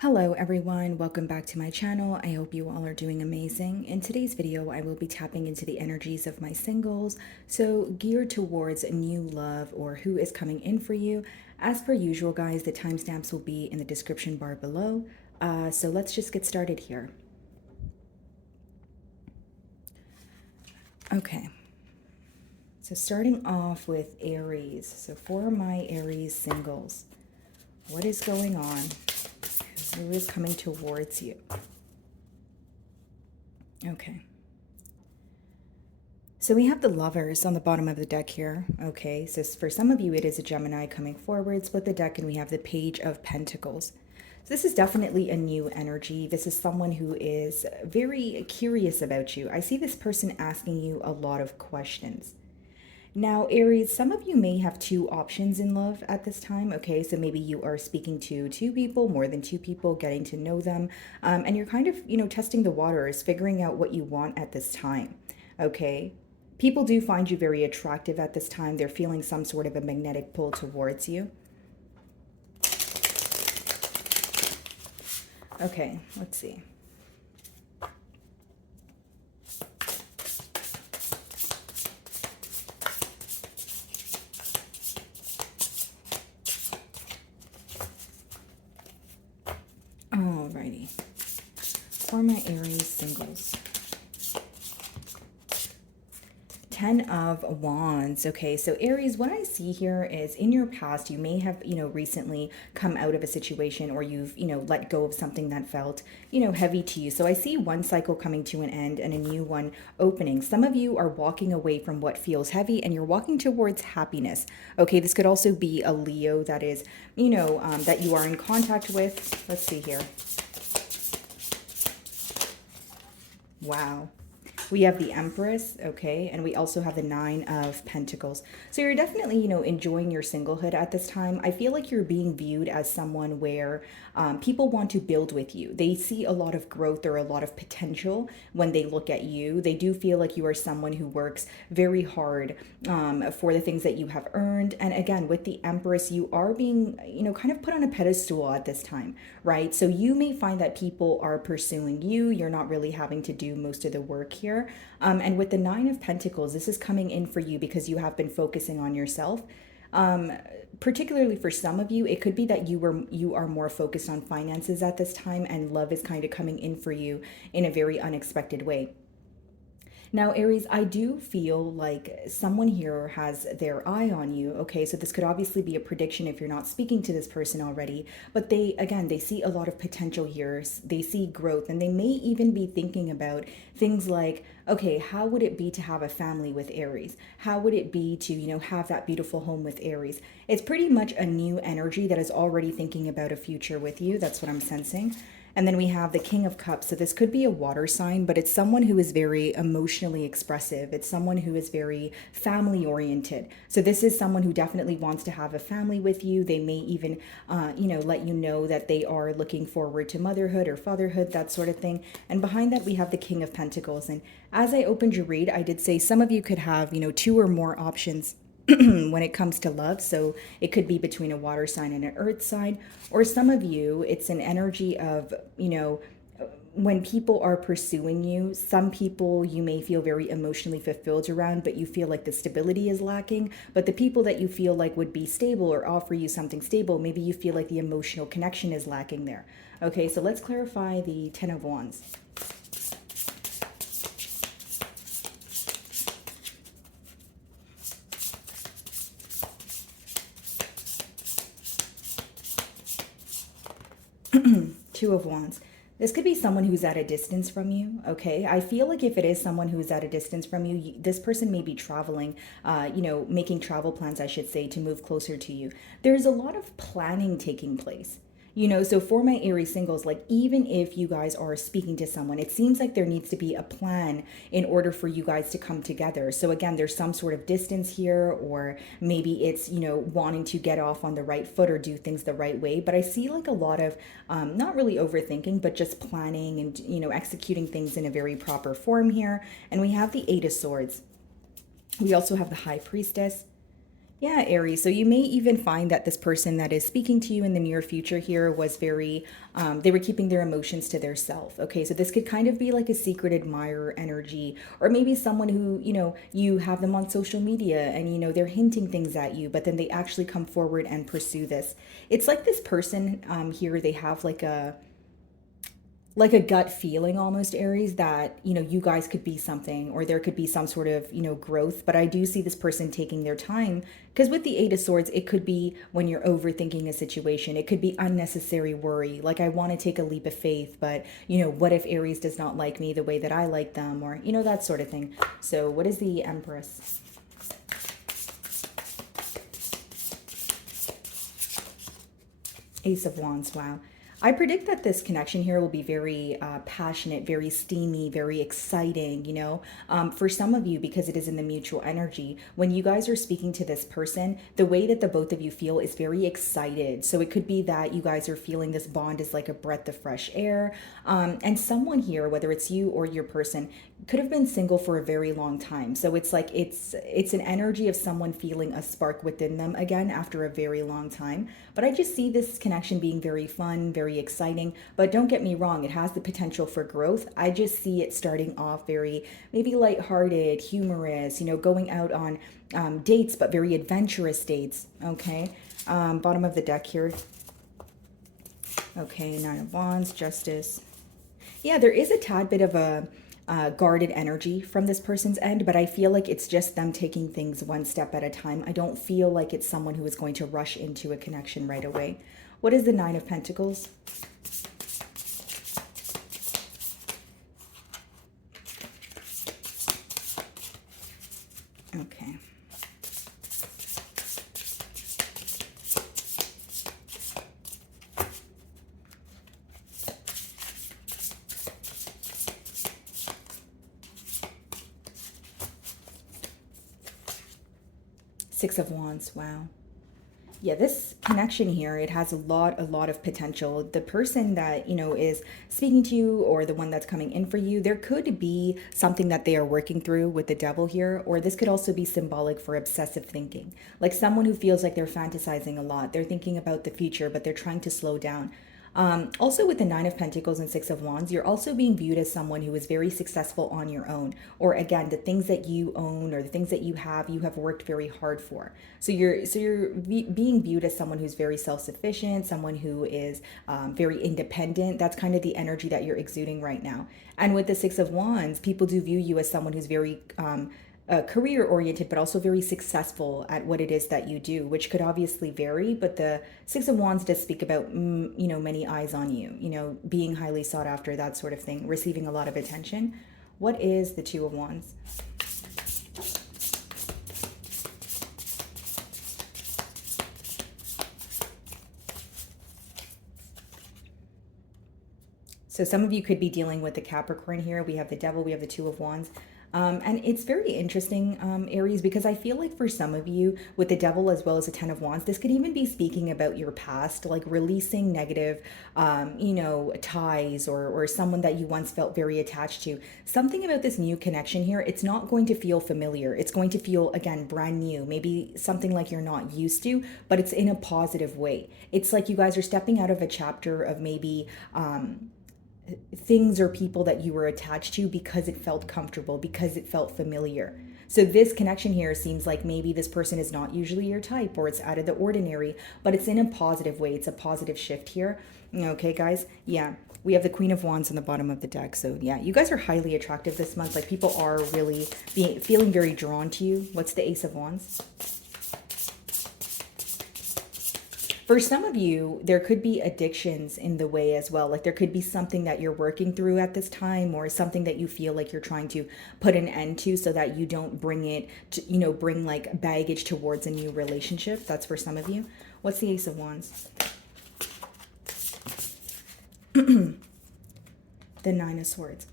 Hello everyone, welcome back to my channel. I hope you all are doing amazing. In today's video, I will be tapping into the energies of my singles, so geared towards new love or who is coming in for you. As per usual, guys, the timestamps will be in the description bar below. So let's just get started here. Okay, so starting off with Aries. So for my Aries singles, what is going on? Who is coming towards you? Okay. So we have the Lovers on the bottom of the deck here. Okay, so for some of you, it is a Gemini coming forward. Split the deck and we have the Page of Pentacles. So this is definitely a new energy. This is someone who is very curious about you. I see this person asking you a lot of questions. Now, Aries, some of you may have two options in love at this time, okay? So maybe you are speaking to two people, more than two people, getting to know them, and you're kind of, testing the waters, figuring out what you want at this time, okay? People do find you very attractive at this time. They're feeling some sort of a magnetic pull towards you. Okay, let's see. Alrighty. For my Aries singles. 10 of Wands. Okay, so Aries, what I see here is in your past, you may have, recently come out of a situation or you've, let go of something that felt, heavy to you. So I see one cycle coming to an end and a new one opening. Some of you are walking away from what feels heavy and you're walking towards happiness. Okay, this could also be a Leo that is, that you are in contact with. Let's see here. Wow. We have the Empress, okay, and we also have the Nine of Pentacles. So you're definitely, enjoying your singlehood at this time. I feel like you're being viewed as someone where people want to build with you. They see a lot of growth or a lot of potential when they look at you. They do feel like you are someone who works very hard for the things that you have earned. And again, with the Empress, you are being, kind of put on a pedestal at this time, right? So you may find that people are pursuing you. You're not really having to do most of the work here. And with the Nine of Pentacles, this is coming in for you because you have been focusing on yourself. Particularly for some of you, it could be that you are more focused on finances at this time, and love is kind of coming in for you in a very unexpected way. Now, Aries, I do feel like someone here has their eye on you. Okay, so this could obviously be a prediction if you're not speaking to this person already, but they see a lot of potential here. They see growth, and they may even be thinking about things like, okay, how would it be to have a family with Aries? How would it be to, have that beautiful home with Aries? It's pretty much a new energy that is already thinking about a future with you. That's what I'm sensing. And then we have the King of Cups. So this could be a water sign, but it's someone who is very emotionally expressive. It's someone who is very family oriented. So this is someone who definitely wants to have a family with you. They may even, let you know that they are looking forward to motherhood or fatherhood, that sort of thing. And behind that, we have the King of Pentacles. And as I opened your read, I did say some of you could have, two or more options when it comes to love. So it could be between a water sign and an earth sign, or some of you, it's an energy of, when people are pursuing you, some people you may feel very emotionally fulfilled around, but you feel like the stability is lacking. But the people that you feel like would be stable or offer you something stable, maybe you feel like the emotional connection is lacking there. Okay, so let's clarify the Ten of Wands. Two of Wands. This could be someone who's at a distance from you, okay? I feel like if it is someone who's at a distance from you, this person may be traveling, making travel plans, I should say, to move closer to you. There's a lot of planning taking place. So for my Aries singles, like even if you guys are speaking to someone, it seems like there needs to be a plan in order for you guys to come together. So again, there's some sort of distance here, or maybe it's, wanting to get off on the right foot or do things the right way. But I see like a lot of not really overthinking, but just planning and, executing things in a very proper form here. And we have the Eight of Swords. We also have the High Priestess. Yeah, Aries. So you may even find that this person that is speaking to you in the near future here was very, they were keeping their emotions to their self. Okay, so this could kind of be like a secret admirer energy, or maybe someone who, you have them on social media and, they're hinting things at you, but then they actually come forward and pursue this. It's like this person here, they have like a gut feeling almost, Aries, that you guys could be something, or there could be some sort of growth. But I do see this person taking their time, because with the Eight of Swords, it could be when you're overthinking a situation, it could be unnecessary worry, like I want to take a leap of faith, but what if Aries does not like me the way that I like them, or that sort of thing. So what is the Empress? Ace of Wands. Wow. I predict that this connection here will be very passionate, very steamy, very exciting, for some of you, because it is in the mutual energy. When you guys are speaking to this person, the way that the both of you feel is very excited. So it could be that you guys are feeling this bond is like a breath of fresh air. And someone here, whether it's you or your person, could have been single for a very long time. So it's like it's an energy of someone feeling a spark within them again after a very long time. But I just see this connection being very fun, very exciting. But don't get me wrong, it has the potential for growth. I just see it starting off very maybe lighthearted, humorous, going out on dates, but very adventurous dates. Okay. Bottom of the deck here. Okay, Nine of Wands, Justice. Yeah, there is a tad bit of a guarded energy from this person's end, but I feel like it's just them taking things one step at a time. I don't feel like it's someone who is going to rush into a connection right away. What is the Nine of Pentacles? Okay. Six of Wands. Wow. Yeah, this connection here, it has a lot of potential. The person that, is speaking to you, or the one that's coming in for you, there could be something that they are working through with the devil here, or this could also be symbolic for obsessive thinking. Like someone who feels like they're fantasizing a lot. They're thinking about the future, but they're trying to slow down. Also, with the Nine of Pentacles and Six of Wands, you're also being viewed as someone who is very successful on your own. Or again, the things that you own or the things that you have worked very hard for. So you're being viewed as someone who's very self-sufficient, someone who is very independent. That's kind of the energy that you're exuding right now. And with the Six of Wands, people do view you as someone who's very career oriented, but also very successful at what it is that you do, which could obviously vary. But the Six of Wands does speak about, many eyes on you, being highly sought after, that sort of thing, receiving a lot of attention. What is the Two of Wands? So some of you could be dealing with the Capricorn here. We have the Devil, we have the Two of Wands. And it's very interesting, Aries, because I feel like for some of you, with the Devil as well as the Ten of Wands, this could even be speaking about your past, like releasing negative, ties, or someone that you once felt very attached to. Something about this new connection here, it's not going to feel familiar. It's going to feel, again, brand new, maybe something like you're not used to, but it's in a positive way. It's like you guys are stepping out of a chapter of maybe, things or people that you were attached to because it felt comfortable, because it felt familiar. So this connection here seems like maybe this person is not usually your type, or it's out of the ordinary, but it's in a positive way. It's a positive shift here. Okay, guys? Yeah. We have the Queen of Wands on the bottom of the deck. So yeah, you guys are highly attractive this month. Like people are really feeling very drawn to you. What's the Ace of Wands? For some of you, there could be addictions in the way as well. Like there could be something that you're working through at this time, or something that you feel like you're trying to put an end to, so that you don't bring it to, bring like baggage towards a new relationship. That's for some of you. What's the Ace of Wands? The Nine of Swords.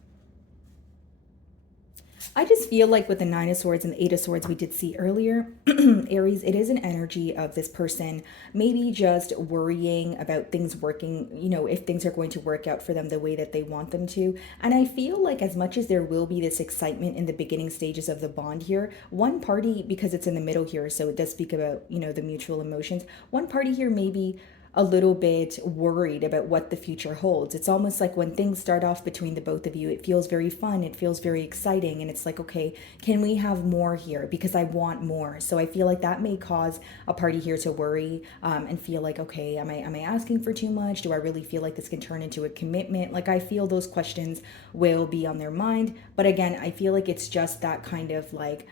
I just feel like with the Nine of Swords and the Eight of Swords we did see earlier, Aries, it is an energy of this person maybe just worrying about things working, you know, if things are going to work out for them the way that they want them to. And I feel like as much as there will be this excitement in the beginning stages of the bond here, one party, because it's in the middle here, so it does speak about, you know, the mutual emotions, one party here maybe a little bit worried about what the future holds. It's almost like when things start off between the both of you, it feels very fun, it feels very exciting, and it's like, okay, can we have more here? Because I want more. So I feel like that may cause a party here to worry and feel like, okay, am I asking for too much? Do I really feel like this can turn into a commitment? Like, I feel those questions will be on their mind. But again, I feel like it's just that kind of like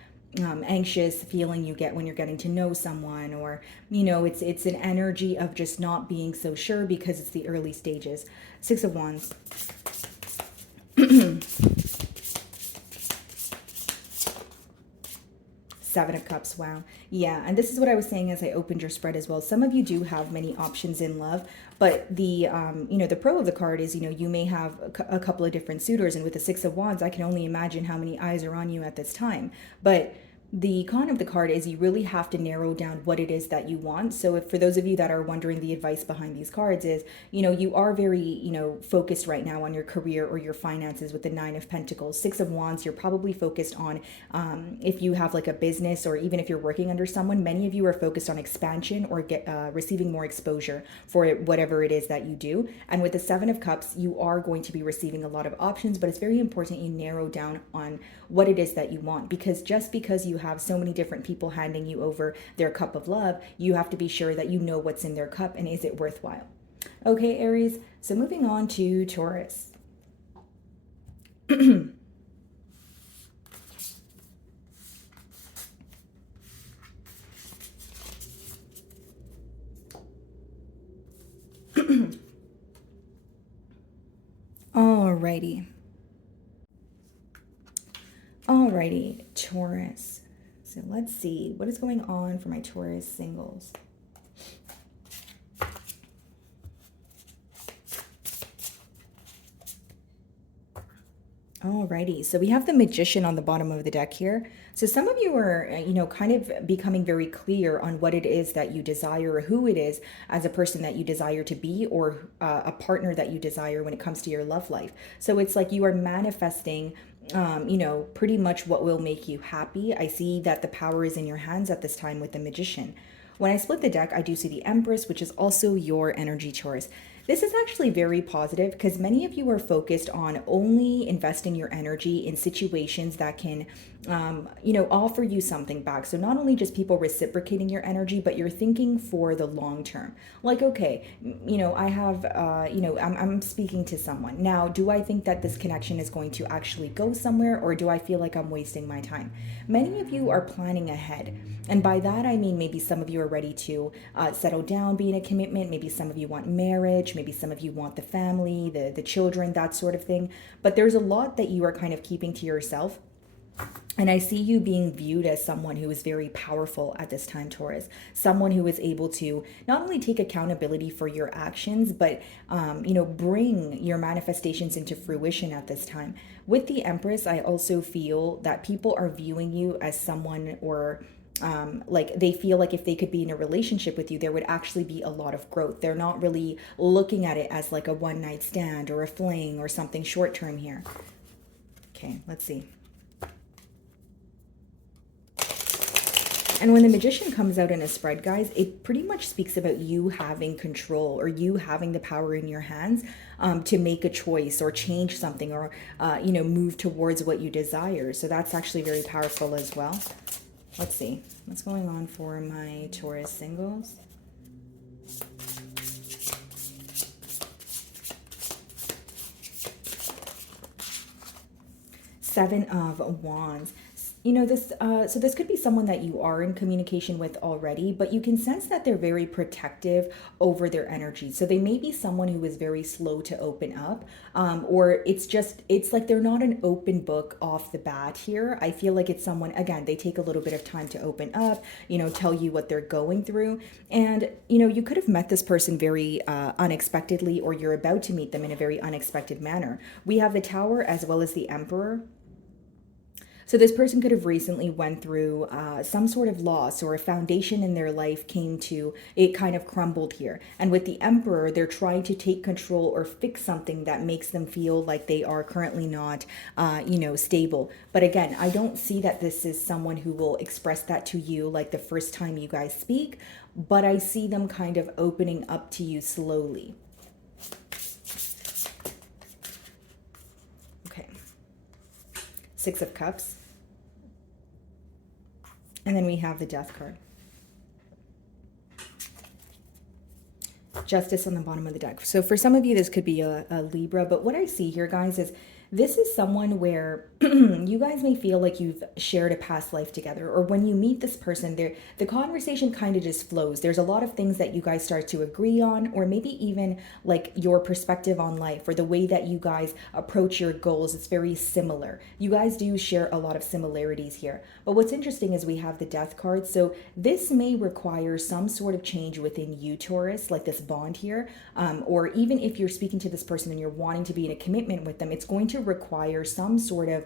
anxious feeling you get when you're getting to know someone, or you know, it's an energy of just not being so sure because it's the early stages. Six of Wands. Seven of Cups. Wow. Yeah, and this is what I was saying as I opened your spread as well. Some of you do have many options in love, but the you know, the pro of the card is, you know, you may have a couple of different suitors, and with the Six of Wands, I can only imagine how many eyes are on you at this time. But the con of the card is you really have to narrow down what it is that you want. So if, for those of you that are wondering, the advice behind these cards is, you know, you are very, you know, focused right now on your career or your finances with the Nine of Pentacles. Six of Wands, you're probably focused on, if you have like a business, or even if you're working under someone, many of you are focused on expansion or receiving more exposure for whatever it is that you do. And with the Seven of Cups, you are going to be receiving a lot of options, but it's very important you narrow down on what it is that you want, because just because you have so many different people handing you over their cup of love, you have to be sure that you know what's in their cup and is it worthwhile. Okay, Aries, so moving on to Taurus. Alrighty. Alrighty, Taurus. So let's see what is going on for my Taurus singles. Alrighty, so we have the Magician on the bottom of the deck here. So some of you are, you know, kind of becoming very clear on what it is that you desire, or who it is as a person that you desire to be, or a partner that you desire when it comes to your love life. So it's like you are manifesting, you know, pretty much what will make you happy. I see that the power is in your hands at this time with the Magician. When I split the deck, I do see the Empress, which is also your energy, Taurus. This is actually very positive because many of you are focused on only investing your energy in situations that can, you know, offer you something back. So not only just people reciprocating your energy, but you're thinking for the long term. Like, okay, you know, I have, you know, I'm speaking to someone. Now, do I think that this connection is going to actually go somewhere, or do I feel like I'm wasting my time? Many of you are planning ahead. And by that, I mean, maybe some of you are ready to settle down, be in a commitment. Maybe some of you want marriage. Maybe some of you want the family, the children, that sort of thing. But there's a lot that you are kind of keeping to yourself. And I see you being viewed as someone who is very powerful at this time, Taurus. Someone who is able to not only take accountability for your actions, but, you know, bring your manifestations into fruition at this time. With the Empress, I also feel that people are viewing you as someone, or like they feel like if they could be in a relationship with you, there would actually be a lot of growth. They're not really looking at it as like a one night stand or a fling or something short term here. Okay, let's see. And when the Magician comes out in a spread, guys, it pretty much speaks about you having control, or you having the power in your hands to make a choice or change something, or, you know, move towards what you desire. So that's actually very powerful as well. Let's see what's going on for my Taurus singles. Seven of Wands. You know, this, so this could be someone that you are in communication with already, but you can sense that they're very protective over their energy. So they may be someone who is very slow to open up, or it's like they're not an open book off the bat here. I feel like it's someone, again, they take a little bit of time to open up, you know, tell you what they're going through. And, you know, you could have met this person very unexpectedly, or you're about to meet them in a very unexpected manner. We have the Tower as well as the Emperor. So this person could have recently went through some sort of loss, or a foundation in their life came to, it kind of crumbled here. And with the Emperor, they're trying to take control or fix something that makes them feel like they are currently not, stable. But again, I don't see that this is someone who will express that to you like the first time you guys speak, but I see them kind of opening up to you slowly. Okay. Six of Cups. And then we have the Death card. Justice on the bottom of the deck. So for some of you, this could be a Libra, but what I see here, guys, is this is someone where you guys may feel like you've shared a past life together, or when you meet this person, the conversation kind of just flows. There's a lot of things that you guys start to agree on, or maybe even like your perspective on life, or the way that you guys approach your goals. It's very similar. You guys do share a lot of similarities here. But what's interesting is we have the Death card. So this may require some sort of change within you, Taurus, like this bond here, or even if you're speaking to this person and you're wanting to be in a commitment with them, it's going to require some sort of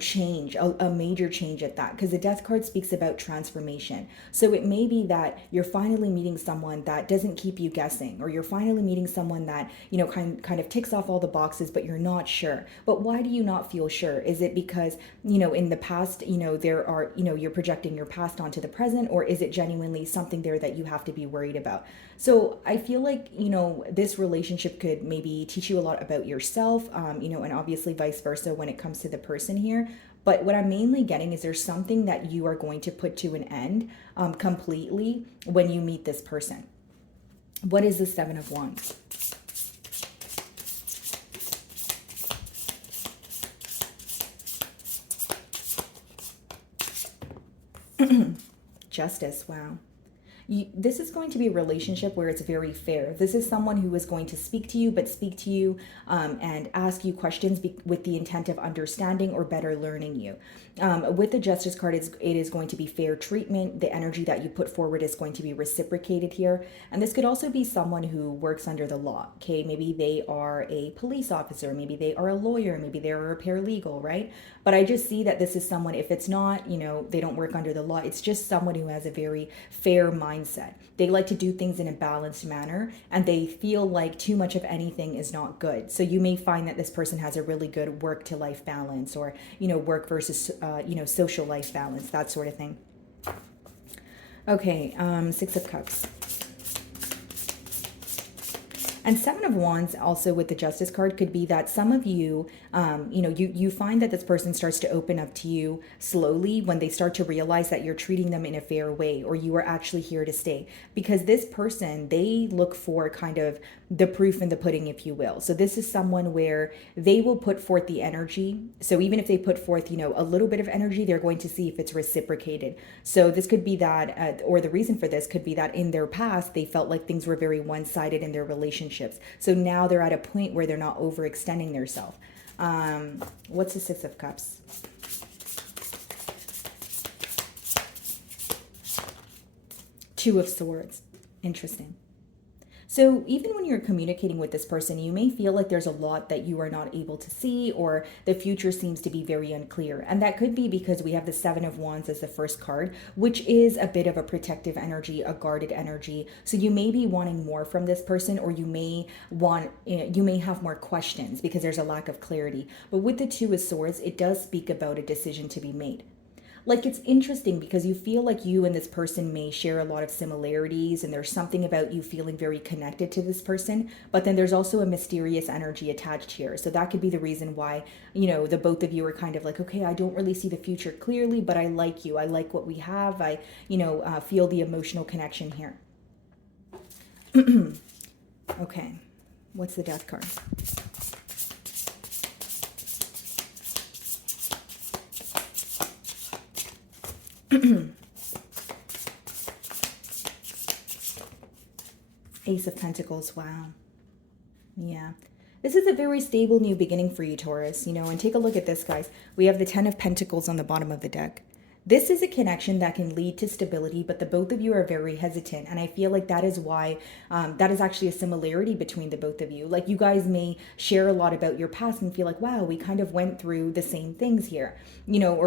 change, a major change at that, because the Death card speaks about transformation. So it may be that you're finally meeting someone that doesn't keep you guessing, or you're finally meeting someone that, kind of ticks off all the boxes, but you're not sure. But why do you not feel sure? Is it because, in the past, there are, you're projecting your past onto the present, or is it genuinely something there that you have to be worried about? So I feel like, this relationship could maybe teach you a lot about yourself, and obviously vice versa when it comes to the person here. But what I'm mainly getting is there's something that you are going to put to an end completely when you meet this person. What is the Seven of Wands? Justice, wow. This is going to be a relationship where it's very fair. This is someone who is going to speak to you, but speak to you and ask you questions with the intent of understanding or better learning you. With the Justice card, it is going to be fair treatment. The energy that you put forward is going to be reciprocated here. And this could also be someone who works under the law. Okay, maybe they are a police officer, maybe they are a lawyer, maybe they are a paralegal, right? But I just see that this is someone, if it's not, they don't work under the law, it's just someone who has a very fair mindset. They like to do things in a balanced manner, and they feel like too much of anything is not good. So you may find that this person has a really good work to life balance, or, work versus, social life balance, that sort of thing. Okay, Six of Cups. And Seven of Wands also with the Justice card could be that some of you, you find that this person starts to open up to you slowly when they start to realize that you're treating them in a fair way, or you are actually here to stay. Because this person, they look for kind of the proof in the pudding, if you will. So this is someone where they will put forth the energy. So even if they put forth, a little bit of energy, they're going to see if it's reciprocated. So this could be that, or the reason for this could be that in their past, they felt like things were very one-sided in their relationships. So now they're at a point where they're not overextending themselves. What's the Six of Cups? Two of Swords. Interesting. So even when you're communicating with this person, you may feel like there's a lot that you are not able to see, or the future seems to be very unclear. And that could be because we have the Seven of Wands as the first card, which is a bit of a protective energy, a guarded energy. So you may be wanting more from this person, or you may have more questions because there's a lack of clarity. But with the Two of Swords, it does speak about a decision to be made. Like, it's interesting because you feel like you and this person may share a lot of similarities, and there's something about you feeling very connected to this person, but then there's also a mysterious energy attached here. So that could be the reason why, the both of you are kind of like, okay, I don't really see the future clearly, but I like you. I like what we have. I, feel the emotional connection here. Okay. What's the Death card? Ace of Pentacles. Wow. Yeah. This is a very stable new beginning for you, Taurus, and take a look at this, guys. We have the Ten of Pentacles on the bottom of the deck. This is a connection that can lead to stability, but the both of you are very hesitant. And I feel like that is why that is actually a similarity between the both of you. Like you guys may share a lot about your past and feel like, wow, we kind of went through the same things here, you know,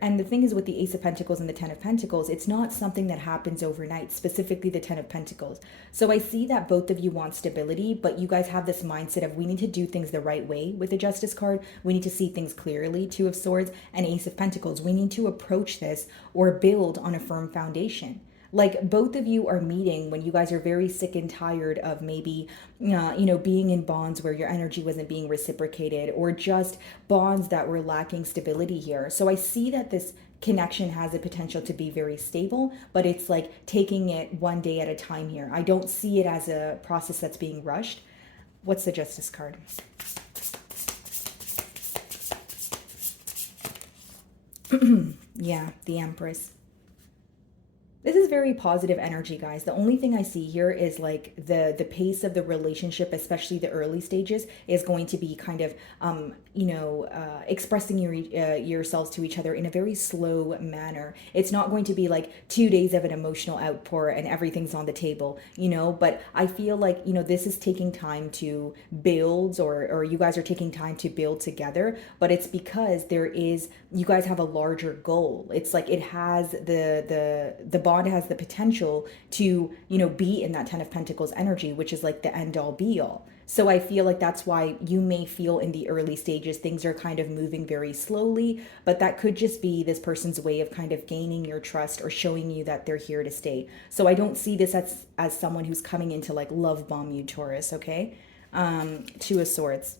and the thing is with the Ace of Pentacles and the Ten of Pentacles, it's not something that happens overnight, specifically the Ten of Pentacles. So I see that both of you want stability, but you guys have this mindset of we need to do things the right way with the Justice card. We need to see things clearly, Two of Swords and Ace of Pentacles. We need to approach this or build on a firm foundation. Like both of you are meeting when you guys are very sick and tired of maybe being in bonds where your energy wasn't being reciprocated, or just bonds that were lacking stability here. So I see that this connection has a potential to be very stable, but it's like taking it one day at a time here. I don't see it as a process that's being rushed. What's the Justice card? Yeah, the Empress. This is very positive energy, guys. The only thing I see here is like the pace of the relationship, especially the early stages, is going to be kind of expressing yourselves to each other in a very slow manner. It's not going to be like 2 days of an emotional outpour and everything's on the table, but I feel like, this is taking time to build, or you guys are taking time to build together, but it's because you guys have a larger goal. It's like it has the bond has the potential to, be in that Ten of Pentacles energy, which is like the end all be all. So I feel like that's why you may feel in the early stages things are kind of moving very slowly, but that could just be this person's way of kind of gaining your trust or showing you that they're here to stay. So I don't see this as someone who's coming in to like love bomb you, Taurus, okay? Two of Swords.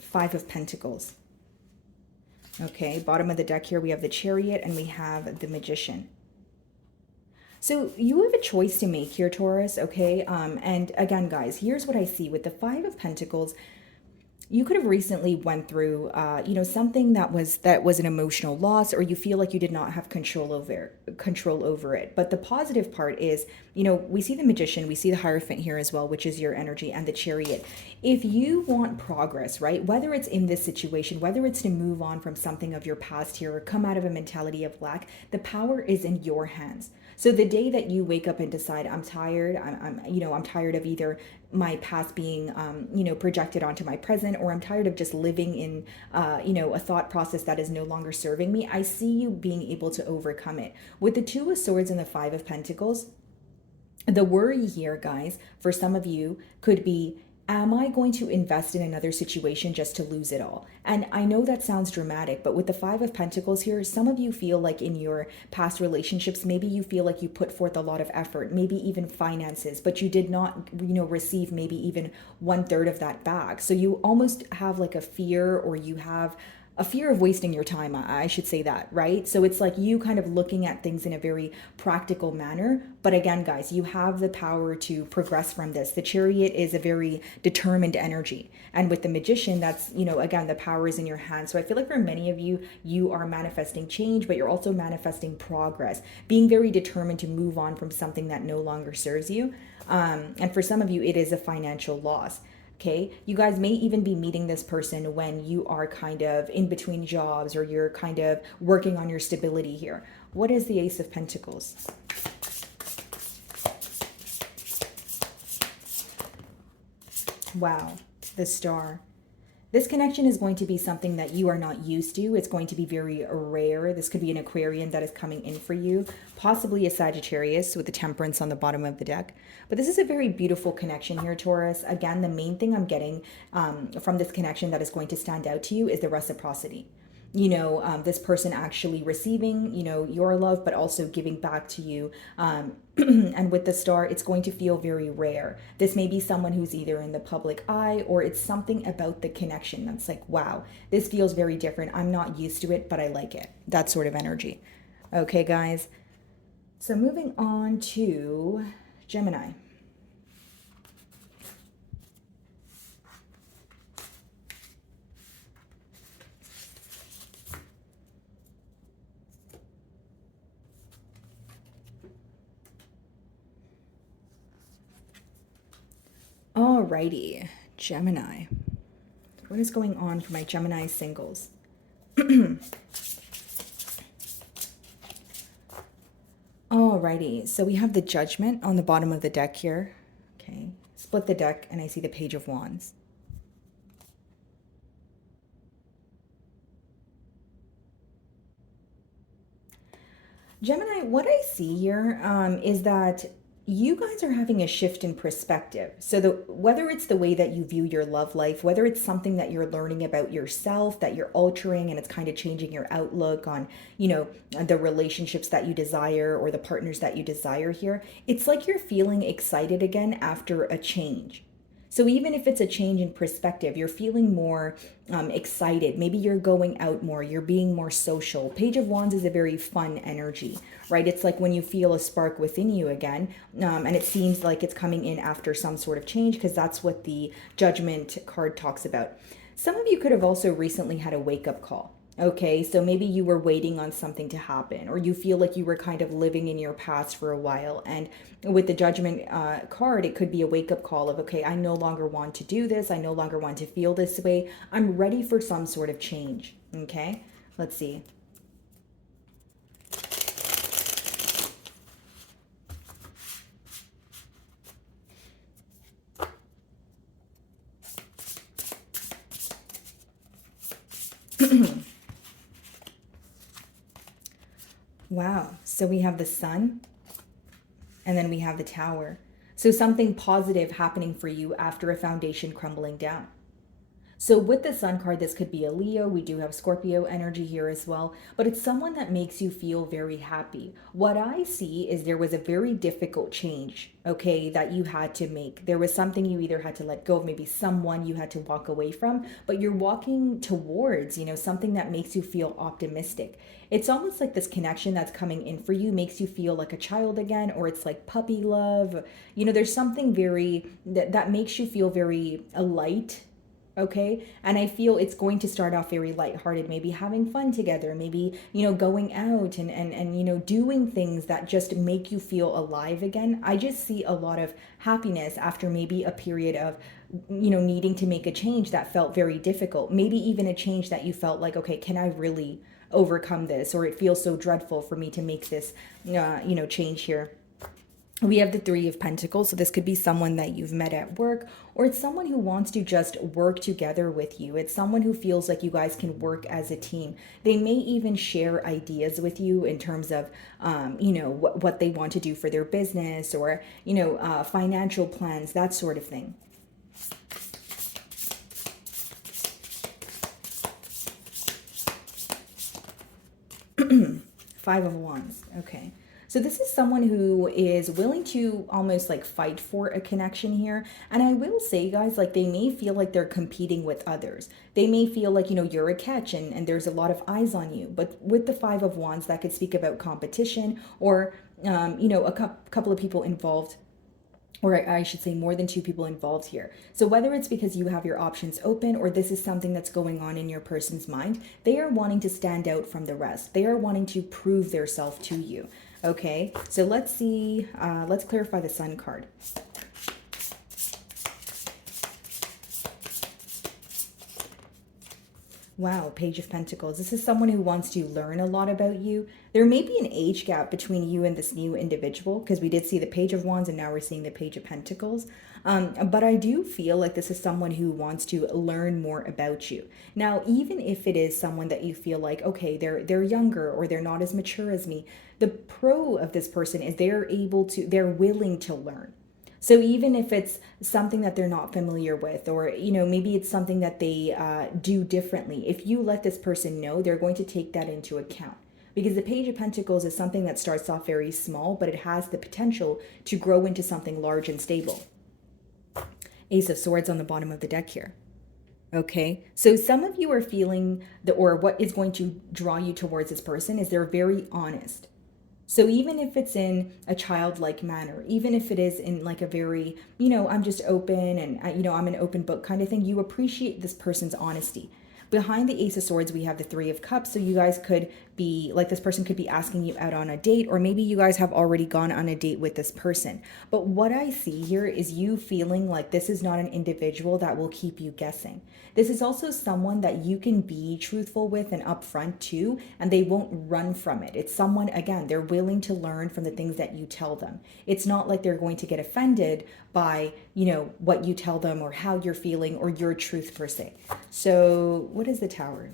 Five of Pentacles. Okay, bottom of the deck here, we have the Chariot and we have the Magician. So you have a choice to make here, Taurus, okay? And again, guys, here's what I see. With the Five of Pentacles, you could have recently went through, something that was an emotional loss, or you feel like you did not have control over it. But the positive part is, we see the Magician, we see the Hierophant here as well, which is your energy, and the Chariot. If you want progress, right, whether it's in this situation, whether it's to move on from something of your past here or come out of a mentality of lack, the power is in your hands. So the day that you wake up and decide, I'm tired, I'm tired of either my past being, projected onto my present, or I'm tired of just living in, a thought process that is no longer serving me, I see you being able to overcome it. With the Two of Swords and the Five of Pentacles, the worry here, guys, for some of you could be, am I going to invest in another situation just to lose it all? And I know that sounds dramatic, but with the Five of Pentacles here, some of you feel like in your past relationships, maybe you feel like you put forth a lot of effort, maybe even finances, but you did not, receive maybe even 1/3 of that back. So you almost have like a fear, or you have a fear of wasting your time, I should say that, right? So it's like you kind of looking at things in a very practical manner. But again, guys, you have the power to progress from this. The Chariot is a very determined energy. And with the Magician, that's, again, the power is in your hands. So I feel like for many of you, you are manifesting change, but you're also manifesting progress, being very determined to move on from something that no longer serves you. And for some of you, it is a financial loss. Okay, you guys may even be meeting this person when you are kind of in between jobs, or you're kind of working on your stability here. What is the Ace of Pentacles? Wow, the Star. This connection is going to be something that you are not used to. It's going to be very rare. This could be an Aquarian that is coming in for you, possibly a Sagittarius with the Temperance on the bottom of the deck. But this is a very beautiful connection here, Taurus. Again, the main thing I'm getting from this connection that is going to stand out to you is the reciprocity. This person actually receiving, your love, but also giving back to you. And with the Star, it's going to feel very rare. This may be someone who's either in the public eye, or it's something about the connection that's like, wow, this feels very different. I'm not used to it, but I like it. That sort of energy. Okay, guys. So moving on to Gemini. Alrighty, Gemini. What is going on for my Gemini singles? Alrighty, so we have the Judgment on the bottom of the deck here. Okay, split the deck and I see the Page of Wands. Gemini, what I see here is that you guys are having a shift in perspective. So whether it's the way that you view your love life, whether it's something that you're learning about yourself, that you're altering and it's kind of changing your outlook on, the relationships that you desire or the partners that you desire here, it's like you're feeling excited again after a change. So even if it's a change in perspective, you're feeling more excited. Maybe you're going out more. You're being more social. Page of Wands is a very fun energy, right? It's like when you feel a spark within you again, and it seems like it's coming in after some sort of change, because that's what the Judgment card talks about. Some of you could have also recently had a wake-up call. Okay, so maybe you were waiting on something to happen, or you feel like you were kind of living in your past for a while. And with the Judgment card, it could be a wake-up call of, okay, I no longer want to do this. I no longer want to feel this way. I'm ready for some sort of change. Okay, let's see. Wow. So we have the Sun and then we have the Tower. So something positive happening for you after a foundation crumbling down. So with the Sun card, this could be a Leo. We do have Scorpio energy here as well, but it's someone that makes you feel very happy. What I see is there was a very difficult change, okay, that you had to make. There was something you either had to let go of, maybe someone you had to walk away from, but you're walking towards, something that makes you feel optimistic. It's almost like this connection that's coming in for you makes you feel like a child again, or it's like puppy love. There's something very, that makes you feel very light. Okay. And I feel it's going to start off very lighthearted, maybe having fun together, maybe, going out and doing things that just make you feel alive again. I just see a lot of happiness after maybe a period of, needing to make a change that felt very difficult. Maybe even a change that you felt like, okay, can I really overcome this? Or it feels so dreadful for me to make this, change here. We have the Three of Pentacles, so this could be someone that you've met at work, or it's someone who wants to just work together with you. It's someone who feels like you guys can work as a team. They may even share ideas with you in terms of, what they want to do for their business, or, financial plans, that sort of thing. Five of Wands, okay. So this is someone who is willing to almost like fight for a connection here. And I will say, guys, like they may feel like they're competing with others. They may feel like, you're a catch and there's a lot of eyes on you. But with the Five of Wands, that could speak about competition or, a couple of people involved, or I should say more than two people involved here. So whether it's because you have your options open or this is something that's going on in your person's mind, they are wanting to stand out from the rest. They are wanting to prove their self to you. Okay, so let's see, let's clarify the Sun card. Wow, Page of Pentacles. This is someone who wants to learn a lot about you. There may be an age gap between you and this new individual, because we did see the Page of Wands and now we're seeing the Page of Pentacles. But I do feel like this is someone who wants to learn more about you. Now, even if it is someone that you feel like, okay, they're younger or they're not as mature as me, the pro of this person is they're willing to learn. So even if it's something that they're not familiar with, or, maybe it's something that they do differently, if you let this person know, they're going to take that into account. Because the Page of Pentacles is something that starts off very small, but it has the potential to grow into something large and stable. Ace of Swords on the bottom of the deck here. Okay, so some of you are feeling or what is going to draw you towards this person is they're very honest. So even if it's in a childlike manner, even if it is in like a very, I'm just open and, I'm an open book kind of thing, you appreciate this person's honesty. Behind the Ace of Swords, we have the Three of Cups. So you guys could be like, this person could be asking you out on a date, or maybe you guys have already gone on a date with this person. But what I see here is you feeling like this is not an individual that will keep you guessing. This is also someone that you can be truthful with and upfront to, and they won't run from it. It's someone, again, they're willing to learn from the things that you tell them. It's not like they're going to get offended by, what you tell them or how you're feeling or your truth per se. So what is the Tower?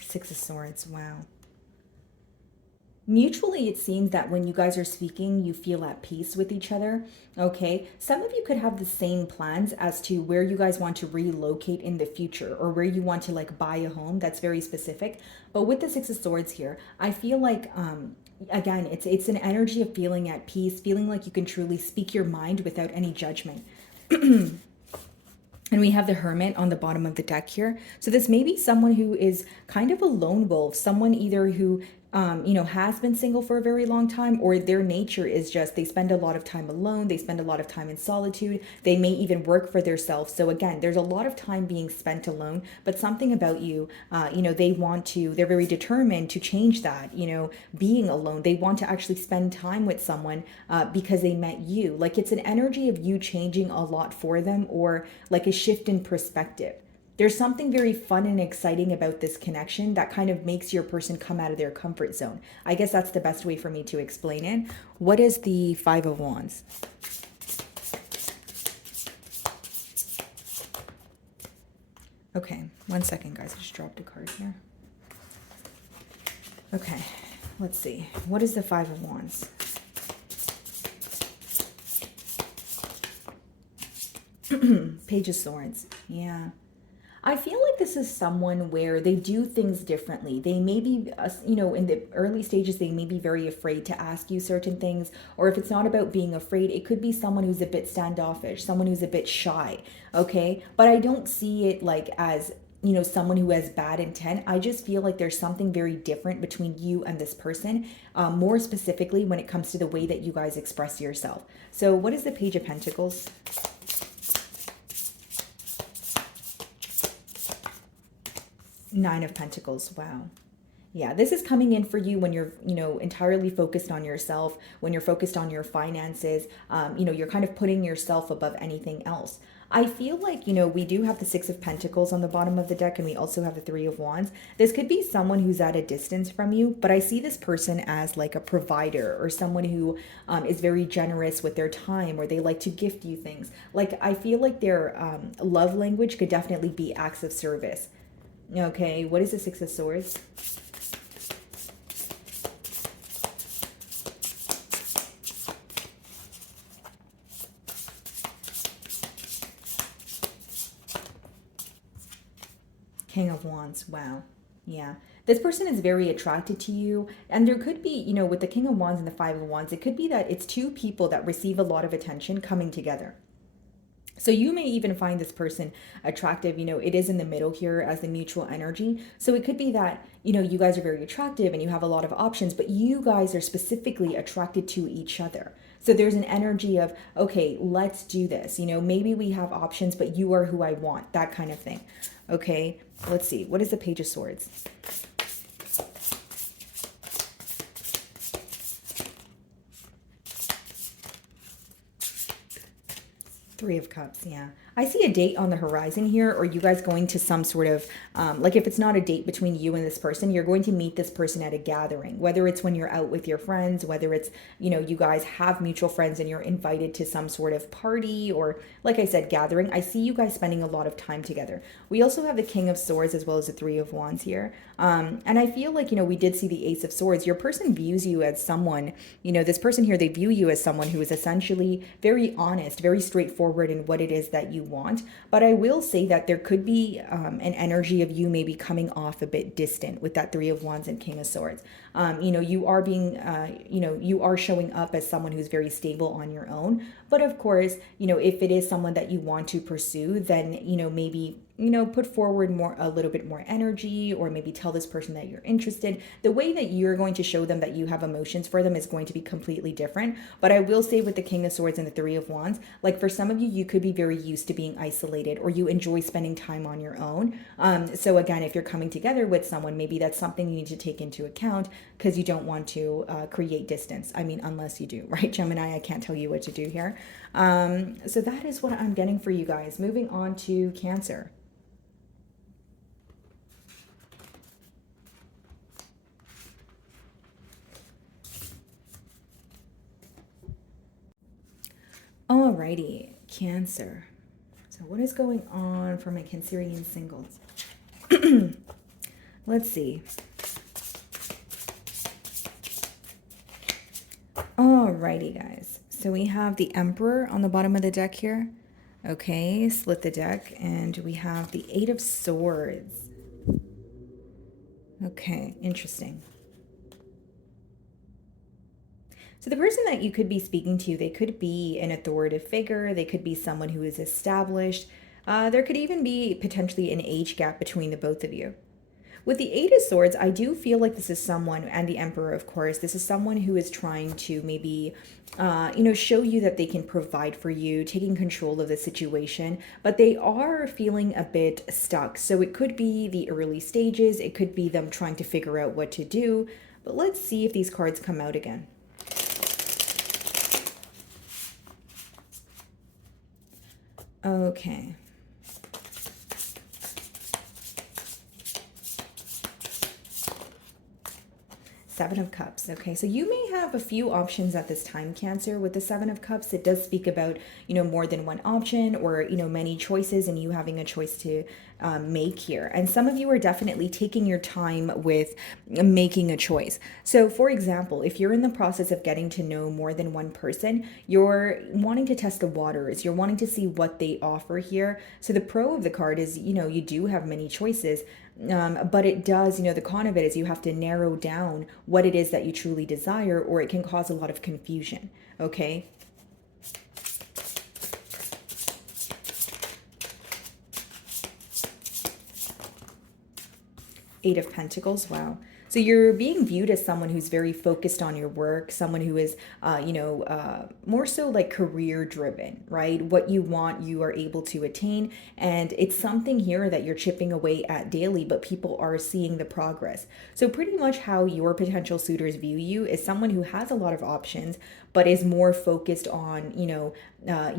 Six of Swords. Wow. Mutually, it seems that when you guys are speaking, you feel at peace with each other. Okay. Some of you could have the same plans as to where you guys want to relocate in the future, or where you want to like buy a home. That's very specific. But with the Six of Swords here, I feel like, again, it's an energy of feeling at peace, feeling like you can truly speak your mind without any judgment. And we have the Hermit on the bottom of the deck here. So this may be someone who is kind of a lone wolf, someone either who, has been single for a very long time, or their nature is just, they spend a lot of time alone. They spend a lot of time in solitude. They may even work for themselves. So again, there's a lot of time being spent alone, but something about you, they're very determined to change that, being alone. They want to actually spend time with someone because they met you. Like, it's an energy of you changing a lot for them, or like a shift in perspective. There's something very fun and exciting about this connection that kind of makes your person come out of their comfort zone. I guess that's the best way for me to explain it. What is the Five of Wands? Okay, 1 second, guys. I just dropped a card here. Okay, let's see. What is the Five of Wands? Page of Swords. Yeah. I feel like this is someone where they do things differently. They may be, in the early stages, they may be very afraid to ask you certain things. Or if it's not about being afraid, it could be someone who's a bit standoffish, someone who's a bit shy, okay? But I don't see it like as, someone who has bad intent. I just feel like there's something very different between you and this person, more specifically when it comes to the way that you guys express yourself. So what is the Page of Pentacles? Nine of Pentacles. Wow. Yeah, this is coming in for you when you're, entirely focused on yourself, when you're focused on your finances, you're kind of putting yourself above anything else. I feel like, we do have the Six of Pentacles on the bottom of the deck, and we also have the Three of Wands. This could be someone who's at a distance from you, but I see this person as like a provider, or someone who is very generous with their time, or they like to gift you things. Like, I feel like their love language could definitely be acts of service. Okay, what is the Six of Swords? King of Wands. Wow. Yeah. This person is very attracted to you. And there could be, with the King of Wands and the Five of Wands, it could be that it's two people that receive a lot of attention coming together. So you may even find this person attractive. It is in the middle here as the mutual energy. So it could be that, you guys are very attractive and you have a lot of options, but you guys are specifically attracted to each other. So there's an energy of, okay, let's do this. Maybe we have options, but you are who I want, that kind of thing. Okay, let's see. What is the Page of Swords? Three of Cups, yeah. I see a date on the horizon here, or you guys going to some sort of, like, if it's not a date between you and this person, you're going to meet this person at a gathering, whether it's when you're out with your friends, whether it's, you guys have mutual friends and you're invited to some sort of party, or like I said, gathering. I see you guys spending a lot of time together. We also have the King of Swords as well as the Three of Wands here. And I feel like, we did see the Ace of Swords. Your person views you as someone, this person here, they view you as someone who is essentially very honest, very straightforward in what it is that you want. But I will say that there could be an energy of you maybe coming off a bit distant with that Three of Wands and King of Swords. You are being, you are showing up as someone who's very stable on your own. But of course, if it is someone that you want to pursue, then, maybe put forward a little bit more energy, or maybe tell this person that you're interested. The way that you're going to show them that you have emotions for them is going to be completely different. But I will say, with the King of Swords and the Three of Wands, like for some of you, you could be very used to being isolated, or you enjoy spending time on your own. So again, if you're coming together with someone, maybe that's something you need to take into account, because you don't want to create distance. I mean, unless you do, right, Gemini? I can't tell you what to do here. So that is what I'm getting for you guys. Moving on to Cancer. Alrighty, Cancer. So what is going on for my Cancerian singles? Let's see. Alrighty, guys. So we have the Emperor on the bottom of the deck here. Okay, split the deck, and we have the Eight of Swords. Okay, interesting. So the person that you could be speaking to, they could be an authoritative figure. They could be someone who is established. There could even be potentially an age gap between the both of you. With the Eight of Swords, I do feel like this is someone, and the Emperor, of course, this is someone who is trying to maybe, show you that they can provide for you, taking control of the situation, but they are feeling a bit stuck. So it could be the early stages. It could be them trying to figure out what to do. But let's see if these cards come out again. Okay. Seven of Cups. Okay, so you may have a few options at this time, Cancer. With the Seven of Cups, it does speak about, more than one option, or, many choices, and you having a choice to make here. And some of you are definitely taking your time with making a choice. So for example, if you're in the process of getting to know more than one person, you're wanting to test the waters, you're wanting to see what they offer here. So the pro of the card is, you do have many choices. But it does, the con of it is you have to narrow down what it is that you truly desire, or it can cause a lot of confusion. Okay. Eight of Pentacles. Wow. So you're being viewed as someone who's very focused on your work, someone who is, more so like career driven, right? What you want, you are able to attain. And it's something here that you're chipping away at daily, but people are seeing the progress. So pretty much how your potential suitors view you is someone who has a lot of options, but is more focused on,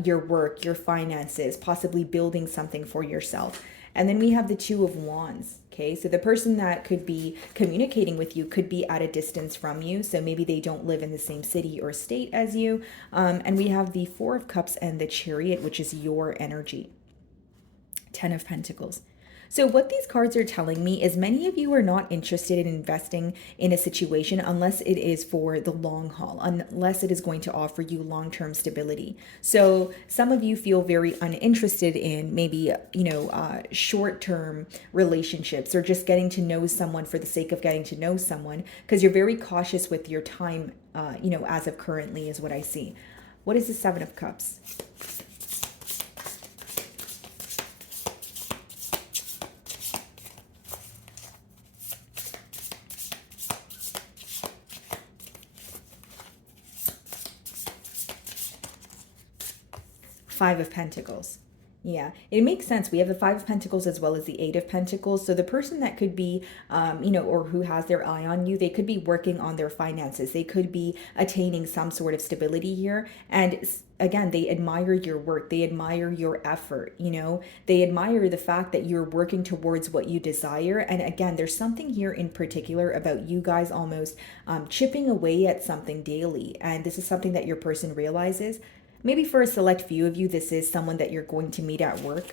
your work, your finances, possibly building something for yourself. And then we have the Two of Wands. Okay, so the person that could be communicating with you could be at a distance from you. So maybe they don't live in the same city or state as you. And we have the Four of Cups and the Chariot, which is your energy. 10 of Pentacles. So what these cards are telling me is many of you are not interested in investing in a situation unless it is for the long haul, unless it is going to offer you long-term stability. So some of you feel very uninterested in maybe, short-term relationships, or just getting to know someone for the sake of getting to know someone, because you're very cautious with your time, as of currently is what I see. What is the Seven of Cups? Five of Pentacles. Yeah, it makes sense. We have the Five of Pentacles as well as the Eight of Pentacles. So the person that could be, or who has their eye on you, they could be working on their finances. They could be attaining some sort of stability here. And again, they admire your work. They admire your effort. They admire the fact that you're working towards what you desire. And again, there's something here in particular about you guys almost chipping away at something daily. And this is something that your person realizes. Maybe for a select few of you, this is someone that you're going to meet at work.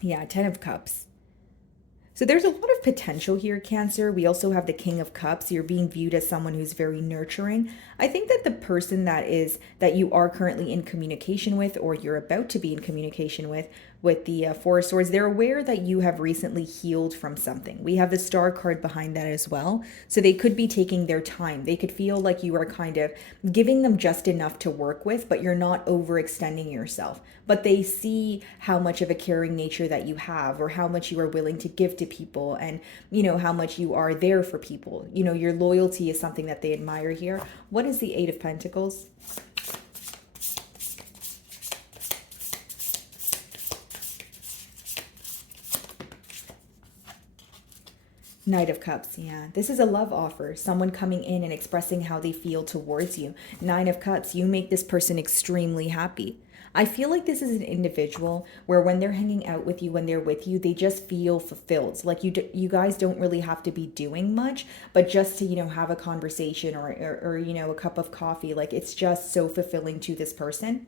Yeah, 10 of Cups. So there's a lot of potential here, Cancer. We also have the King of Cups. You're being viewed as someone who's very nurturing. I think that the person that you are currently in communication with, or you're about to be in communication with, with the Four of Swords. They're aware that you have recently healed from something. We have the Star card behind that as well. So they could be taking their time. They could feel like you are kind of giving them just enough to work with, but you're not overextending yourself. But they see how much of a caring nature that you have, or how much you are willing to give to people, and, you know, how much you are there for people. You know, your loyalty is something that they admire here. What is the Eight of Pentacles? Knight of Cups, yeah. This is a love offer. Someone coming in and expressing how they feel towards you. Nine of Cups, you make this person extremely happy. I feel like this is an individual where when they're hanging out with you, when they're with you, they just feel fulfilled. Like you guys don't really have to be doing much, but just to, you know, have a conversation or you know, a cup of coffee. Like, it's just so fulfilling to this person.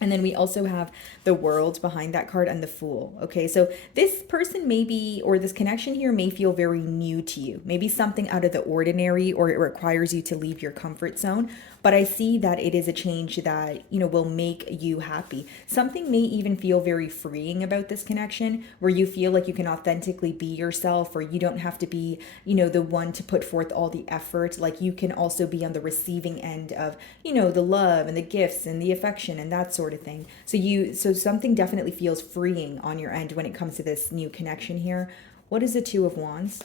And then we also have the World behind that card and the Fool. Okay, so this person may be, or this connection here may feel very new to you. Maybe something out of the ordinary, or it requires you to leave your comfort zone. But I see that it is a change that, you know, will make you happy. Something may even feel very freeing about this connection, where you feel like you can authentically be yourself, or you don't have to be, you know, the one to put forth all the effort. Like, you can also be on the receiving end of, you know, the love and the gifts and the affection and that sort of thing. So something definitely feels freeing on your end when it comes to this new connection here. What is the Two of Wands?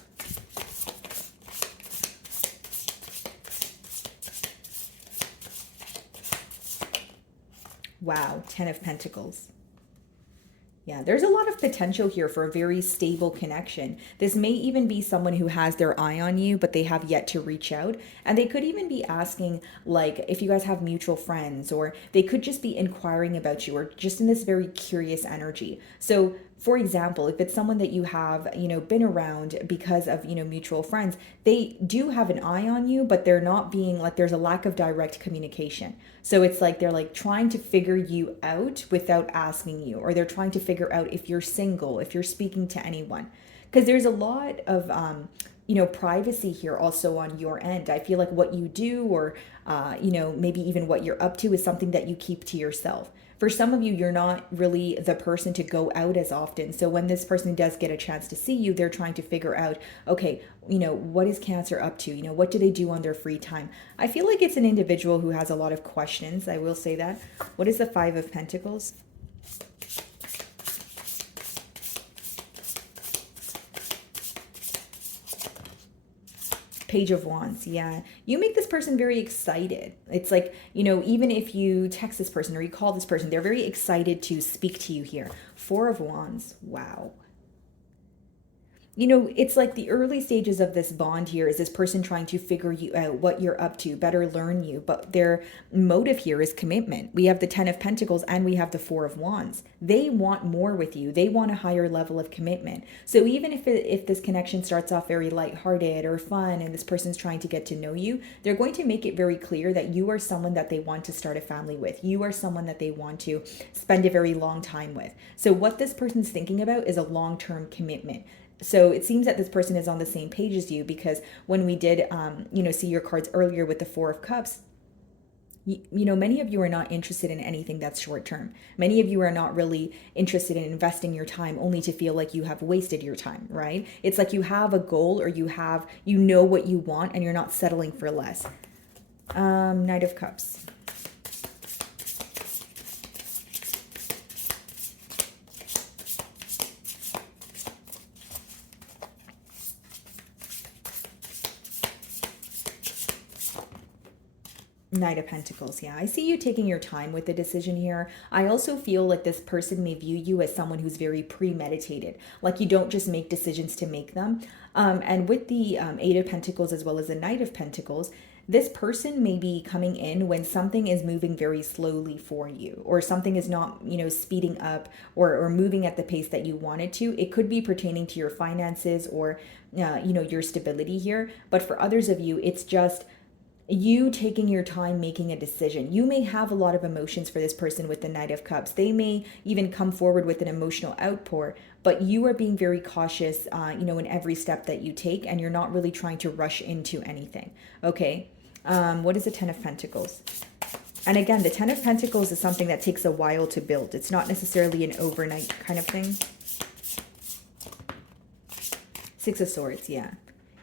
Wow, Ten of Pentacles. Yeah, there's a lot of potential here for a very stable connection. This may even be someone who has their eye on you, but they have yet to reach out. And they could even be asking, like, if you guys have mutual friends, or they could just be inquiring about you, or just in this very curious energy. So, for example, if it's someone that you have, you know, been around because of, you know, mutual friends, they do have an eye on you, but they're not being, like, there's a lack of direct communication. So it's like they're like trying to figure you out without asking you, or they're trying to figure out if you're single, if you're speaking to anyone. Because there's a lot of, you know, privacy here also on your end. I feel like what you do, or, you know, maybe even what you're up to, is something that you keep to yourself. For some of you, you're not really the person to go out as often. So when this person does get a chance to see you, they're trying to figure out, okay, you know, what is Cancer up to? You know, what do they do on their free time? I feel like it's an individual who has a lot of questions. I will say that. What is the Five of Pentacles? Page of Wands. Yeah, you make this person very excited. It's like, you know, even if you text this person or you call this person, they're very excited to speak to you here. Four of Wands. Wow. You know, it's like the early stages of this bond here is this person trying to figure you out, what you're up to, better learn you. But their motive here is commitment. We have the Ten of Pentacles and we have the Four of Wands. They want more with you. They want a higher level of commitment. So even if this connection starts off very lighthearted or fun, and this person's trying to get to know you, they're going to make it very clear that you are someone that they want to start a family with. You are someone that they want to spend a very long time with. So what this person's thinking about is a long-term commitment. So it seems that this person is on the same page as you, because when we did, you know, see your cards earlier with the Four of Cups, you know, many of you are not interested in anything that's short term. Many of you are not really interested in investing your time only to feel like you have wasted your time, right? It's like you have a goal, or you know what you want, and you're not settling for less. Knight of Cups. Knight of Pentacles. Yeah, I see you taking your time with the decision here. I also feel like this person may view you as someone who's very premeditated. Like, you don't just make decisions to make them. And with the Eight of Pentacles as well as the Knight of Pentacles, this person may be coming in when something is moving very slowly for you, or something is not, you know, speeding up or moving at the pace that you want it to. It could be pertaining to your finances or, you know, your stability here. But for others of you, it's just you taking your time making a decision. You may have a lot of emotions for this person with the Knight of Cups. They may even come forward with an emotional outpour, but you are being very cautious, you know, in every step that you take, and you're not really trying to rush into anything. Okay. What is the Ten of Pentacles? And again, the Ten of Pentacles is something that takes a while to build. It's not necessarily an overnight kind of thing. Six of Swords, yeah.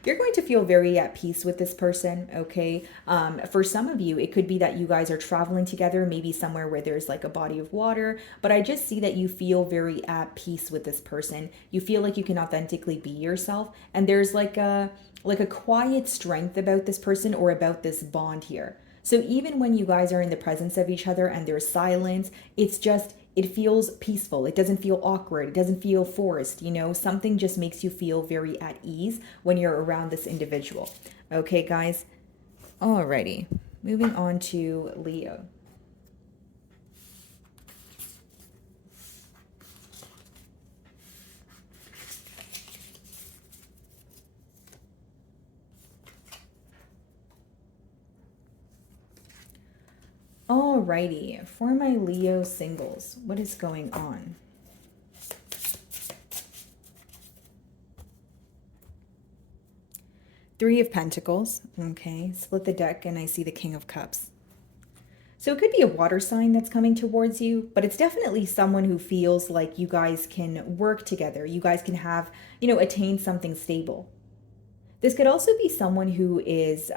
You're going to feel very at peace with this person, okay? For some of you, it could be that you guys are traveling together, maybe somewhere where there's like a body of water, but I just see that you feel very at peace with this person. You feel like you can authentically be yourself, and there's like a quiet strength about this person or about this bond here. So even when you guys are in the presence of each other and there's silence, it's just, it feels peaceful. It doesn't feel awkward. It doesn't feel forced. You know, something just makes you feel very at ease when you're around this individual. Okay, guys? Alrighty. Moving on to Leo. Alrighty, for my Leo singles, what is going on? Three of Pentacles, okay, split the deck and I see the King of Cups. So it could be a water sign that's coming towards you, but it's definitely someone who feels like you guys can work together. You guys can have, you know, attain something stable. This could also be someone who is,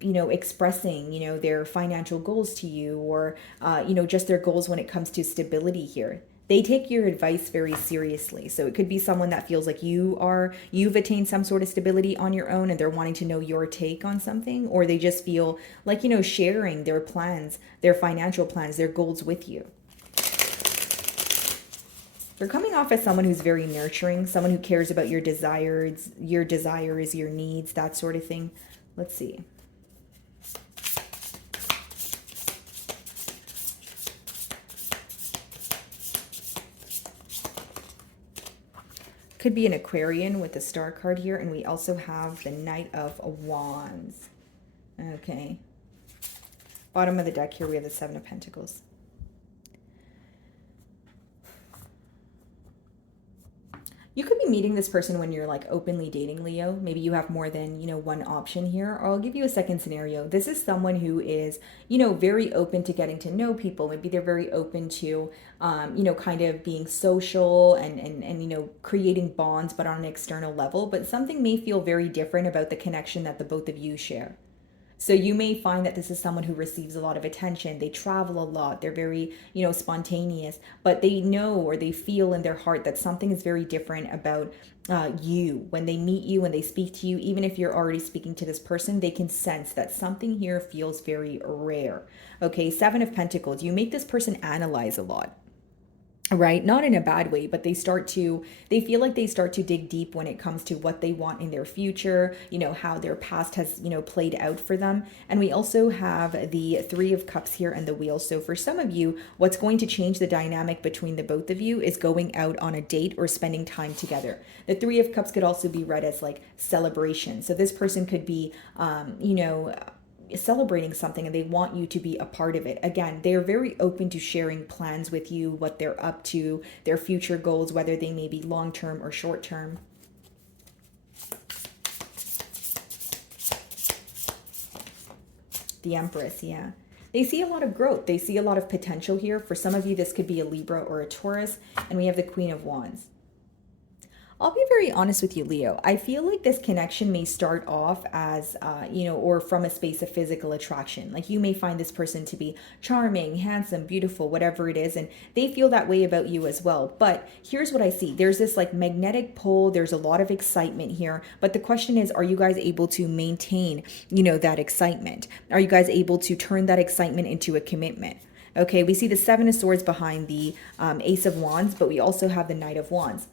you know, expressing, you know, their financial goals to you, or, you know, just their goals when it comes to stability here. They take your advice very seriously. So it could be someone that feels like you've attained some sort of stability on your own and they're wanting to know your take on something, or they just feel like, you know, sharing their plans, their financial plans, their goals with you. They're coming off as someone who's very nurturing, someone who cares about your desires, your needs, that sort of thing. Let's see. Could be an Aquarian with the Star card here, and we also have the Knight of Wands. Okay. Bottom of the deck here, we have the Seven of Pentacles. You could be meeting this person when you're like openly dating, Leo. Maybe you have more than, you know, one option here. Or I'll give you a second scenario. This is someone who is, you know, very open to getting to know people. Maybe they're very open to, you know, kind of being social and, you know, creating bonds, but on an external level. But something may feel very different about the connection that the both of you share. So you may find that this is someone who receives a lot of attention. They travel a lot. They're very, you know, spontaneous, but they know or they feel in their heart that something is very different about you. When they meet you, when they speak to you, even if you're already speaking to this person, they can sense that something here feels very rare. Okay, Seven of Pentacles. You make this person analyze a lot. Right? Not in a bad way, but they feel like they start to dig deep when it comes to what they want in their future, you know, how their past has, you know, played out for them. And we also have the Three of Cups here and the Wheel. So for some of you, what's going to change the dynamic between the both of you is going out on a date or spending time together. The Three of Cups could also be read as like celebration. So this person could be, you know, celebrating something and they want you to be a part of it. Again, they're very open to sharing plans with you, what they're up to, their future goals, whether they may be long-term or short-term. The Empress, yeah. They see a lot of growth. They see a lot of potential here. For some of you, this could be a Libra or a Taurus. And we have the Queen of Wands. I'll be very honest with you, Leo. I feel like this connection may start off as, you know, or from a space of physical attraction. Like you may find this person to be charming, handsome, beautiful, whatever it is. And they feel that way about you as well. But here's what I see. There's this like magnetic pull. There's a lot of excitement here. But the question is, are you guys able to maintain, you know, that excitement? Are you guys able to turn that excitement into a commitment? Okay, we see the Seven of Swords behind the Ace of Wands, but we also have the Knight of Wands.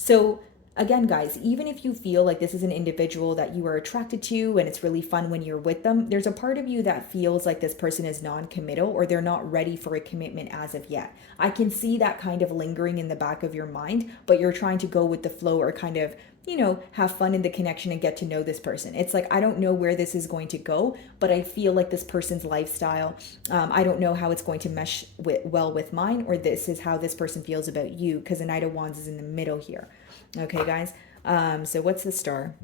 So again, guys, even if you feel like this is an individual that you are attracted to and it's really fun when you're with them, there's a part of you that feels like this person is non-committal or they're not ready for a commitment as of yet. I can see that kind of lingering in the back of your mind, but you're trying to go with the flow or kind of, you know, have fun in the connection and get to know this person. It's like, I don't know where this is going to go, but I feel like this person's lifestyle, I don't know how it's going to mesh well with mine, or this is how this person feels about you, because the Knight of Wands is in the middle here. Okay, guys. So what's the star?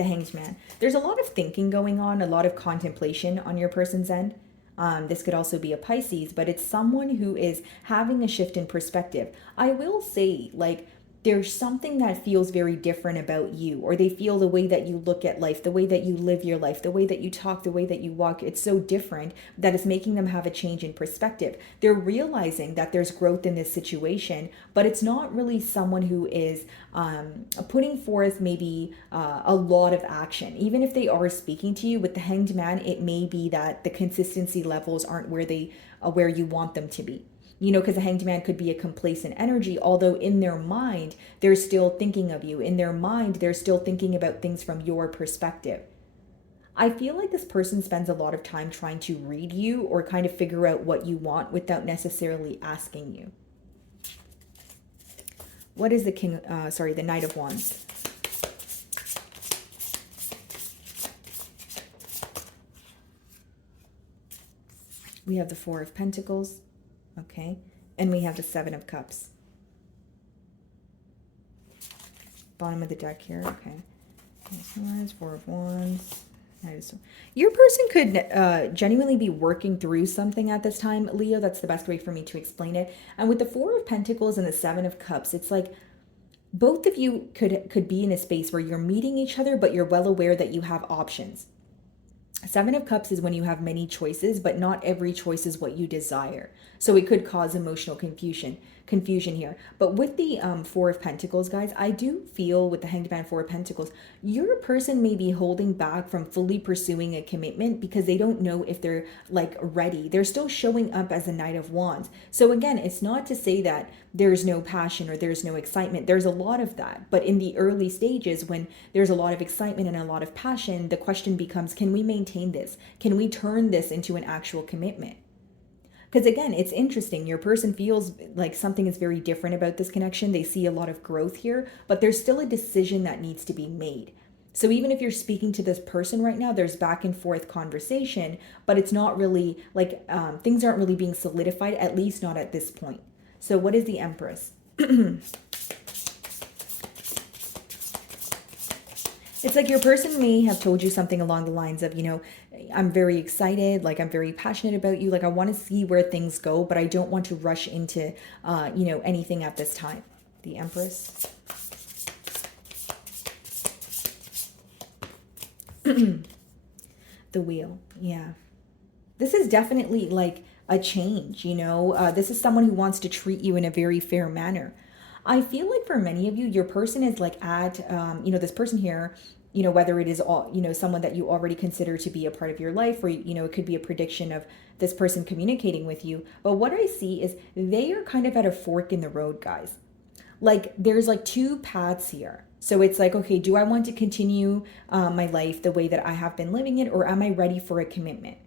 The Hanged Man. There's a lot of thinking going on, a lot of contemplation on your person's end. This could also be a Pisces, but it's someone who is having a shift in perspective. I will say, like, there's something that feels very different about you, or they feel the way that you look at life, the way that you live your life, the way that you talk, the way that you walk. It's so different that it's making them have a change in perspective. They're realizing that there's growth in this situation, but it's not really someone who is putting forth maybe a lot of action. Even if they are speaking to you with the Hanged Man, it may be that the consistency levels aren't where you want them to be. You know, because the Hanged Man could be a complacent energy, although in their mind, they're still thinking of you. In their mind, they're still thinking about things from your perspective. I feel like this person spends a lot of time trying to read you or kind of figure out what you want without necessarily asking you. What is the Knight of Wands? We have the Four of Pentacles. Okay, and we have the Seven of Cups. Bottom of the deck here, okay. Four of Wands. Your person could genuinely be working through something at this time, Leo. That's the best way for me to explain it. And with the Four of Pentacles and the Seven of Cups, it's like both of you could be in a space where you're meeting each other, but you're well aware that you have options. Seven of Cups is when you have many choices, but not every choice is what you desire. So it could cause emotional confusion here. But with the Four of Pentacles, guys, I do feel with the Hanged Man, Four of Pentacles, your person may be holding back from fully pursuing a commitment because they don't know if they're like ready. They're still showing up as a Knight of Wands. So again, it's not to say that there's no passion or there's no excitement. There's a lot of that. But in the early stages, when there's a lot of excitement and a lot of passion, the question becomes, can we maintain this? Can we turn this into an actual commitment? Because again, it's interesting. Your person feels like something is very different about this connection. They see a lot of growth here, but there's still a decision that needs to be made. So even if you're speaking to this person right now, there's back and forth conversation, but it's not really like things aren't really being solidified, at least not at this point. So what is the Empress? It's like your person may have told you something along the lines of, you know, I'm very excited, like I'm very passionate about you, like I want to see where things go, but I don't want to rush into, you know, anything at this time. The Empress. The Wheel. Yeah. This is definitely like a change, you know. This is someone who wants to treat you in a very fair manner. I feel like for many of you, your person is like at, you know, this person here, you know, whether it is all, you know, someone that you already consider to be a part of your life, or, you know, it could be a prediction of this person communicating with you. But what I see is they are kind of at a fork in the road, guys. Like there's like two paths here. So it's like, okay, do I want to continue my life the way that I have been living it, or am I ready for a commitment?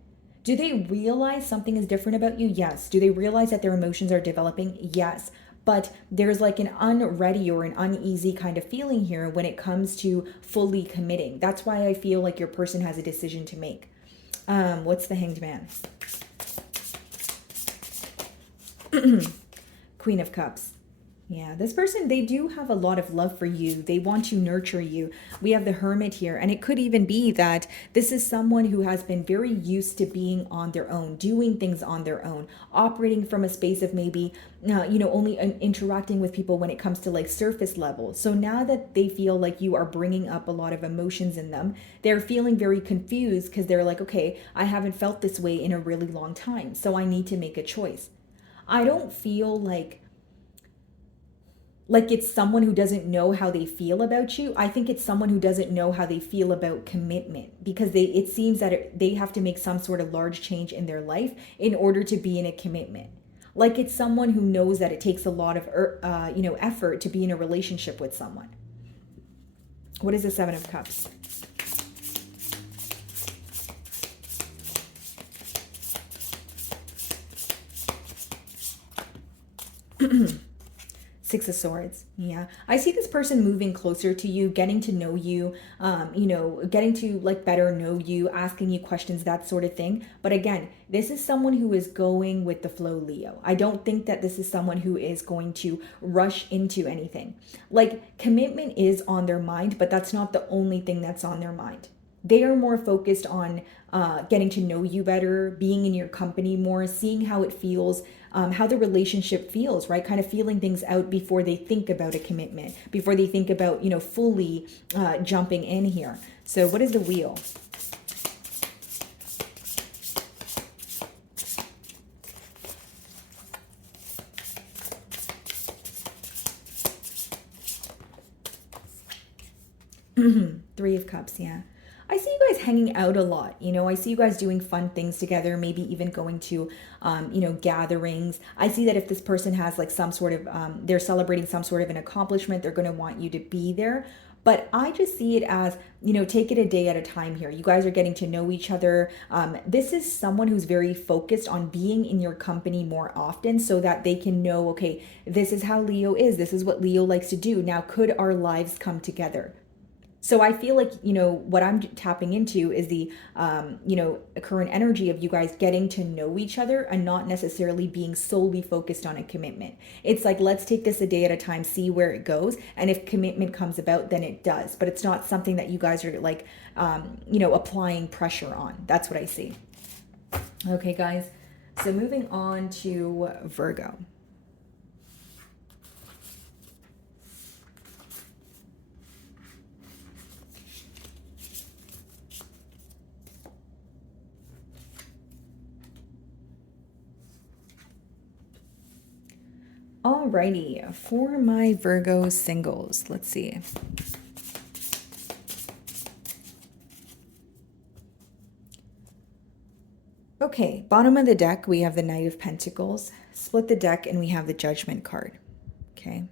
Do they realize something is different about you? Yes. Do they realize that their emotions are developing? Yes. But there's like an unready or an uneasy kind of feeling here when it comes to fully committing. That's why I feel like your person has a decision to make. What's the Hanged Man? Queen of Cups. Yeah, this person, they do have a lot of love for you. They want to nurture you. We have the Hermit here, and it could even be that this is someone who has been very used to being on their own, doing things on their own, operating from a space of maybe, you know, only interacting with people when it comes to like surface level. So now that they feel like you are bringing up a lot of emotions in them, they're feeling very confused because they're like, okay, I haven't felt this way in a really long time, so I need to make a choice. I don't feel like it's someone who doesn't know how they feel about you. I think it's someone who doesn't know how they feel about commitment, because it seems that they have to make some sort of large change in their life in order to be in a commitment. Like it's someone who knows that it takes a lot of you know, effort to be in a relationship with someone. What is the Seven of Cups? Six of Swords. Yeah. I see this person moving closer to you, getting to know you, getting to like better know you, asking you questions, that sort of thing. But again, this is someone who is going with the flow, Leo. I don't think that this is someone who is going to rush into anything. Like, commitment is on their mind, but that's not the only thing that's on their mind. They are more focused on getting to know you better, being in your company more, seeing how it feels, how the relationship feels, right? Kind of feeling things out before they think about a commitment, before they think about, fully jumping in here. So what is the Wheel? Three of Cups, yeah. I see you guys hanging out a lot. I see you guys doing fun things together, maybe even going to, gatherings. I see that if this person has like some sort of, they're celebrating some sort of an accomplishment, they're going to want you to be there. But I just see it as, take it a day at a time here. You guys are getting to know each other. This is someone who's very focused on being in your company more often so that they can know, okay, this is how Leo is. This is what Leo likes to do. Now, could our lives come together? So I feel like, what I'm tapping into is the, current energy of you guys getting to know each other and not necessarily being solely focused on a commitment. It's like, let's take this a day at a time, see where it goes. And if commitment comes about, then it does. But it's not something that you guys are like, applying pressure on. That's what I see. Okay, guys. So moving on to Virgo. Alrighty, for my Virgo singles, let's see. Okay, bottom of the deck, we have the Knight of Pentacles. Split the deck and we have the Judgment card. Okay.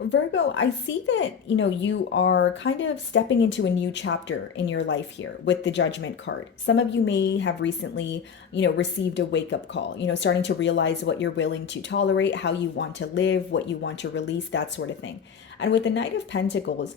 Virgo, I see that, you are kind of stepping into a new chapter in your life here with the Judgment card. Some of you may have recently, received a wake-up call, starting to realize what you're willing to tolerate, how you want to live, what you want to release, that sort of thing. And with the Knight of Pentacles,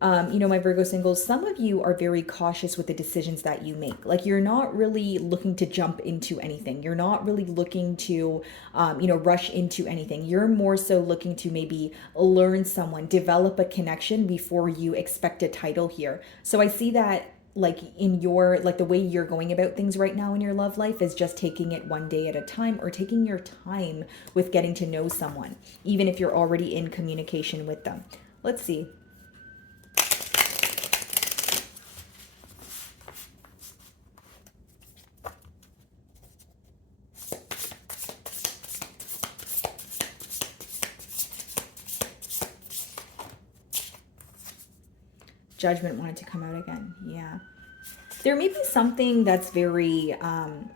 my Virgo singles, some of you are very cautious with the decisions that you make. Like, you're not really looking to jump into anything. You're not really looking to, rush into anything. You're more so looking to maybe learn someone, develop a connection before you expect a title here. So I see that like in your, like the way you're going about things right now in your love life is just taking it one day at a time, or taking your time with getting to know someone, even if you're already in communication with them. Let's see. Judgment wanted to come out again. Yeah. There may be something that's very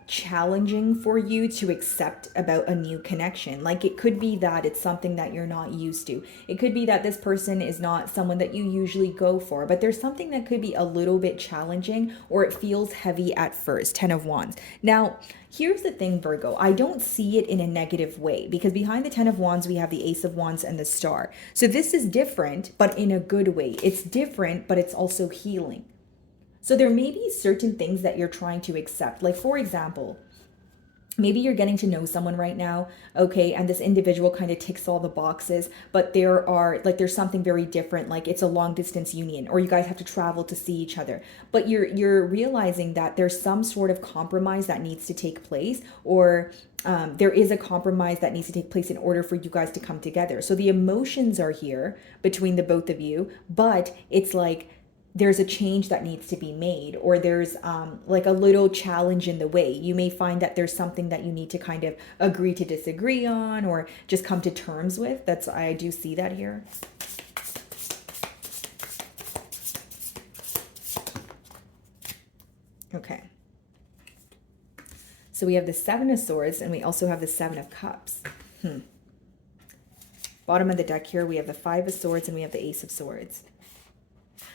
challenging for you to accept about a new connection. Like, it could be that it's something that you're not used to. It could be that this person is not someone that you usually go for, but there's something that could be a little bit challenging, or it feels heavy at first. 10 of Wands. Now, here's the thing, Virgo. I don't see it in a negative way, because behind the 10 of Wands, we have the Ace of Wands and the Star. So this is different, but in a good way. It's different, but it's also healing. So there may be certain things that you're trying to accept. Like, for example, maybe you're getting to know someone right now, okay, and this individual kind of ticks all the boxes, but there's something very different, like it's a long distance union, or you guys have to travel to see each other. But you're realizing that there's some sort of compromise that needs to take place, or there is a compromise that needs to take place in order for you guys to come together. So the emotions are here between the both of you, but it's like there's a change that needs to be made, or there's like a little challenge in the way. You may find that there's something that you need to kind of agree to disagree on, or just come to terms with. I do see that here. Okay. So we have the Seven of Swords, and we also have the Seven of Cups. Bottom of the deck here, we have the Five of Swords, and we have the Ace of Swords.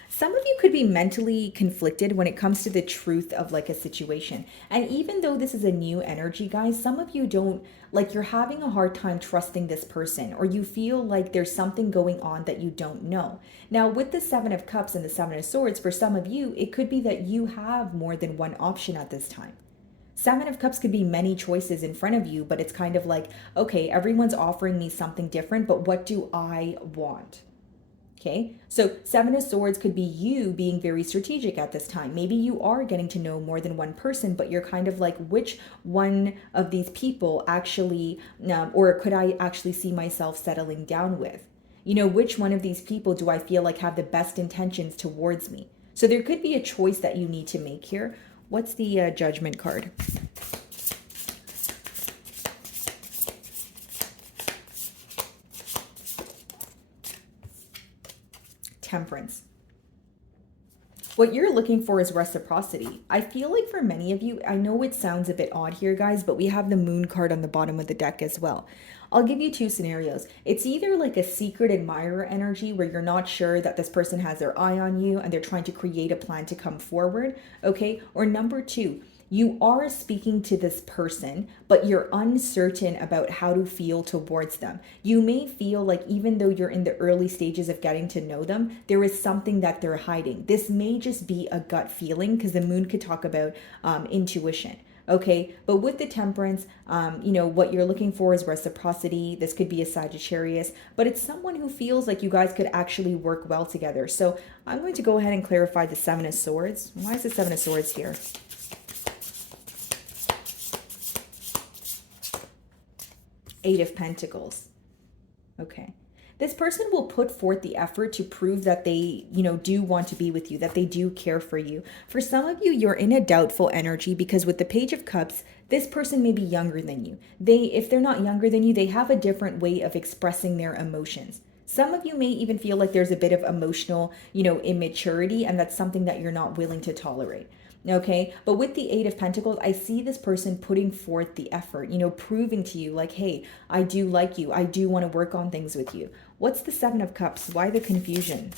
Some of you could be mentally conflicted when it comes to the truth of like a situation. And even though this is a new energy, guys, some of you don't, like, you're having a hard time trusting this person, or you feel like there's something going on that you don't know. Now, with the Seven of Cups and the Seven of Swords, for some of you, it could be that you have more than one option at this time. Seven of Cups could be many choices in front of you, but it's kind of like, okay, everyone's offering me something different, but what do I want? Okay, so Seven of Swords could be you being very strategic at this time. Maybe you are getting to know more than one person, but you're kind of like, which one of these people actually, or could I actually see myself settling down with? You know, which one of these people do I feel like have the best intentions towards me? So there could be a choice that you need to make here. What's the Judgment card? Temperance. What you're looking for is reciprocity. I feel like for many of you, I know it sounds a bit odd here, guys, but we have the Moon card on the bottom of the deck as well. I'll give you two scenarios. It's either like a secret admirer energy where you're not sure that this person has their eye on you and they're trying to create a plan to come forward, okay? Or number two, you are speaking to this person, but you're uncertain about how to feel towards them. You may feel like even though you're in the early stages of getting to know them, there is something that they're hiding. This may just be a gut feeling, because the Moon could talk about intuition. Okay, but with the Temperance, you know, what you're looking for is reciprocity. This could be a Sagittarius, but it's someone who feels like you guys could actually work well together. So I'm going to go ahead and clarify the Seven of Swords. Why is the Seven of Swords here? Eight of Pentacles. Okay. This person will put forth the effort to prove that they, you know, do want to be with you, that they do care for you. For some of you, you're in a doubtful energy because with the Page of Cups, this person may be younger than you. If they're not younger than you, they have a different way of expressing their emotions. Some of you may even feel like there's a bit of emotional, you know, immaturity, and that's something that you're not willing to tolerate. Okay, but with the Eight of Pentacles, I see this person putting forth the effort, you know, proving to you like, hey, I do like you. I do want to work on things with you. What's the Seven of Cups? Why the confusion?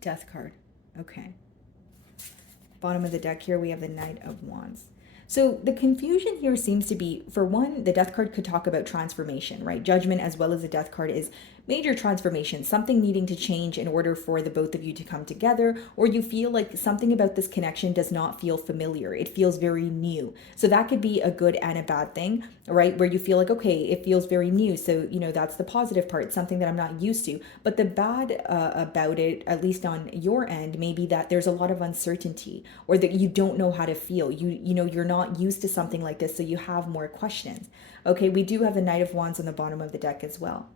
Death card. Okay. Bottom of the deck here, we have the Knight of Wands. So the confusion here seems to be, for one, the Death card could talk about transformation, right? Judgment as well as the Death card is major transformation, something needing to change in order for the both of you to come together, or you feel like something about this connection does not feel familiar. It feels very new. So that could be a good and a bad thing, right? Where you feel like, okay, it feels very new. So, you know, that's the positive part, something that I'm not used to. But the bad about it, at least on your end, may be that there's a lot of uncertainty, or that you don't know how to feel. You know, you're not used to something like this, so you have more questions. Okay, we do have the Knight of Wands on the bottom of the deck as well.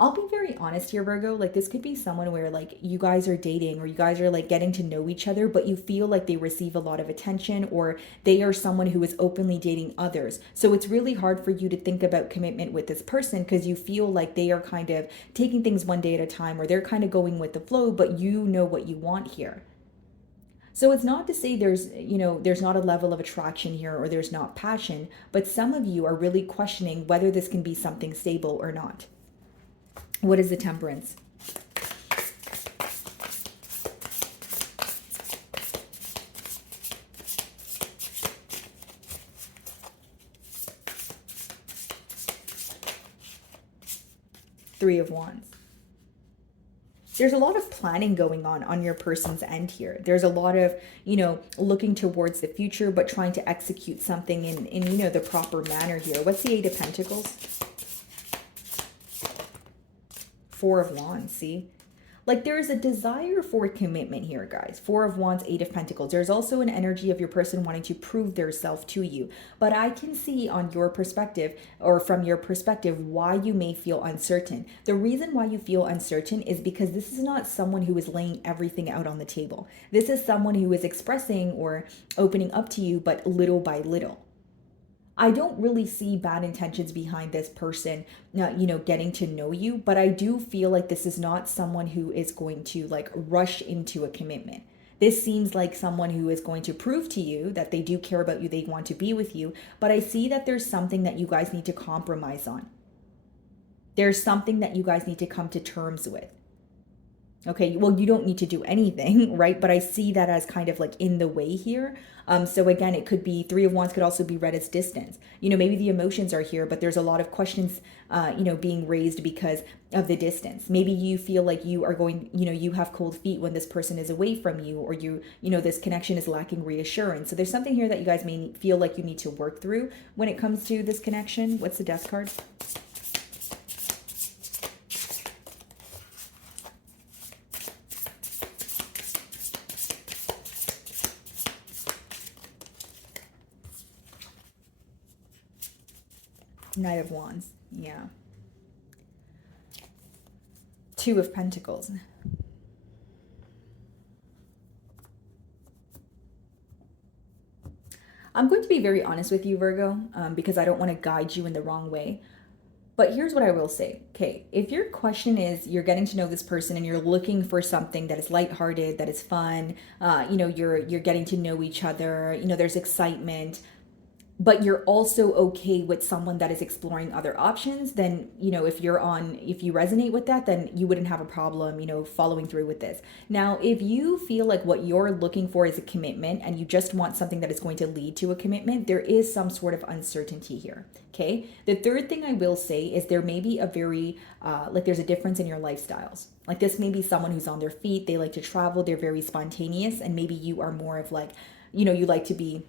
I'll be very honest here, Virgo, like this could be someone where like you guys are dating, or you guys are like getting to know each other, but you feel like they receive a lot of attention, or they are someone who is openly dating others. So it's really hard for you to think about commitment with this person because you feel like they are kind of taking things one day at a time, or they're kind of going with the flow, but you know what you want here. So it's not to say there's, you know, there's not a level of attraction here, or there's not passion, but some of you are really questioning whether this can be something stable or not. What is the Temperance? Three of Wands. There's a lot of planning going on your person's end here. There's a lot of, you know, looking towards the future, but trying to execute something in you know, the proper manner here. What's the Eight of Pentacles? Four of Wands, see? Like there is a desire for commitment here, guys. Four of Wands, Eight of Pentacles. There's also an energy of your person wanting to prove their self to you. But I can see on your perspective, or from your perspective, why you may feel uncertain. The reason why you feel uncertain is because this is not someone who is laying everything out on the table. This is someone who is expressing or opening up to you, but little by little. I don't really see bad intentions behind this person, you know, getting to know you, but I do feel like this is not someone who is going to like rush into a commitment. This seems like someone who is going to prove to you that they do care about you, they want to be with you, but I see that there's something that you guys need to compromise on. There's something that you guys need to come to terms with. Okay, well, you don't need to do anything, right? But I see that as kind of like in the way here. So again, it could be Three of Wands could also be read as distance. Maybe the emotions are here, but there's a lot of questions, being raised because of the distance. Maybe you feel like you are going, you have cold feet when this person is away from you, or this connection is lacking reassurance. So there's something here that you guys may feel like you need to work through when it comes to this connection. What's the Death card? Knight of Wands, yeah. Two of Pentacles. I'm going to be very honest with you, Virgo, because I don't want to guide you in the wrong way. But here's what I will say. Okay, if your question is you're getting to know this person and you're looking for something that is lighthearted, that is fun, you're getting to know each other, there's excitement, but you're also okay with someone that is exploring other options, then, if you resonate with that, then you wouldn't have a problem, following through with this. Now, if you feel like what you're looking for is a commitment and you just want something that is going to lead to a commitment, there is some sort of uncertainty here. Okay. The third thing I will say is there may be a very, there's a difference in your lifestyles. Like this may be someone who's on their feet. They like to travel. They're very spontaneous. And maybe you are more of like, you like to be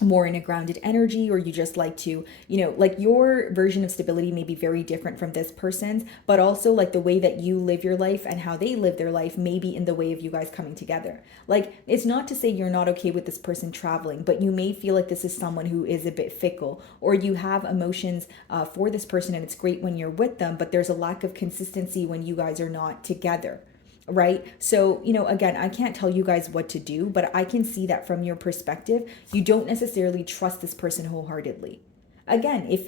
more in a grounded energy, or you just like to, like your version of stability may be very different from this person's, but also like the way that you live your life and how they live their life may be in the way of you guys coming together. Like, it's not to say you're not okay with this person traveling, but you may feel like this is someone who is a bit fickle, or you have emotions for this person and it's great when you're with them, but there's a lack of consistency when you guys are not together. Right? So, again, I can't tell you guys what to do, but I can see that from your perspective, you don't necessarily trust this person wholeheartedly. Again, if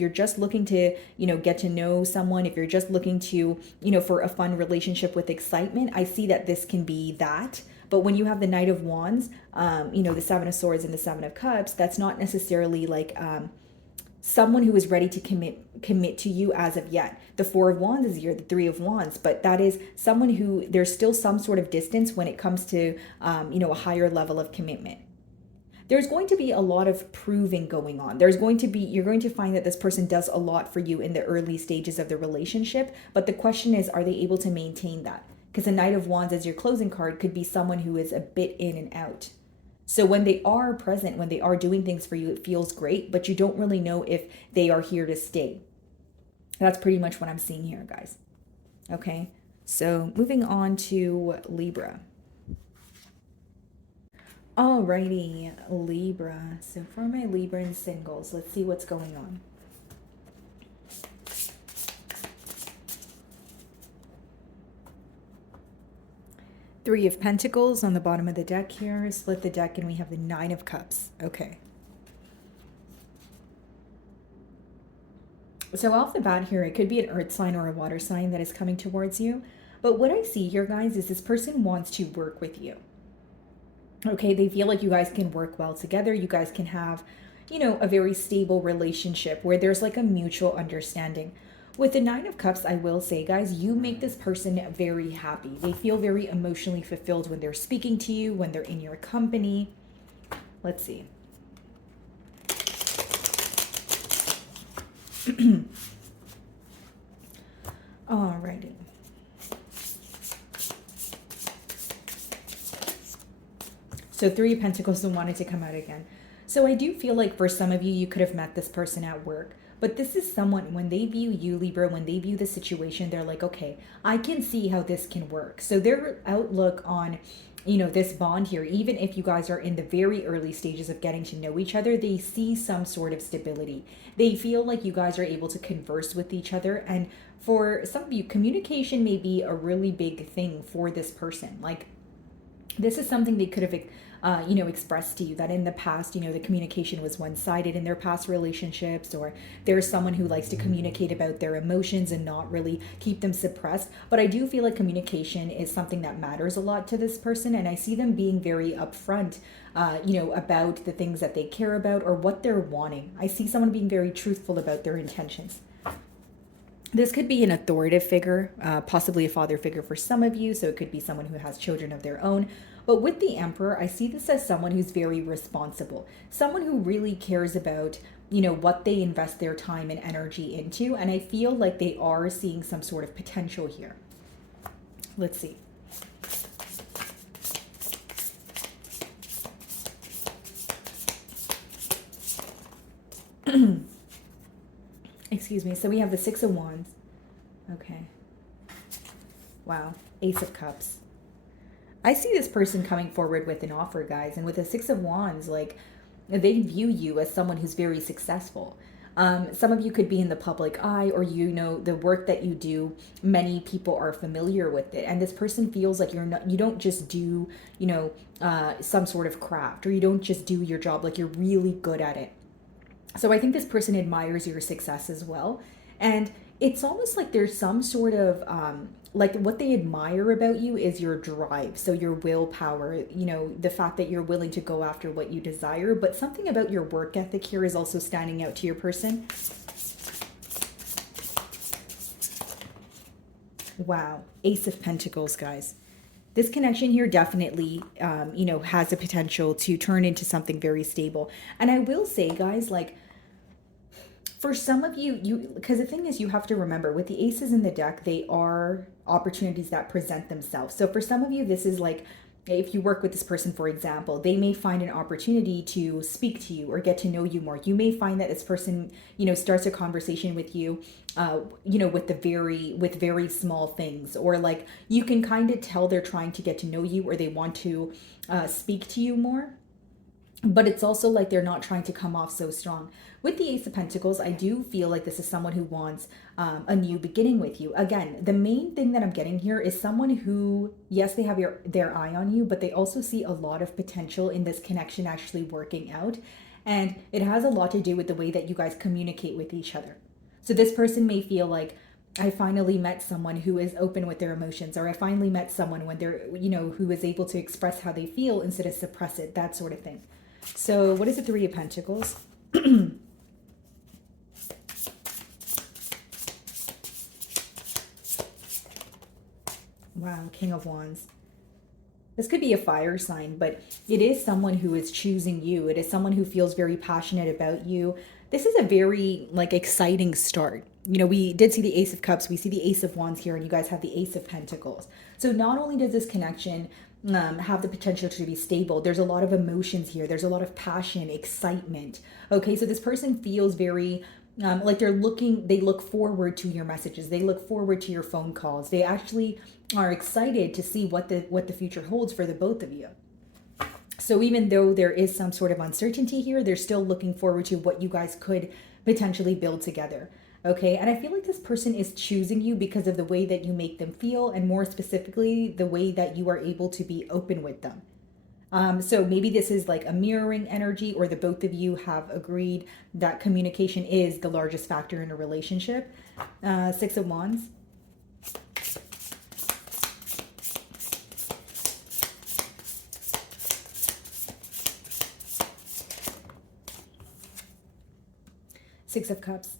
you're just looking to, get to know someone, if you're just looking to, for a fun relationship with excitement, I see that this can be that. But when you have the Knight of Wands, the Seven of Swords and the Seven of Cups, that's not necessarily like, someone who is ready to commit to you as of yet. The Four of Wands is here, the Three of Wands, but that is someone who there's still some sort of distance when it comes to, a higher level of commitment. There's going to be a lot of proving going on. You're going to find that this person does a lot for you in the early stages of the relationship, but the question is, are they able to maintain that? Because the Knight of Wands as your closing card could be someone who is a bit in and out. So when they are present, when they are doing things for you, it feels great, but you don't really know if they are here to stay. That's pretty much what I'm seeing here, guys. Okay, so moving on to Libra. Alrighty, Libra. So for my Libra and singles, let's see what's going on. Three of Pentacles on the bottom of the deck here. Split the deck and we have the Nine of Cups. Okay. So off the bat here, it could be an earth sign or a water sign that is coming towards you. But what I see here, guys, is this person wants to work with you. Okay, they feel like you guys can work well together. You guys can have, a very stable relationship where there's like a mutual understanding. With the Nine of Cups, I will say, guys, you make this person very happy. They feel very emotionally fulfilled when they're speaking to you, when they're in your company. Let's see. Alrighty. So Three of Pentacles wanted to come out again. So I do feel like for some of you, you could have met this person at work. But this is someone, when they view you, Libra, when they view the situation, they're like, okay, I can see how this can work. So their outlook on, this bond here, even if you guys are in the very early stages of getting to know each other, they see some sort of stability. They feel like you guys are able to converse with each other. And for some of you, communication may be a really big thing for this person. Like, this is something they could have expressed to you that in the past, the communication was one-sided in their past relationships, or there's someone who likes to communicate about their emotions and not really keep them suppressed. But I do feel like communication is something that matters a lot to this person, and I see them being very upfront, about the things that they care about or what they're wanting. I see someone being very truthful about their intentions. This could be an authoritative figure, possibly a father figure for some of you. So it could be someone who has children of their own. But with the Emperor, I see this as someone who's very responsible, someone who really cares about, what they invest their time and energy into. And I feel like they are seeing some sort of potential here. Let's see. Excuse me. So we have the Six of Wands. Okay. Wow. Ace of Cups. I see this person coming forward with an offer, guys. And with the Six of Wands, like, they view you as someone who's very successful. Some of you could be in the public eye, or the work that you do, many people are familiar with it. And this person feels like you don't just do, some sort of craft, or you don't just do your job, like you're really good at it. So I think this person admires your success as well. And it's almost like there's some sort of, like what they admire about you is your drive. So your willpower, the fact that you're willing to go after what you desire. But something about your work ethic here is also standing out to your person. Wow. Ace of Pentacles, guys. This connection here definitely, has the potential to turn into something very stable. And I will say, guys, like, for some of you, because the thing is, you have to remember, with the aces in the deck, they are opportunities that present themselves. So for some of you, this is like, if you work with this person, for example, they may find an opportunity to speak to you or get to know you more. You may find that this person, starts a conversation with you, with very small things, or like you can kind of tell they're trying to get to know you, or they want to speak to you more. But it's also like they're not trying to come off so strong. With the Ace of Pentacles, I do feel like this is someone who wants a new beginning with you. Again, the main thing that I'm getting here is someone who, yes, they have their eye on you, but they also see a lot of potential in this connection actually working out. And it has a lot to do with the way that you guys communicate with each other. So this person may feel like, I finally met someone who is open with their emotions, or I finally met someone when they're, who is able to express how they feel instead of suppress it, that sort of thing. So what is the Three of Pentacles? Wow, King of Wands. This could be a fire sign, but it is someone who is choosing you. It is someone who feels very passionate about you. This is a very, like, exciting start. We did see the Ace of Cups. We see the Ace of Wands here, and you guys have the Ace of Pentacles. So not only does this connection have the potential to be stable, there's a lot of emotions here. There's a lot of passion, excitement. Okay, so this person feels very like they look forward to your messages. They look forward to your phone calls. They actually are excited to see what the future holds for the both of you. So even though there is some sort of uncertainty here, they're still looking forward to what you guys could potentially build together. Okay, and I feel like this person is choosing you because of the way that you make them feel, and more specifically, the way that you are able to be open with them. So maybe this is like a mirroring energy, or the both of you have agreed that communication is the largest factor in a relationship. Six of Wands. Six of Cups.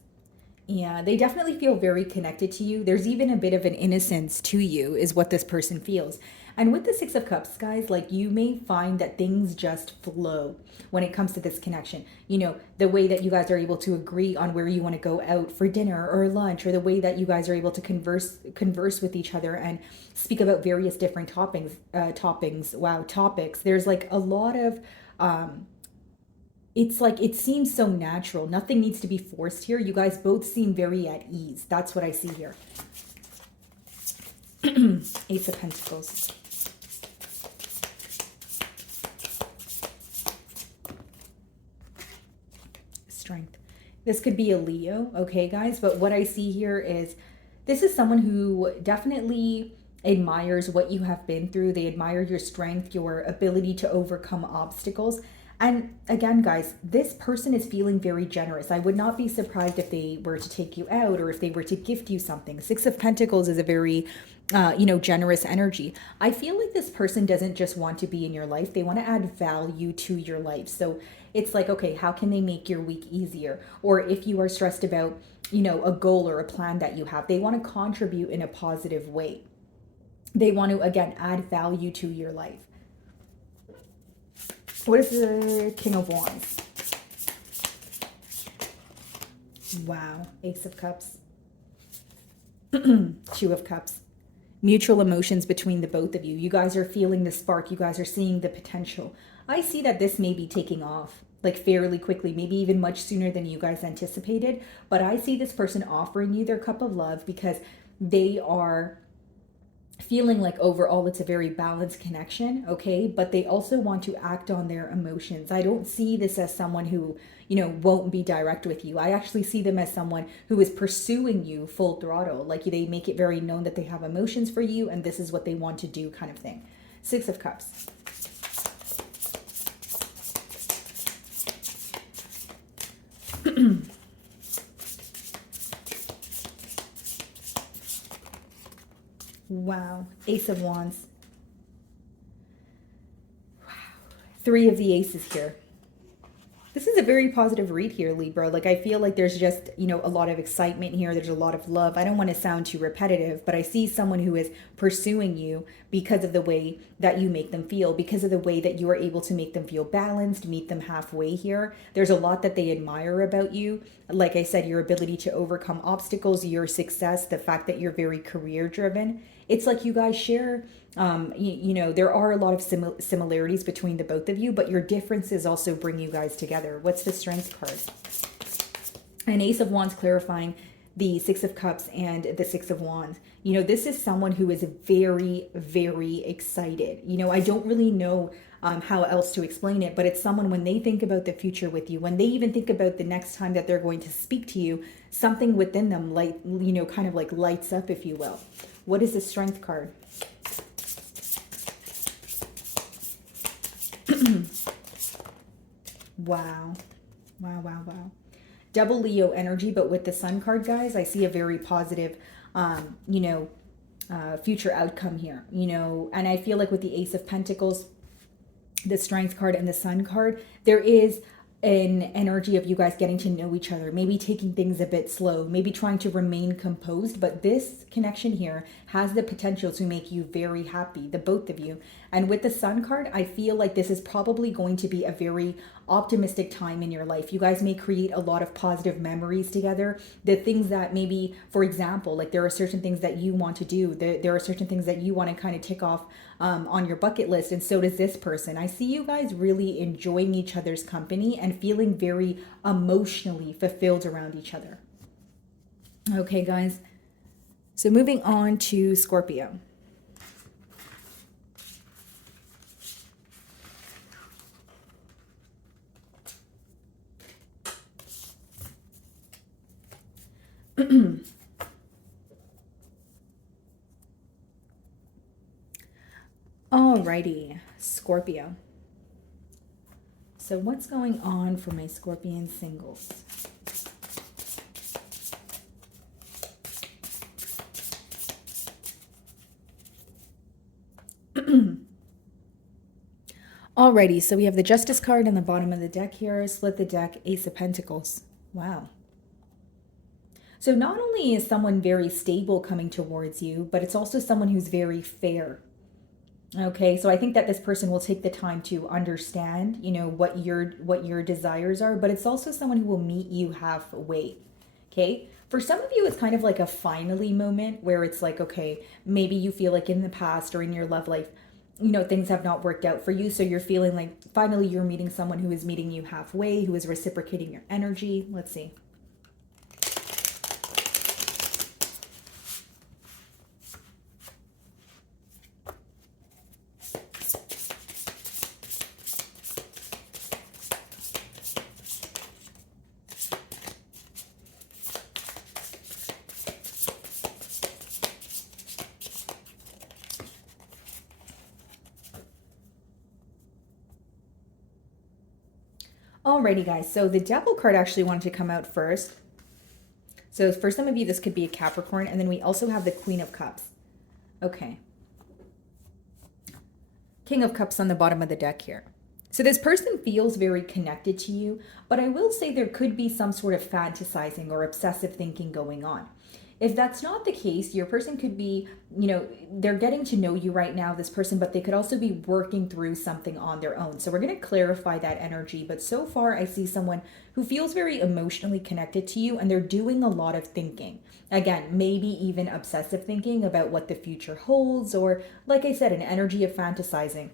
Yeah, they definitely feel very connected to you. There's even a bit of an innocence to you, is what this person feels. And with the Six of Cups, guys, like, you may find that things just flow when it comes to this connection. The way that you guys are able to agree on where you want to go out for dinner or lunch, or the way that you guys are able to converse with each other and speak about various different topics. There's like a lot of it's like, it seems so natural. Nothing needs to be forced here. You guys both seem very at ease. That's what I see here. Ace of Pentacles. Strength. This could be a Leo, okay, guys? But what I see here is this is someone who definitely admires what you have been through. They admire your strength, your ability to overcome obstacles. And again, guys, this person is feeling very generous. I would not be surprised if they were to take you out or if they were to gift you something. Six of Pentacles is a very, generous energy. I feel like this person doesn't just want to be in your life. They want to add value to your life. So it's like, okay, how can they make your week easier? Or if you are stressed about, a goal or a plan that you have, they want to contribute in a positive way. They want to, again, add value to your life. What is the King of Wands? Wow. Ace of Cups. Two of Cups. Mutual emotions between the both of you. You guys are feeling the spark. You guys are seeing the potential. I see that this may be taking off like fairly quickly, maybe even much sooner than you guys anticipated. But I see this person offering you their cup of love because they are feeling like overall it's a very balanced connection, okay? But they also want to act on their emotions. I don't see this as someone who, won't be direct with you. I actually see them as someone who is pursuing you full throttle. Like they make it very known that they have emotions for you and this is what they want to do, kind of thing. Six of Cups. Wow. Ace of Wands. Wow. Three of the aces here. This is a very positive read here, Libra. Like I feel like there's just, a lot of excitement here. There's a lot of love. I don't want to sound too repetitive, but I see someone who is pursuing you because of the way that you make them feel, because of the way that you are able to make them feel balanced, meet them halfway here. There's a lot that they admire about you. Like I said, your ability to overcome obstacles, your success, the fact that you're very career driven. It's like you guys share, there are a lot of similarities between the both of you, but your differences also bring you guys together. What's the Strength card? An Ace of Wands clarifying the Six of Cups and the Six of Wands. This is someone who is very, very excited. I don't really know how else to explain it, but it's someone when they think about the future with you, when they even think about the next time that they're going to speak to you, something within them kind of like lights up, if you will. What is the Strength card? Wow. Wow. Double Leo energy, but with the Sun card, guys, I see a very positive, future outcome here, and I feel like with the Ace of Pentacles, the Strength card and the Sun card, there is an energy of you guys getting to know each other, maybe taking things a bit slow, maybe trying to remain composed. But this connection here has the potential to make you very happy, the both of you. And with the Sun card, I feel like this is probably going to be a very optimistic time in your life. You guys may create a lot of positive memories together. The things that maybe, for example, like there are certain things that you want to do. There are certain things that you want to kind of tick off on your bucket list, and so does this person. I see you guys really enjoying each other's company and feeling very emotionally fulfilled around each other. Okay, guys. So moving on to Scorpio. Alrighty, Scorpio. So what's going on for my Scorpion singles? Alrighty, so we have the Justice card on the bottom of the deck here. Split the deck, Ace of Pentacles. Wow. So not only is someone very stable coming towards you, but it's also someone who's very fair. Okay, so I think that this person will take the time to understand, what your desires are, but it's also someone who will meet you halfway. Okay, for some of you, it's kind of like a finally moment where it's like, okay, maybe you feel like in the past or in your love life, things have not worked out for you. So you're feeling like finally you're meeting someone who is meeting you halfway, who is reciprocating your energy. Let's see. Alrighty, guys. So the Devil card actually wanted to come out first. So for some of you, this could be a Capricorn. And then we also have the Queen of Cups. Okay. King of Cups on the bottom of the deck here. So this person feels very connected to you, but I will say there could be some sort of fantasizing or obsessive thinking going on. If that's not the case, your person could be, they're getting to know you right now, this person, but they could also be working through something on their own. So we're going to clarify that energy. But so far, I see someone who feels very emotionally connected to you, and they're doing a lot of thinking. Again, maybe even obsessive thinking about what the future holds, or like I said, an energy of fantasizing.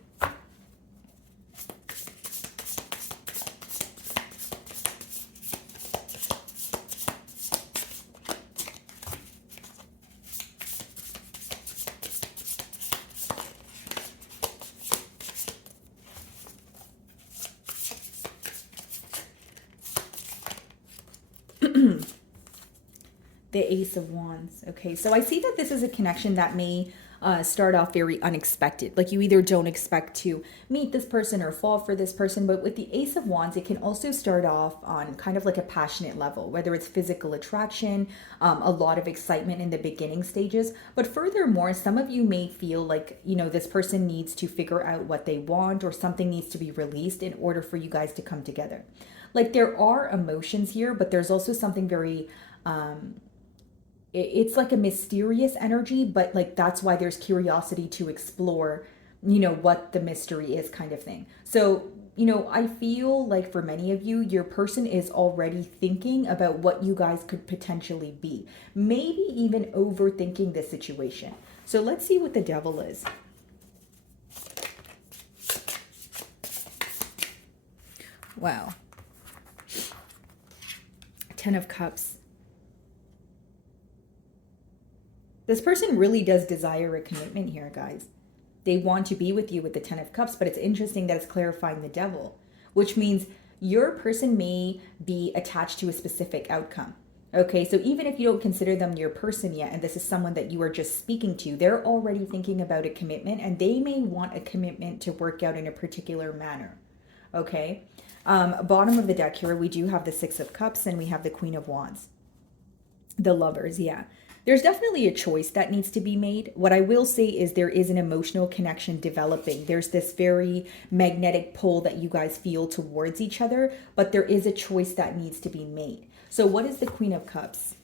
The Ace of Wands. Okay, so I see that this is a connection that may start off very unexpected. Like you either don't expect to meet this person or fall for this person, but with the Ace of Wands, it can also start off on kind of like a passionate level, whether it's physical attraction, a lot of excitement in the beginning stages. But furthermore, some of you may feel like, this person needs to figure out what they want, or something needs to be released in order for you guys to come together. Like there are emotions here, but there's also something very, it's like a mysterious energy, but like that's why there's curiosity to explore, what the mystery is, kind of thing. So, I feel like for many of you, your person is already thinking about what you guys could potentially be, maybe even overthinking the situation. So let's see what the Devil is. Wow. Ten of Cups. This person really does desire a commitment here, guys. They want to be with you with the Ten of Cups, but it's interesting that it's clarifying the Devil, which means your person may be attached to a specific outcome. Okay, so even if you don't consider them your person yet, and this is someone that you are just speaking to, they're already thinking about a commitment, and they may want a commitment to work out in a particular manner. Okay, bottom of the deck here, we do have the Six of Cups, and we have the Queen of Wands. The Lovers, yeah. There's definitely a choice that needs to be made. What I will say is there is an emotional connection developing. There's this very magnetic pull that you guys feel towards each other, but there is a choice that needs to be made. So what is the Queen of Cups?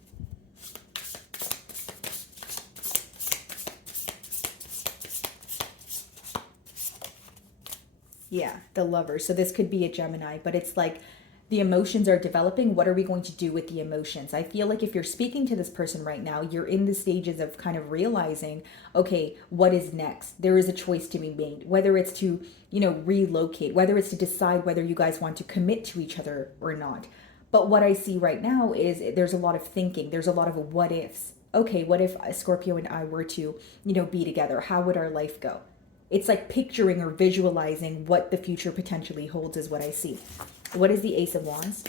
Yeah, the Lover. So this could be a Gemini, but it's like the emotions are developing. What are we going to do with the emotions? I feel like if you're speaking to this person right now, you're in the stages of kind of realizing, okay, what is next? There is a choice to be made, whether it's to, relocate, whether it's to decide whether you guys want to commit to each other or not. But what I see right now is there's a lot of thinking. There's a lot of what ifs. Okay, what if Scorpio and I were to, be together? How would our life go? It's like picturing or visualizing what the future potentially holds is what I see. What is the Ace of Wands?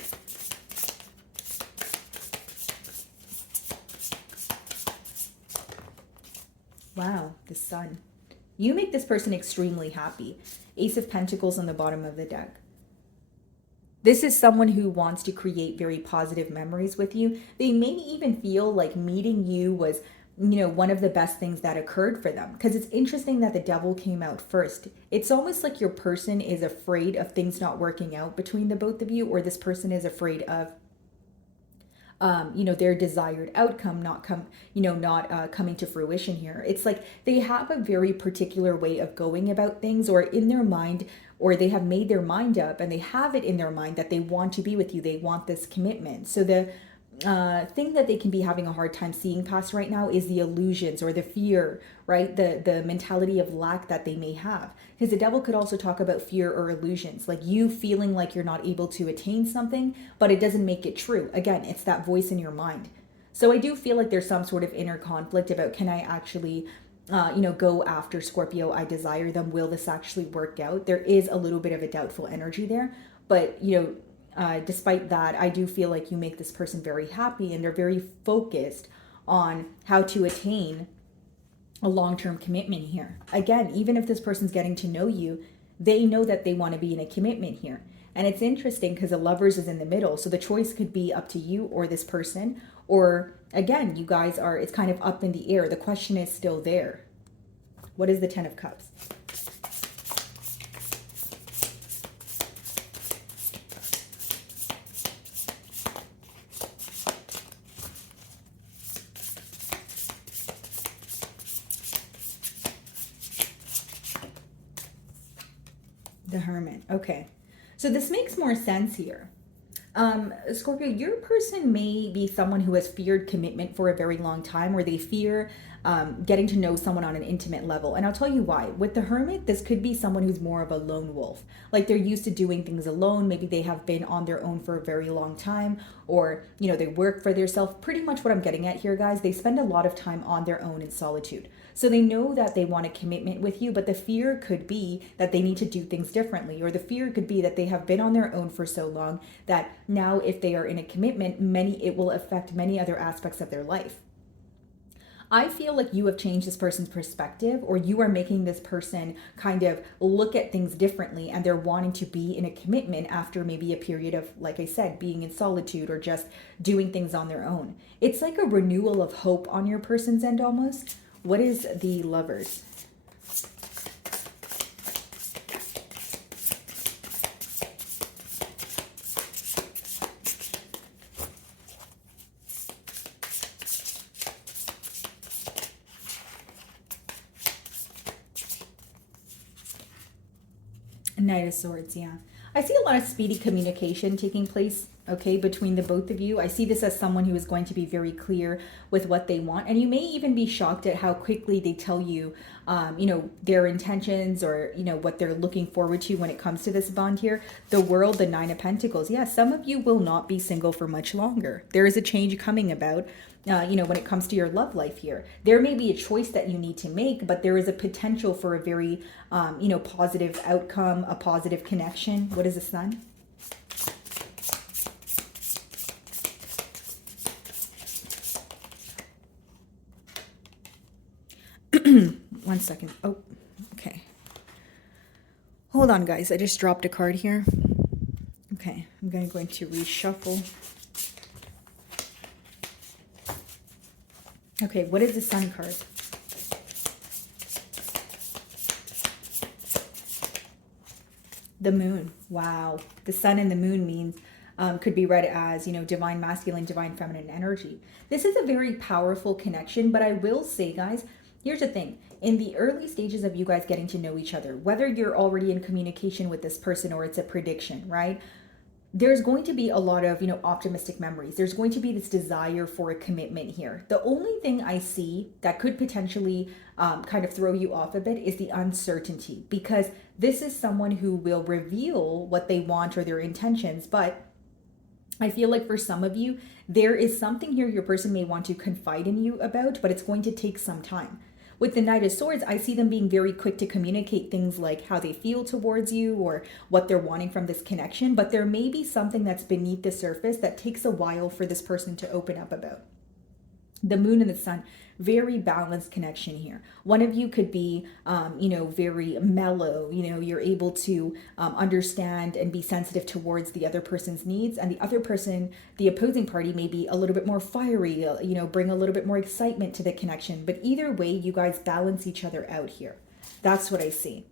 Wow, the Sun. You make this person extremely happy. Ace of Pentacles on the bottom of the deck. This is someone who wants to create very positive memories with you. They may even feel like meeting you was one of the best things that occurred for them, because it's interesting that the Devil came out first. It's almost like your person is afraid of things not working out between the both of you, or this person is afraid of their desired outcome not coming to fruition here. It's like they have a very particular way of going about things, or in their mind, or they have made their mind up and they have it in their mind that they want to be with you. They want this commitment. So the thing that they can be having a hard time seeing past right now is the illusions or the fear, right? The mentality of lack that they may have. Because the Devil could also talk about fear or illusions, like you feeling like you're not able to attain something, but it doesn't make it true. Again, it's that voice in your mind. So I do feel like there's some sort of inner conflict about, can I actually go after Scorpio? I desire them. Will this actually work out? There is a little bit of a doubtful energy there, but despite that, I do feel like you make this person very happy, and they're very focused on how to attain a long-term commitment here. Again, even if this person's getting to know you, they know that they want to be in a commitment here. And it's interesting because the Lovers is in the middle. So the choice could be up to you or this person. Or again, you guys are, it's kind of up in the air. The question is still there. What is the Ten of Cups? The Hermit. Okay. So this makes more sense here. Scorpio, your person may be someone who has feared commitment for a very long time, or they fear getting to know someone on an intimate level. And I'll tell you why. With the Hermit, this could be someone who's more of a lone wolf. Like they're used to doing things alone. Maybe they have been on their own for a very long time, or, you know, they work for themselves. Pretty much what I'm getting at here, guys, they spend a lot of time on their own in solitude. So they know that they want a commitment with you, but the fear could be that they need to do things differently, or the fear could be that they have been on their own for so long that now if they are in a commitment, it will affect many other aspects of their life. I feel like you have changed this person's perspective, or you are making this person kind of look at things differently, and they're wanting to be in a commitment after maybe a period of, like I said, being in solitude or just doing things on their own. It's like a renewal of hope on your person's end almost. What is the Lovers? Knight of Swords, yeah. I see a lot of speedy communication taking place, okay, between the both of you. I see this as someone who is going to be very clear with what they want. And you may even be shocked at how quickly they tell you, you know, their intentions, or, you know, what they're looking forward to when it comes to this bond here. The World, the Nine of Pentacles. Yeah, some of you will not be single for much longer. There is a change coming about. You know, when it comes to your love life here, there may be a choice that you need to make, but there is a potential for a very, you know, positive outcome, a positive connection. What is the Sun? One second. Oh, okay. Hold on, guys. I just dropped a card here. Okay, I'm going to reshuffle. Okay, what is the Sun card? The Moon. Wow. The Sun and the Moon means, could be read as, you know, divine masculine, divine feminine energy. This is a very powerful connection, but I will say, guys, here's the thing. In the early stages of you guys getting to know each other, whether you're already in communication with this person or it's a prediction, right? There's going to be a lot of, you know, optimistic memories. There's going to be this desire for a commitment here. The only thing I see that could potentially kind of throw you off a bit is the uncertainty, because this is someone who will reveal what they want or their intentions. But I feel like for some of you, there is something here your person may want to confide in you about, but it's going to take some time. With the Knight of Swords, I see them being very quick to communicate things like how they feel towards you or what they're wanting from this connection, but there may be something that's beneath the surface that takes a while for this person to open up about. The Moon and the Sun, very balanced connection here. One of you could be, you know, very mellow, you know, you're able to understand and be sensitive towards the other person's needs, and the other person, the opposing party, may be a little bit more fiery, you know, bring a little bit more excitement to the connection. But either way, you guys balance each other out here. That's what I see.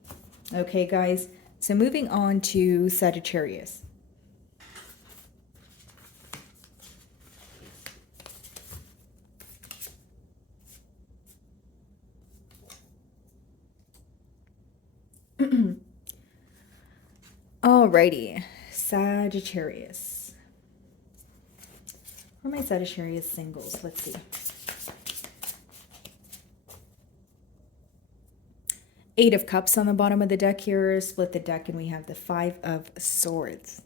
Okay, guys. So moving on to Sagittarius. Alrighty, Sagittarius. Where are my Sagittarius singles? Let's see. Eight of Cups on the bottom of the deck here. Split the deck and we have the Five of Swords.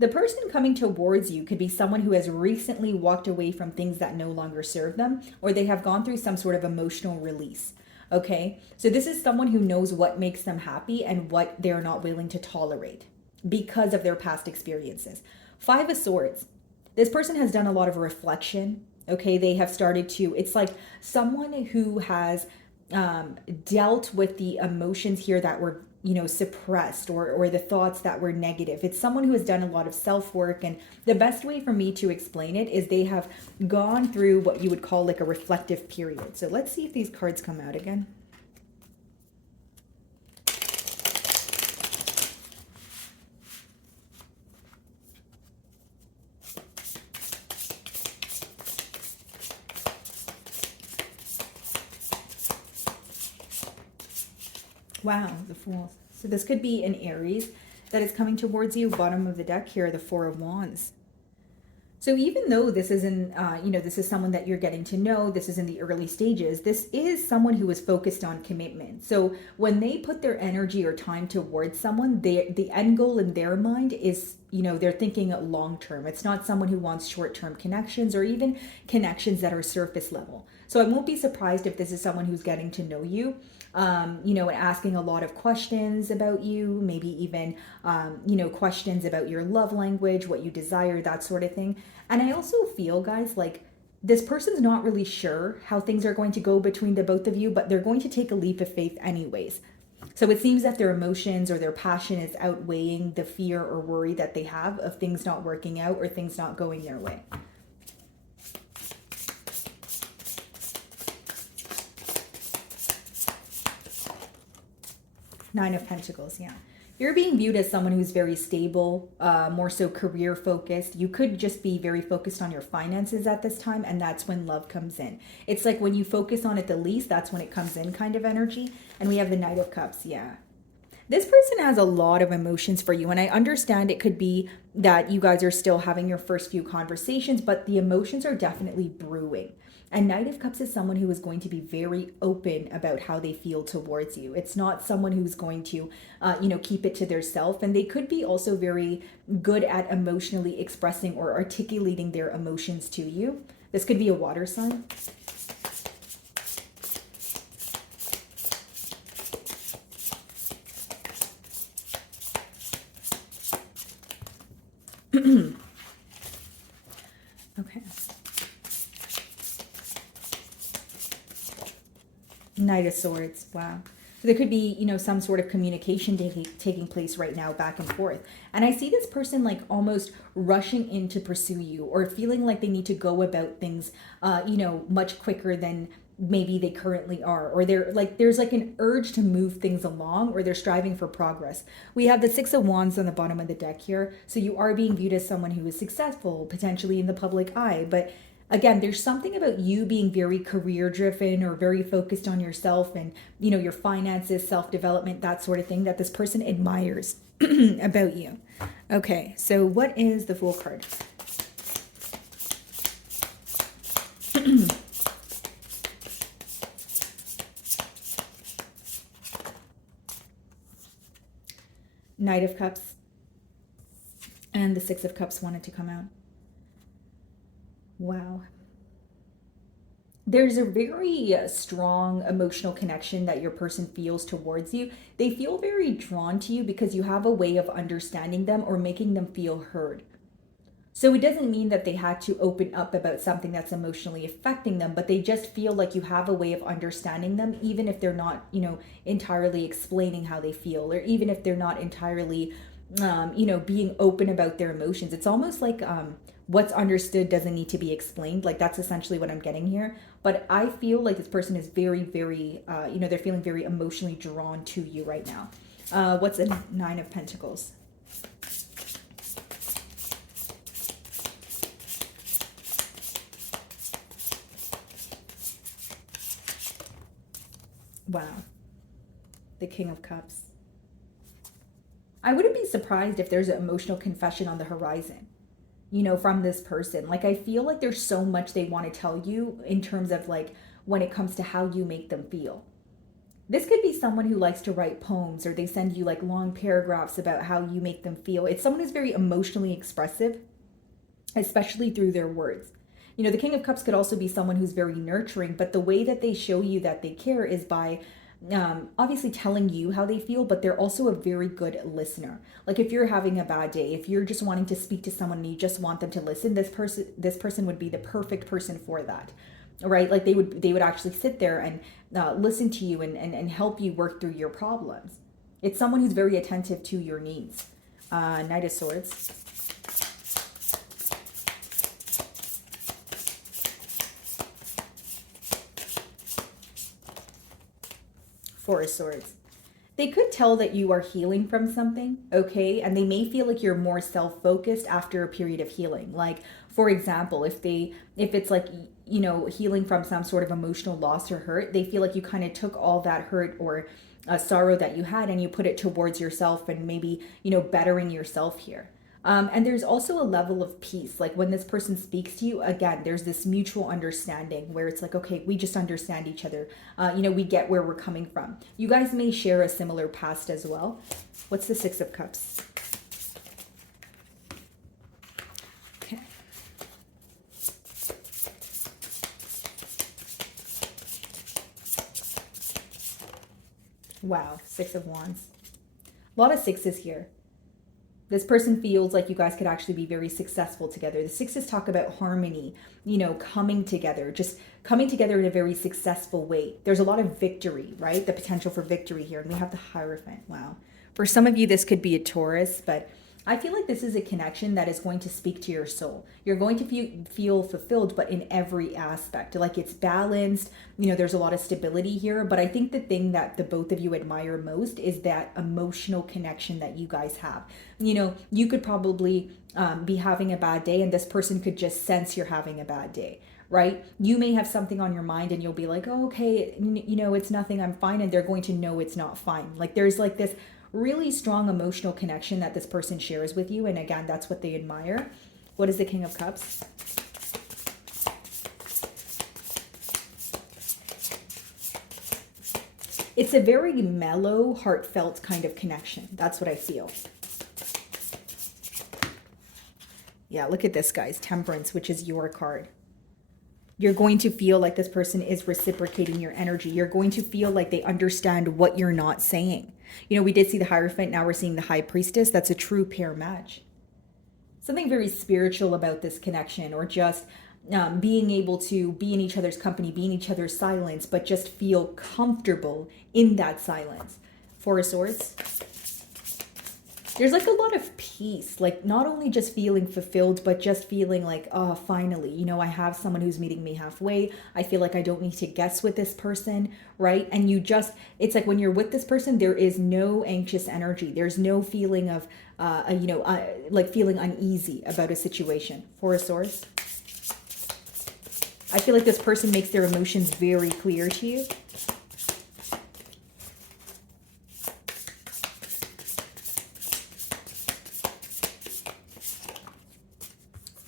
The person coming towards you could be someone who has recently walked away from things that no longer serve them, or they have gone through some sort of emotional release. Okay, so this is someone who knows what makes them happy and what they're not willing to tolerate because of their past experiences. Five of Swords. This person has done a lot of reflection. Okay, they have started to, it's like someone who has dealt with the emotions here that were, suppressed, or the thoughts that were negative. It's someone who has done a lot of self-work, and the best way for me to explain it is they have gone through what you would call like a reflective period. So let's see if these cards come out again. Wow, the Fool. So this could be an Aries that is coming towards you. Bottom of the deck here, the Four of Wands. So even though this isn't, this is someone that you're getting to know, this is in the early stages, this is someone who is focused on commitment. So when they put their energy or time towards someone, the end goal in their mind is, they're thinking long term. It's not someone who wants short term connections or even connections that are surface level. So I won't be surprised if this is someone who's getting to know you, asking a lot of questions about you, maybe even, questions about your love language, what you desire, that sort of thing. And I also feel, guys, like this person's not really sure how things are going to go between the both of you, but they're going to take a leap of faith anyways. So it seems that their emotions or their passion is outweighing the fear or worry that they have of things not working out or things not going their way. Nine of Pentacles, yeah. You're being viewed as someone who's very stable, more so career focused. You could just be very focused on your finances at this time, and that's when love comes in. It's like when you focus on it the least, that's when it comes in kind of energy. And we have the Knight of Cups, yeah. This person has a lot of emotions for you, and I understand it could be that you guys are still having your first few conversations, but the emotions are definitely brewing. And Knight of Cups is someone who is going to be very open about how they feel towards you. It's not someone who's going to, keep it to their self. And they could be also very good at emotionally expressing or articulating their emotions to you. This could be a water sign. Okay. Knight of Swords. Wow. So there could be, some sort of communication taking place right now back and forth. And I see this person like almost rushing in to pursue you or feeling like they need to go about things, much quicker than maybe they currently are, or there's like an urge to move things along, or they're striving for progress. We have the Six of Wands on the bottom of the deck here. So you are being viewed as someone who is successful, potentially in the public eye, but again, there's something about you being very career driven or very focused on yourself and, your finances, self-development, that sort of thing that this person admires about you. Okay, so what is the Fool card? Knight of Cups and the Six of Cups wanted to come out. Wow. There's a very strong emotional connection that your person feels towards you. They feel very drawn to you because you have a way of understanding them or making them feel heard. So it doesn't mean that they had to open up about something that's emotionally affecting them, but they just feel like you have a way of understanding them, even if they're not, entirely explaining how they feel, or even if they're not entirely, being open about their emotions. It's almost like what's understood doesn't need to be explained. Like that's essentially what I'm getting here. But I feel like this person is very, very, they're feeling very emotionally drawn to you right now. What's a Nine of Pentacles? Wow. The King of Cups. I wouldn't be surprised if there's an emotional confession on the horizon, from this person. Like, I feel like there's so much they want to tell you in terms of like when it comes to how you make them feel. This could be someone who likes to write poems, or they send you like long paragraphs about how you make them feel. It's someone who's very emotionally expressive, especially through their words. The King of Cups could also be someone who's very nurturing, but the way that they show you that they care is by obviously telling you how they feel, but they're also a very good listener. Like if you're having a bad day, if you're just wanting to speak to someone and you just want them to listen, this person would be the perfect person for that. right? Like they would actually sit there and listen to you and help you work through your problems. It's someone who's very attentive to your needs. Knight of Swords. Four of Swords. They could tell that you are healing from something, okay? And they may feel like you're more self-focused after a period of healing. Like, for example, if it's like, you know, healing from some sort of emotional loss or hurt, they feel like you kind of took all that hurt or sorrow that you had and you put it towards yourself and maybe, you know, bettering yourself here. And there's also a level of peace. Like when this person speaks to you, again, there's this mutual understanding where it's like, okay, we just understand each other. You know, we get where we're coming from. You guys may share a similar past as well. What's the Six of Cups? Okay. Wow, Six of Wands. A lot of sixes here. This person feels like you guys could actually be very successful together. The sixes talk about harmony, you know, coming together, just coming together in a very successful way. There's a lot of victory, right? The potential for victory here. And we have the Hierophant. Wow. For some of you, this could be a Taurus, but I feel like this is a connection that is going to speak to your soul. You're going to feel fulfilled, but in every aspect. Like it's balanced, you know, there's a lot of stability here. But I think the thing that the both of you admire most is that emotional connection that you guys have. You know, you could probably be having a bad day and this person could just sense you're having a bad day, right? You may have something on your mind and you'll be like, oh, okay, you know, it's nothing, I'm fine. And they're going to know it's not fine. Like there's like this really strong emotional connection that this person shares with you. And again, that's what they admire. What is the King of Cups? It's a very mellow, heartfelt kind of connection. That's what I feel. Yeah, look at this, guys. Temperance, which is your card. You're going to feel like this person is reciprocating your energy. You're going to feel like they understand what you're not saying. You know, we did see the Hierophant. Now we're seeing the High Priestess. That's a true pair match. Something very spiritual about this connection, or just being able to be in each other's company, be in each other's silence, but just feel comfortable in that silence. Four of Swords. There's like a lot of peace, like not only just feeling fulfilled, but just feeling like, oh, finally, you know, I have someone who's meeting me halfway. I feel like I don't need to guess with this person, right? And you just, it's like when you're with this person, there is no anxious energy. There's no feeling of, like feeling uneasy about a situation. Four of Swords. I feel like this person makes their emotions very clear to you.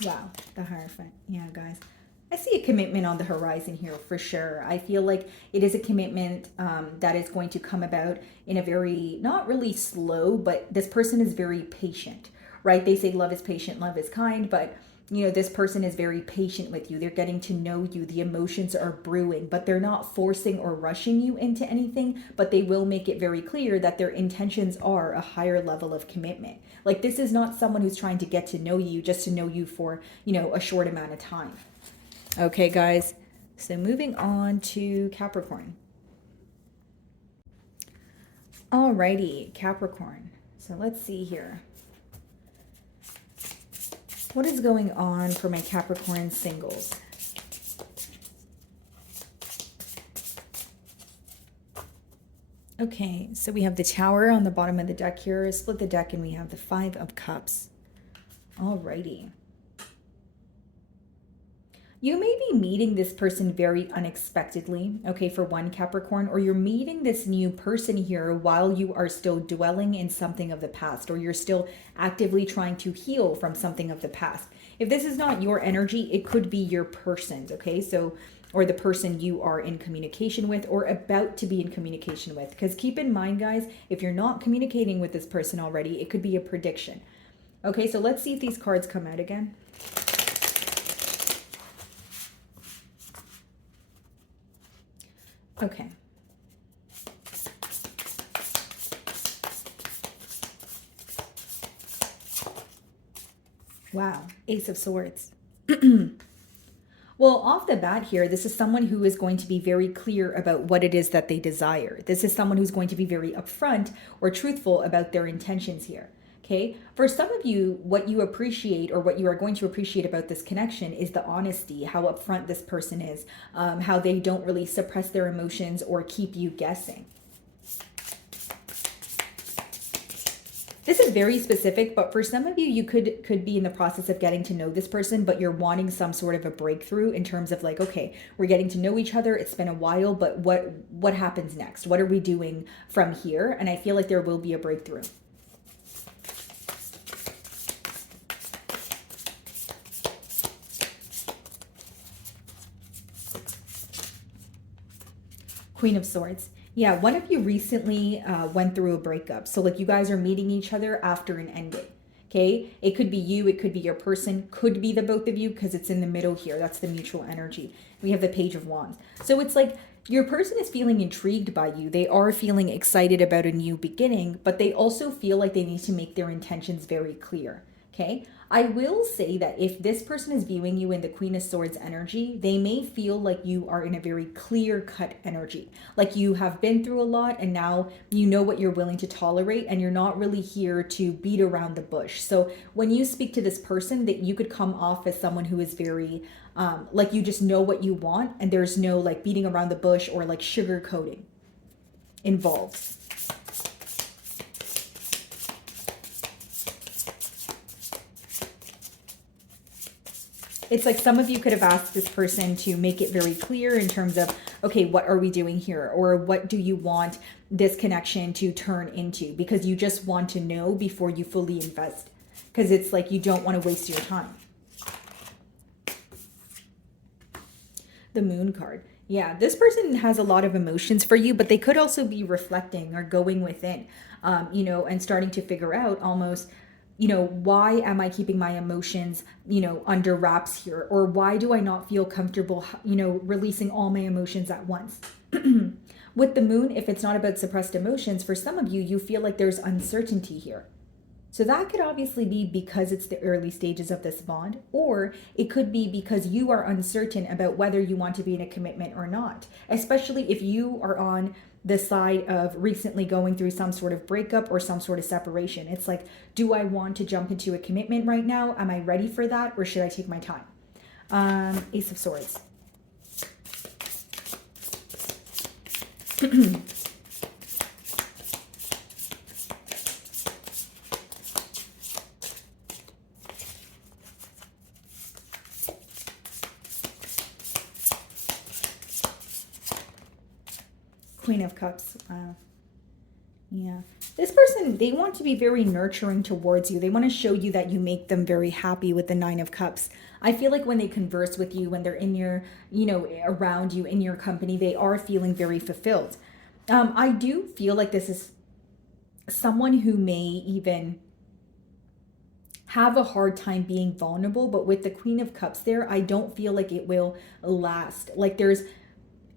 Wow, the Hierophant. Yeah, guys. I see a commitment on the horizon here for sure. I feel like it is a commitment that is going to come about in a very, not really slow, but this person is very patient, right? They say love is patient, love is kind, but you know, this person is very patient with you. They're getting to know you. The emotions are brewing, but they're not forcing or rushing you into anything, but they will make it very clear that their intentions are a higher level of commitment. Like this is not someone who's trying to get to know you just to know you for, you know, a short amount of time. Okay, guys. So moving on to Capricorn. Alrighty, Capricorn. So let's see here. What is going on for my Capricorn singles? Okay, so we have the Tower on the bottom of the deck here. Split the deck and we have the Five of Cups. Alrighty. You may be meeting this person very unexpectedly, okay, for one Capricorn, or you're meeting this new person here while you are still dwelling in something of the past, or you're still actively trying to heal from something of the past. If this is not your energy, it could be your person's, okay? So, or the person you are in communication with or about to be in communication with. Because keep in mind, guys, if you're not communicating with this person already, it could be a prediction. Okay, so let's see if these cards come out again. Okay. Wow, Ace of Swords. Well, off the bat here, this is someone who is going to be very clear about what it is that they desire. This is someone who's going to be very upfront or truthful about their intentions here. Okay. For some of you, what you appreciate or what you are going to appreciate about this connection is the honesty, how upfront this person is, how they don't really suppress their emotions or keep you guessing. This is very specific, but for some of you, you could be in the process of getting to know this person, but you're wanting some sort of a breakthrough in terms of like, okay, we're getting to know each other. It's been a while, but what happens next? What are we doing from here? And I feel like there will be a breakthrough. Queen of Swords. Yeah, one of you recently went through a breakup. So like you guys are meeting each other after an ending. Okay, it could be you, it could be your person, could be the both of you because it's in the middle here. That's the mutual energy. We have the Page of Wands. So it's like your person is feeling intrigued by you. They are feeling excited about a new beginning, but they also feel like they need to make their intentions very clear. Okay, I will say that if this person is viewing you in the Queen of Swords energy, they may feel like you are in a very clear-cut energy. Like you have been through a lot and now you know what you're willing to tolerate and you're not really here to beat around the bush. So when you speak to this person, that you could come off as someone who is very, like you just know what you want and there's no like beating around the bush or like sugarcoating involved. It's like some of you could have asked this person to make it very clear in terms of, okay, what are we doing here? Or what do you want this connection to turn into? Because you just want to know before you fully invest. Because it's like you don't want to waste your time. The Moon card. Yeah, this person has a lot of emotions for you, but they could also be reflecting or going within, you know, and starting to figure out almost, you know, why am I keeping my emotions, you know, under wraps here? Or why do I not feel comfortable, you know, releasing all my emotions at once? With the Moon, if it's not about suppressed emotions, for some of you, you feel like there's uncertainty here. So that could obviously be because it's the early stages of this bond, or it could be because you are uncertain about whether you want to be in a commitment or not, especially if you are on the side of recently going through some sort of breakup or some sort of separation. It's like, do I want to jump into a commitment right now? Am I ready for that? Or should I take my time? Ace of Swords. Queen of Cups. Yeah. This person, they want to be very nurturing towards you. They want to show you that you make them very happy with the Nine of Cups. I feel like when they converse with you, when they're in your, you know, around you, in your company, they are feeling very fulfilled. I do feel like this is someone who may even have a hard time being vulnerable, but with the Queen of Cups there, I don't feel like it will last. Like there's,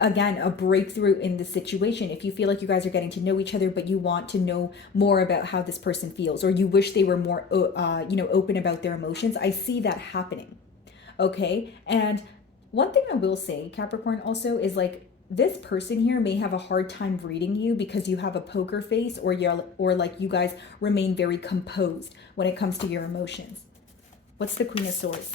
again, a breakthrough in the situation. If you feel like you guys are getting to know each other, but you want to know more about how this person feels, or you wish they were more, you know, open about their emotions, I see that happening. Okay. And one thing I will say, Capricorn, also is like, this person here may have a hard time reading you because you have a poker face, or like you guys remain very composed when it comes to your emotions. What's the Queen of Swords?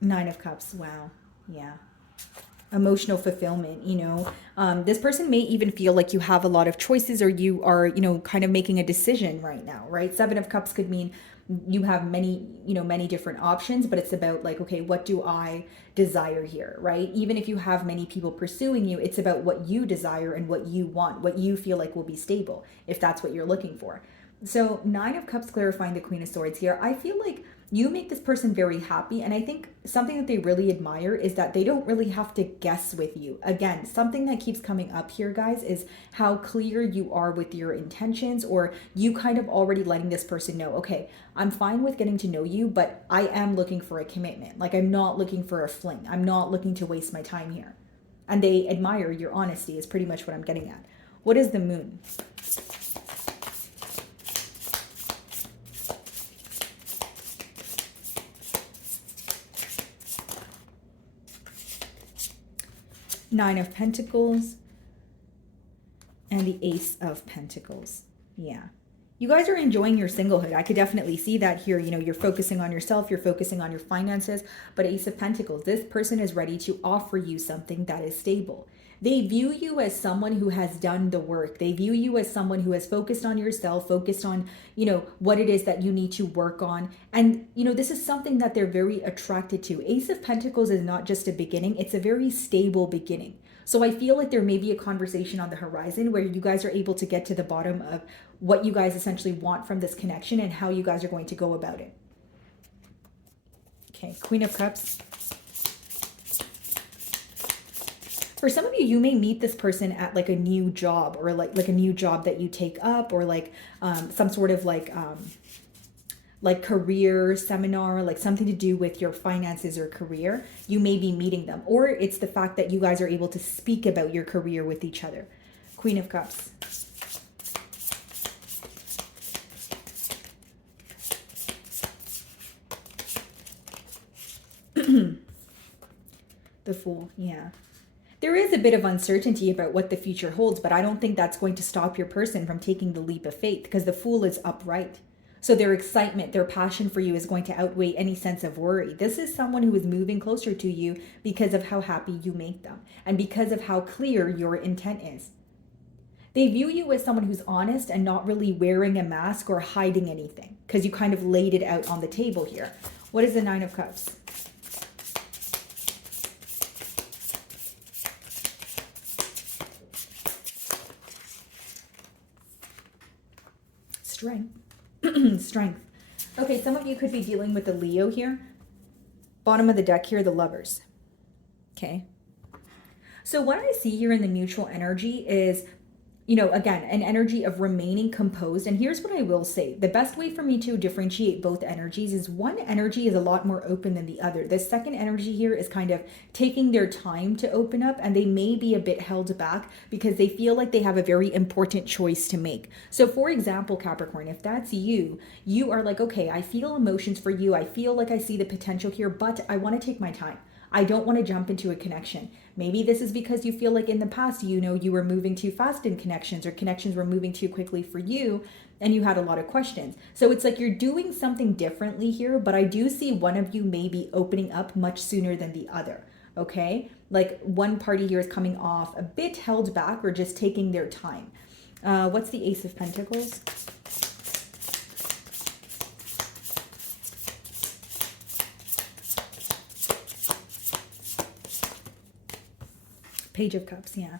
Nine of Cups. Wow. Yeah. Emotional fulfillment, you know. This person may even feel like you have a lot of choices, or you are, you know, kind of making a decision right now, right? Seven of Cups could mean you have many, you know, many different options, but it's about like, okay, what do I desire here, right? Even if you have many people pursuing you, it's about what you desire and what you want, what you feel like will be stable, if that's what you're looking for. So Nine of Cups clarifying the Queen of Swords here. I feel like you make this person very happy. And I think something that they really admire is that they don't really have to guess with you. Again, something that keeps coming up here, guys, is how clear you are with your intentions, or you kind of already letting this person know, okay, I'm fine with getting to know you, but I am looking for a commitment. Like, I'm not looking for a fling. I'm not looking to waste my time here. And they admire your honesty is pretty much what I'm getting at. What is the moon? Nine of Pentacles and the Ace of Pentacles. Yeah. You guys are enjoying your singlehood. I could definitely see that here. You know, you're focusing on yourself, you're focusing on your finances, but Ace of Pentacles, this person is ready to offer you something that is stable. They view you as someone who has done the work. They view you as someone who has focused on yourself, focused on, you know, what it is that you need to work on. And, you know, this is something that they're very attracted to. Ace of Pentacles is not just a beginning, it's a very stable beginning. So I feel like there may be a conversation on the horizon where you guys are able to get to the bottom of what you guys essentially want from this connection and how you guys are going to go about it. Okay, Queen of Cups. For some of you, you may meet this person at like a new job or like a new job that you take up, or like some sort of like career seminar, like something to do with your finances or career. You may be meeting them, or it's the fact that you guys are able to speak about your career with each other. Queen of Cups. The Fool, yeah. There is a bit of uncertainty about what the future holds, but I don't think that's going to stop your person from taking the leap of faith, because the Fool is upright. So their excitement, their passion for you is going to outweigh any sense of worry. This is someone who is moving closer to you because of how happy you make them and because of how clear your intent is. They view you as someone who's honest and not really wearing a mask or hiding anything, because you kind of laid it out on the table here. What is the Nine of Cups? Strength. Strength. Okay, some of you could be dealing with the Leo here. Bottom of the deck here, the Lovers. Okay. So what I see here in the mutual energy is, you know, again, an energy of remaining composed. And here's what I will say. The best way for me to differentiate both energies is one energy is a lot more open than the other. The second energy here is kind of taking their time to open up, and they may be a bit held back because they feel like they have a very important choice to make. So for example, Capricorn, if that's you, you are like, okay, I feel emotions for you. I feel like I see the potential here, but I want to take my time. I don't want to jump into a connection. Maybe this is because you feel like in the past, you know, you were moving too fast in connections, or connections were moving too quickly for you and you had a lot of questions. So it's like you're doing something differently here, but I do see one of you maybe opening up much sooner than the other. Okay? Like one party here is coming off a bit held back or just taking their time. What's the Ace of Pentacles? Page of Cups, yeah.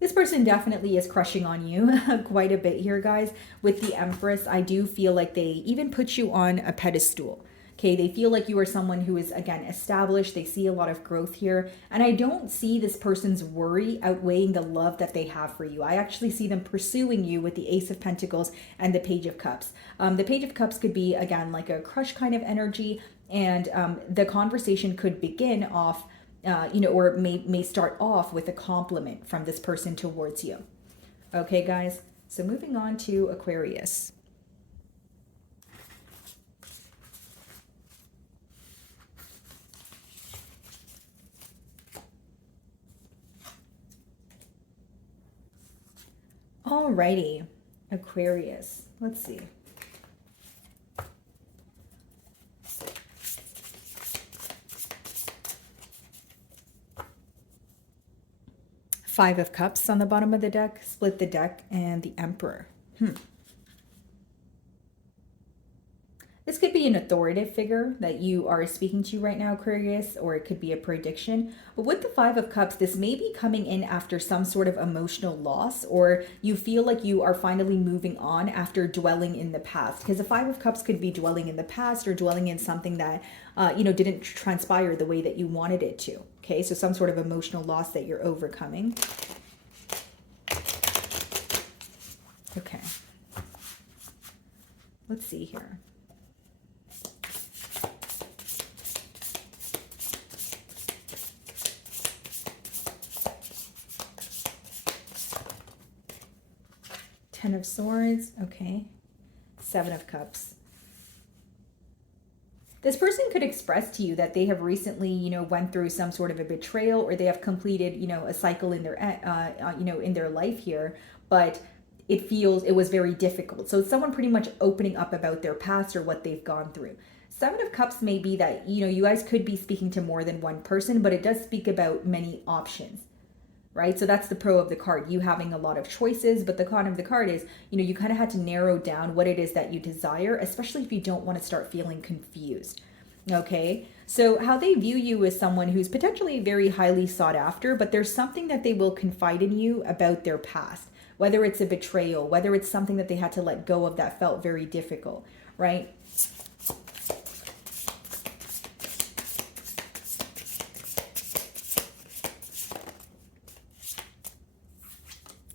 This person definitely is crushing on you quite a bit here, guys. With the Empress, I do feel like they even put you on a pedestal. Okay, they feel like you are someone who is, again, established. They see a lot of growth here. And I don't see this person's worry outweighing the love that they have for you. I actually see them pursuing you with the Ace of Pentacles and the Page of Cups. The Page of Cups could be, again, like a crush kind of energy. And the conversation could begin off you know, or it may start off with a compliment from this person towards you. Okay, guys. So moving on to Aquarius. Alrighty, Aquarius. Let's see. Five of Cups on the bottom of the deck, split the deck, and the Emperor. This could be an authoritative figure that you are speaking to right now, Aquarius, or it could be a prediction. But with the Five of Cups, this may be coming in after some sort of emotional loss, or you feel like you are finally moving on after dwelling in the past. Because the Five of Cups could be dwelling in the past or dwelling in something that, you know, didn't transpire the way that you wanted it to. Okay, so some sort of emotional loss that you're overcoming. Okay. Let's see here. Ten of Swords. Okay. Seven of Cups. This person could express to you that they have recently, went through some sort of a betrayal, or they have completed, a cycle in their, in their life here, but it was very difficult. So it's someone pretty much opening up about their past or what they've gone through. Seven of Cups may be that, you guys could be speaking to more than one person, but it does speak about many options, right? So that's the pro of the card, you having a lot of choices, but the con of the card is, you kind of had to narrow down what it is that you desire, especially if you don't want to start feeling confused. Okay, so how they view you is someone who's potentially very highly sought after, but there's something that they will confide in you about their past, whether it's a betrayal, whether it's something that they had to let go of that felt very difficult, right?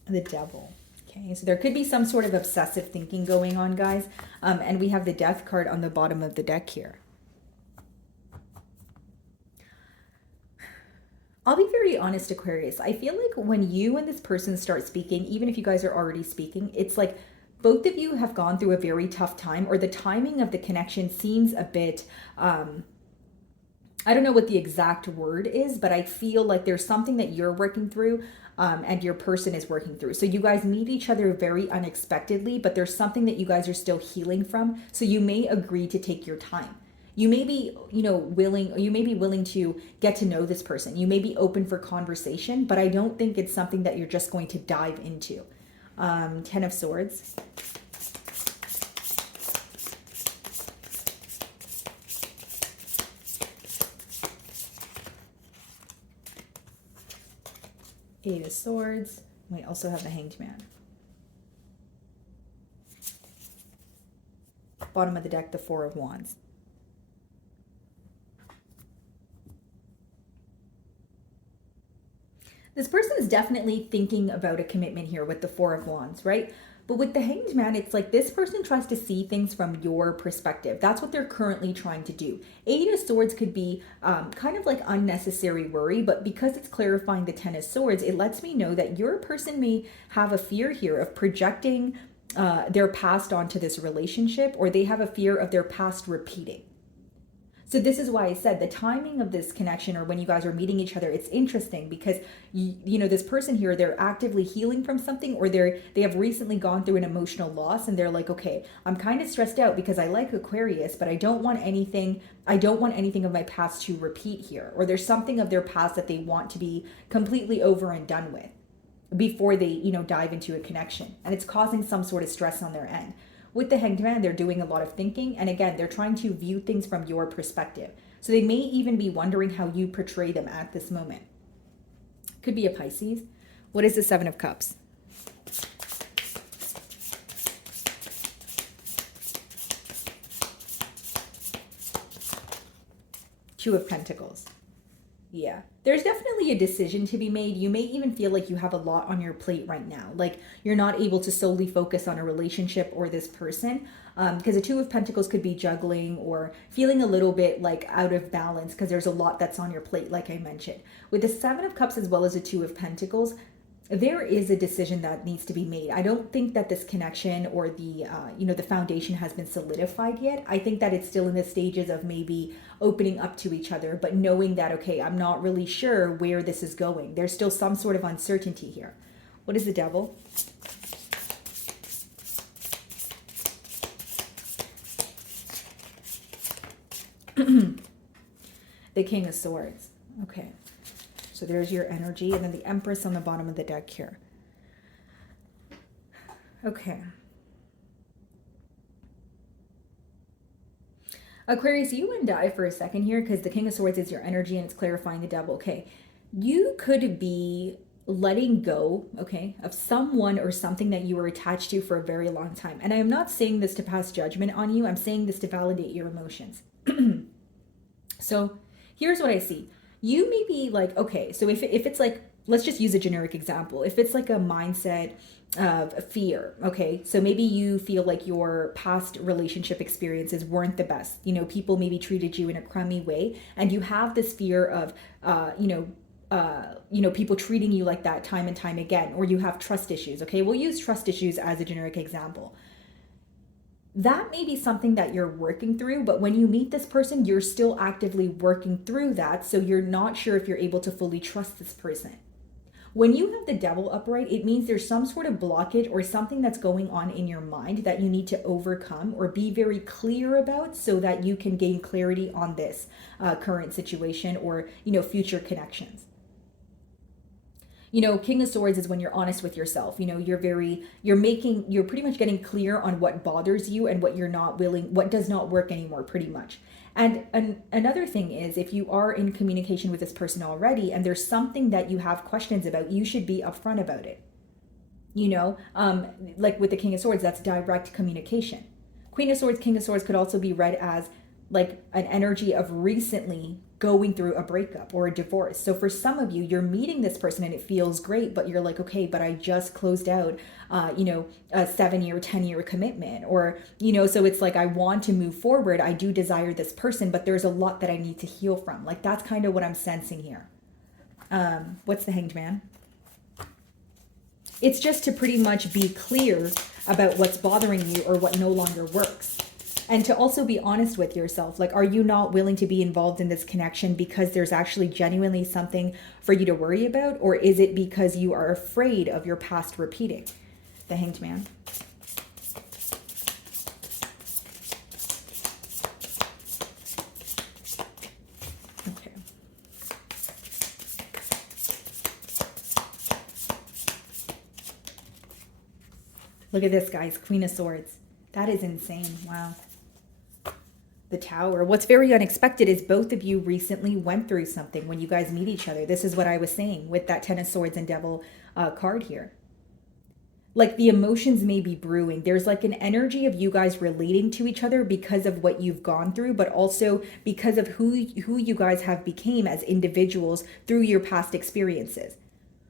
The Devil. Okay, so there could be some sort of obsessive thinking going on, guys. And we have the Death card on the bottom of the deck here. I'll be very honest, Aquarius. I feel like when you and this person start speaking, even if you guys are already speaking, it's like both of you have gone through a very tough time, or the timing of the connection seems a bit, I don't know what the exact word is, but I feel like there's something that you're working through and your person is working through. So you guys meet each other very unexpectedly, but there's something that you guys are still healing from. So you may agree to take your time. You may be, willing to get to know this person. You may be open for conversation, but I don't think it's something that you're just going to dive into. Ten of Swords. Eight of Swords. We also have the Hanged Man. Bottom of the deck, the Four of Wands. This person is definitely thinking about a commitment here with the Four of Wands, right? But with the Hanged Man, it's like this person tries to see things from your perspective. That's what they're currently trying to do. Eight of Swords could be kind of like unnecessary worry, but because it's clarifying the Ten of Swords, it lets me know that your person may have a fear here of projecting their past onto this relationship, or they have a fear of their past repeating. So this is why I said the timing of this connection, or when you guys are meeting each other, it's interesting because this person here, they're actively healing from something, or they have recently gone through an emotional loss, and they're like, okay, I'm kind of stressed out because I like Aquarius, but I don't want anything of my past to repeat here, or there's something of their past that they want to be completely over and done with before they, dive into a connection, and it's causing some sort of stress on their end. With the Hanged Man, they're doing a lot of thinking. And again, they're trying to view things from your perspective. So they may even be wondering how you portray them at this moment. Could be a Pisces. What is the Seven of Cups? Two of Pentacles. Yeah, there's definitely a decision to be made. You may even feel like you have a lot on your plate right now. Like you're not able to solely focus on a relationship or this person, because the Two of Pentacles could be juggling or feeling a little bit like out of balance because there's a lot that's on your plate, like I mentioned. With the Seven of Cups as well as the Two of Pentacles, there is a decision that needs to be made. I don't think that this connection or the the foundation has been solidified yet. I think that it's still in the stages of maybe opening up to each other, but knowing that, okay, I'm not really sure where this is going. There's still some sort of uncertainty here. What is the Devil? The King of Swords. Okay. So there's your energy, and then the Empress on the bottom of the deck here. Okay. Aquarius, you and I for a second here, because the King of Swords is your energy and it's clarifying the Devil. Okay. You could be letting go, okay, of someone or something that you were attached to for a very long time. And I am not saying this to pass judgment on you. I'm saying this to validate your emotions. So here's what I see. You may be like, okay, so if it's like, let's just use a generic example. If it's like a mindset of fear, okay, so maybe you feel like your past relationship experiences weren't the best. People maybe treated you in a crummy way, and you have this fear of, you know, people treating you like that time and time again, or you have trust issues. Okay, we'll use trust issues as a generic example. That may be something that you're working through, but when you meet this person, you're still actively working through that. So you're not sure if you're able to fully trust this person. When you have the devil upright, it means there's some sort of blockage or something that's going on in your mind that you need to overcome or be very clear about so that you can gain clarity on this current situation or, you know, future connections. You know, King of Swords is when you're honest with yourself. You know, you're pretty much getting clear on what bothers you and what you're not willing, what does not work anymore, pretty much. And another thing is, if you are in communication with this person already and there's something that you have questions about, you should be upfront about it. You know, like with the King of Swords, that's direct communication. Queen of Swords, King of Swords could also be read as like an energy of recently going through a breakup or a divorce. So for some of you, you're meeting this person and it feels great, but you're like, okay, but I just closed out, you know, a 7-year, 10-year commitment, or, you know, so it's like, I want to move forward. I do desire this person, but there's a lot that I need to heal from. Like, that's kind of what I'm sensing here. What's the Hanged Man? It's just to pretty much be clear about what's bothering you or what no longer works. And to also be honest with yourself. Like, are you not willing to be involved in this connection because there's actually genuinely something for you to worry about? Or is it because you are afraid of your past repeating? The Hanged Man. Okay. Look at this, guys. Queen of Swords. That is insane. Wow. The Tower. What's very unexpected is both of you recently went through something when you guys meet each other. This is what I was saying with that Ten of Swords and Devil card here. Like, the emotions may be brewing. There's like an energy of you guys relating to each other because of what you've gone through, but also because of who you guys have became as individuals through your past experiences.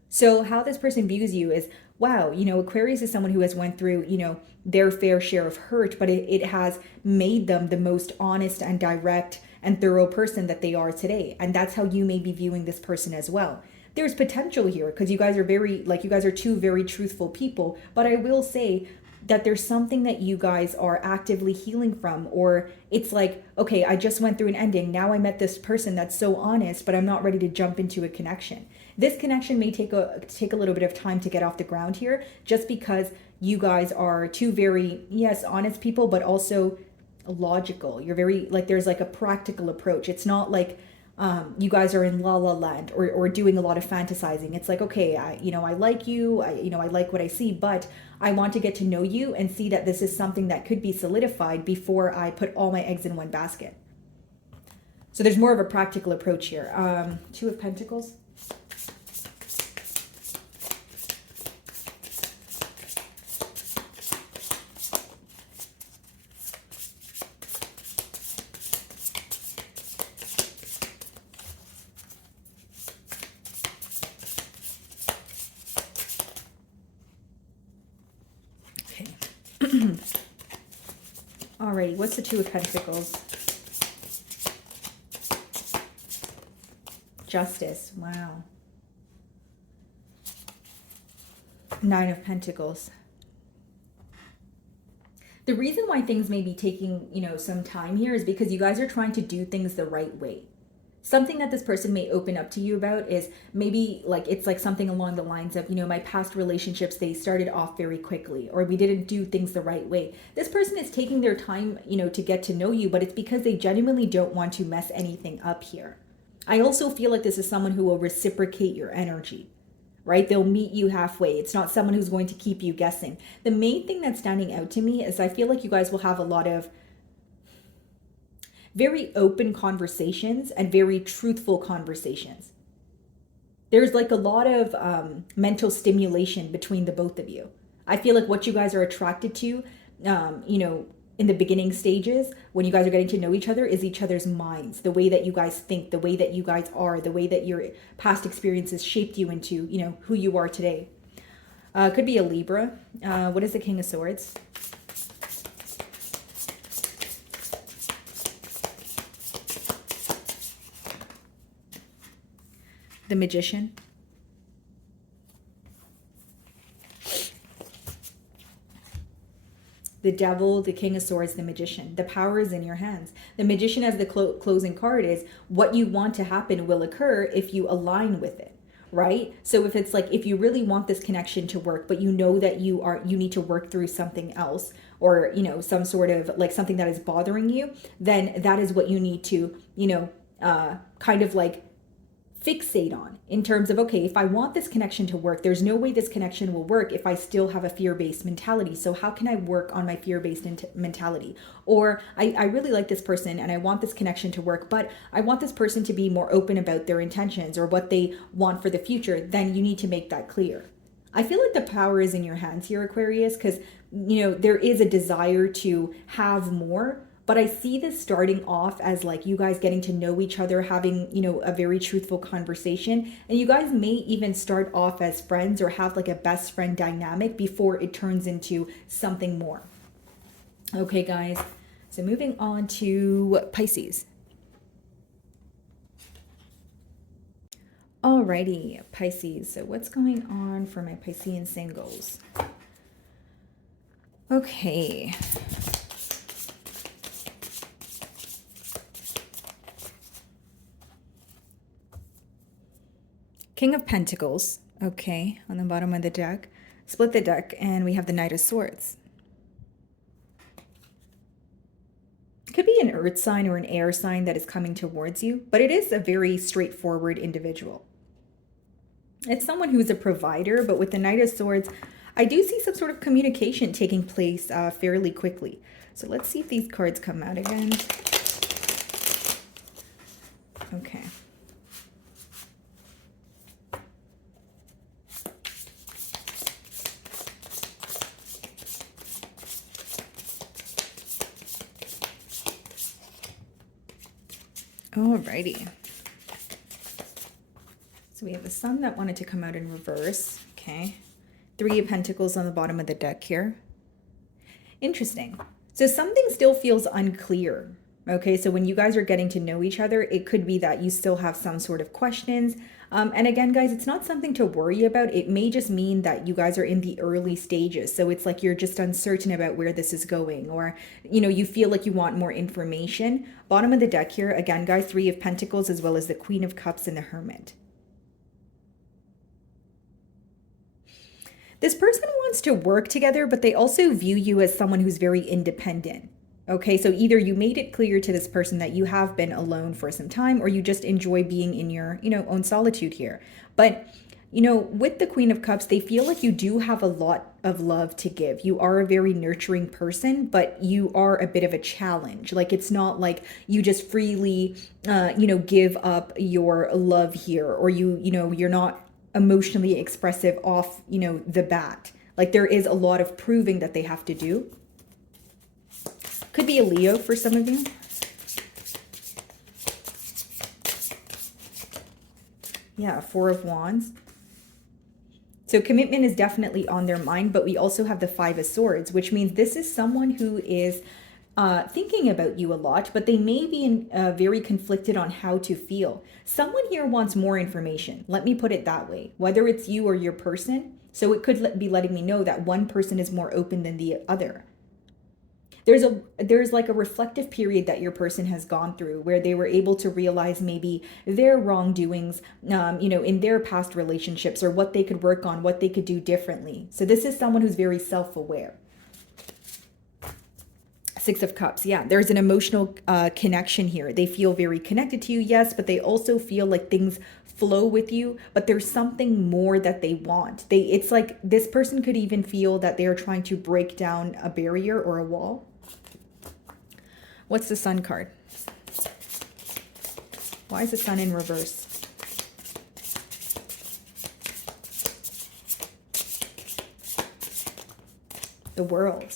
So how this person views you is, wow, you know, Aquarius is someone who has went through, you know, their fair share of hurt, but it has made them the most honest and direct and thorough person that they are today. And that's how you may be viewing this person as well. There's potential here because you guys are you guys are two very truthful people. But I will say that there's something that you guys are actively healing from, or it's like, okay, I just went through an ending. Now I met this person that's so honest, but I'm not ready to jump into a connection. This connection may take a little bit of time to get off the ground here, just because you guys are two very, yes, honest people, but also logical. You're very, like, there's like a practical approach. It's not like you guys are in la la land or doing a lot of fantasizing. It's like, okay, I like you, I like what I see, but I want to get to know you and see that this is something that could be solidified before I put all my eggs in one basket. So there's more of a practical approach here. Two of Pentacles. Alrighty, what's the Two of Pentacles? Justice, wow. Nine of Pentacles. The reason why things may be taking, some time here is because you guys are trying to do things the right way. Something that this person may open up to you about is maybe it's like something along the lines of, my past relationships, they started off very quickly, or we didn't do things the right way. This person is taking their time, to get to know you, but it's because they genuinely don't want to mess anything up here. I also feel like this is someone who will reciprocate your energy, right? They'll meet you halfway. It's not someone who's going to keep you guessing. The main thing that's standing out to me is I feel like you guys will have a lot of very open conversations and very truthful conversations. There's like a lot of mental stimulation between the both of you. I feel like what you guys are attracted to, in the beginning stages, when you guys are getting to know each other, is each other's minds, the way that you guys think, the way that you guys are, the way that your past experiences shaped you into, who you are today. Could be a Libra. What is the King of Swords? The Magician. The Devil, the King of Swords, the Magician. The power is in your hands. The Magician, as the closing card, is what you want to happen will occur if you align with it, right? So if it's like, if you really want this connection to work, but you know that you need to work through something else, or, you know, some sort of like something that is bothering you, then that is what you need to, you know, kind of like fixate on, in terms of, okay, if I want this connection to work, there's no way this connection will work if I still have a fear-based mentality. So how can I work on my fear-based mentality? Or I really like this person and I want this connection to work, but I want this person to be more open about their intentions or what they want for the future. Then you need to make that clear. I feel like the power is in your hands here, Aquarius, because, you know, there is a desire to have more. But I see this starting off as like you guys getting to know each other, having, you know, a very truthful conversation. And you guys may even start off as friends or have like a best friend dynamic before it turns into something more. Okay, guys. So moving on to Pisces. Alrighty, Pisces. So what's going on for my Piscean singles? Okay. King of Pentacles, okay, on the bottom of the deck. Split the deck, and we have the Knight of Swords. Could be an earth sign or an air sign that is coming towards you, but it is a very straightforward individual. It's someone who is a provider, but with the Knight of Swords, I do see some sort of communication taking place fairly quickly. So let's see if these cards come out again. Okay. Alrighty. So we have the Sun that wanted to come out in reverse. Okay. Three of Pentacles on the bottom of the deck here. Interesting. So something still feels unclear. Okay, so when you guys are getting to know each other, it could be that you still have some sort of questions. And again, guys, it's not something to worry about. It may just mean that you guys are in the early stages. So it's like you're just uncertain about where this is going, or, you know, you feel like you want more information. Bottom of the deck here, again, guys, Three of Pentacles, as well as the Queen of Cups and the Hermit. This person wants to work together, but they also view you as someone who's very independent. Okay, so either you made it clear to this person that you have been alone for some time, or you just enjoy being in your, you know, own solitude here. But, you know, with the Queen of Cups, they feel like you do have a lot of love to give. You are a very nurturing person, but you are a bit of a challenge. Like, it's not like you just freely, you know, give up your love here, or you know, you're not emotionally expressive off, you know, the bat. Like, there is a lot of proving that they have to do. Could be a Leo for some of you. Yeah, Four of Wands. So commitment is definitely on their mind, but we also have the Five of Swords, which means this is someone who is thinking about you a lot, but they may be very conflicted on how to feel. Someone here wants more information. Let me put it that way, whether it's you or your person. So it could be letting me know that one person is more open than the other. There's like a reflective period that your person has gone through where they were able to realize maybe their wrongdoings, you know, in their past relationships, or what they could work on, what they could do differently. So this is someone who's very self-aware. Six of Cups. Yeah, there's an emotional connection here. They feel very connected to you, yes, but they also feel like things flow with you, but there's something more that they want. It's like this person could even feel that they're trying to break down a barrier or a wall. What's the Sun card? Why is the Sun in reverse? The World.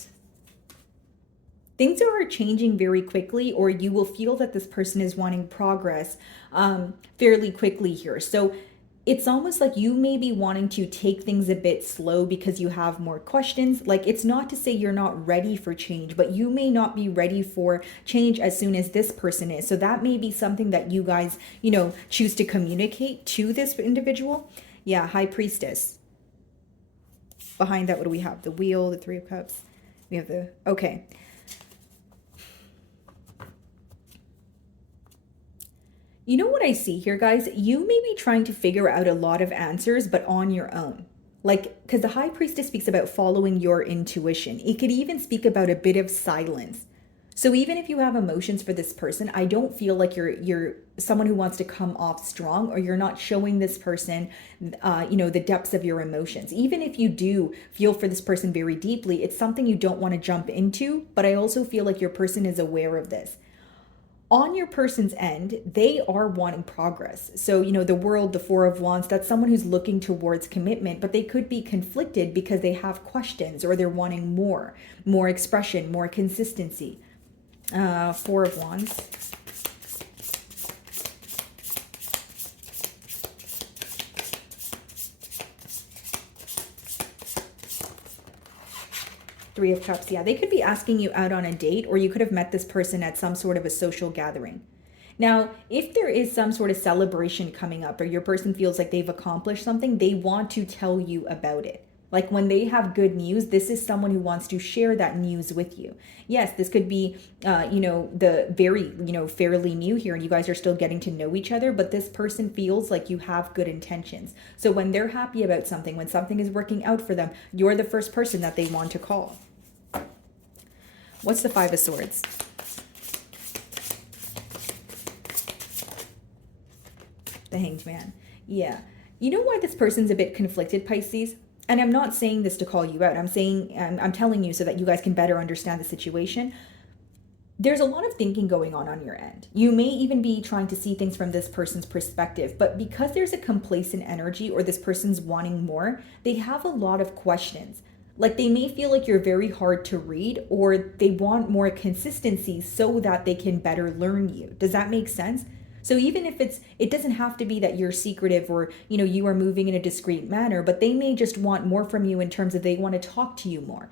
Things are changing very quickly, or you will feel that this person is wanting progress fairly quickly here. So it's almost like you may be wanting to take things a bit slow because you have more questions. Like, it's not to say you're not ready for change, but you may not be ready for change as soon as this person is. So that may be something that you guys, choose to communicate to this individual. Yeah, High Priestess. Behind that, what do we have? The Wheel, the Three of Cups. We have the, okay. You know what I see here, guys? You may be trying to figure out a lot of answers, but on your own. Like, because the High Priestess speaks about following your intuition. It could even speak about a bit of silence. So even if you have emotions for this person, I don't feel like you're someone who wants to come off strong, or you're not showing this person, the depths of your emotions. Even if you do feel for this person very deeply, it's something you don't want to jump into. But I also feel like your person is aware of this. On your person's end, they are wanting progress. So, the World, the Four of Wands, that's someone who's looking towards commitment, but they could be conflicted because they have questions, or they're wanting more expression, more consistency. Four of Wands. Three of Cups. Yeah, they could be asking you out on a date, or you could have met this person at some sort of a social gathering. Now, if there is some sort of celebration coming up, or your person feels like they've accomplished something, they want to tell you about it. Like, when they have good news, this is someone who wants to share that news with you. Yes, this could be, the very, fairly new here, and you guys are still getting to know each other, but this person feels like you have good intentions. So when they're happy about something, when something is working out for them, you're the first person that they want to call. What's the Five of Swords? The Hanged Man. Yeah. You know why this person's a bit conflicted, Pisces? And I'm not saying this to call you out. I'm telling you so that you guys can better understand the situation. There's a lot of thinking going on your end. You may even be trying to see things from this person's perspective, but because there's a complacent energy, or this person's wanting more, they have a lot of questions. Like, they may feel like you're very hard to read, or they want more consistency so that they can better learn you. Does that make sense? So even if it doesn't have to be that you're secretive, or, you are moving in a discreet manner, but they may just want more from you in terms of they want to talk to you more.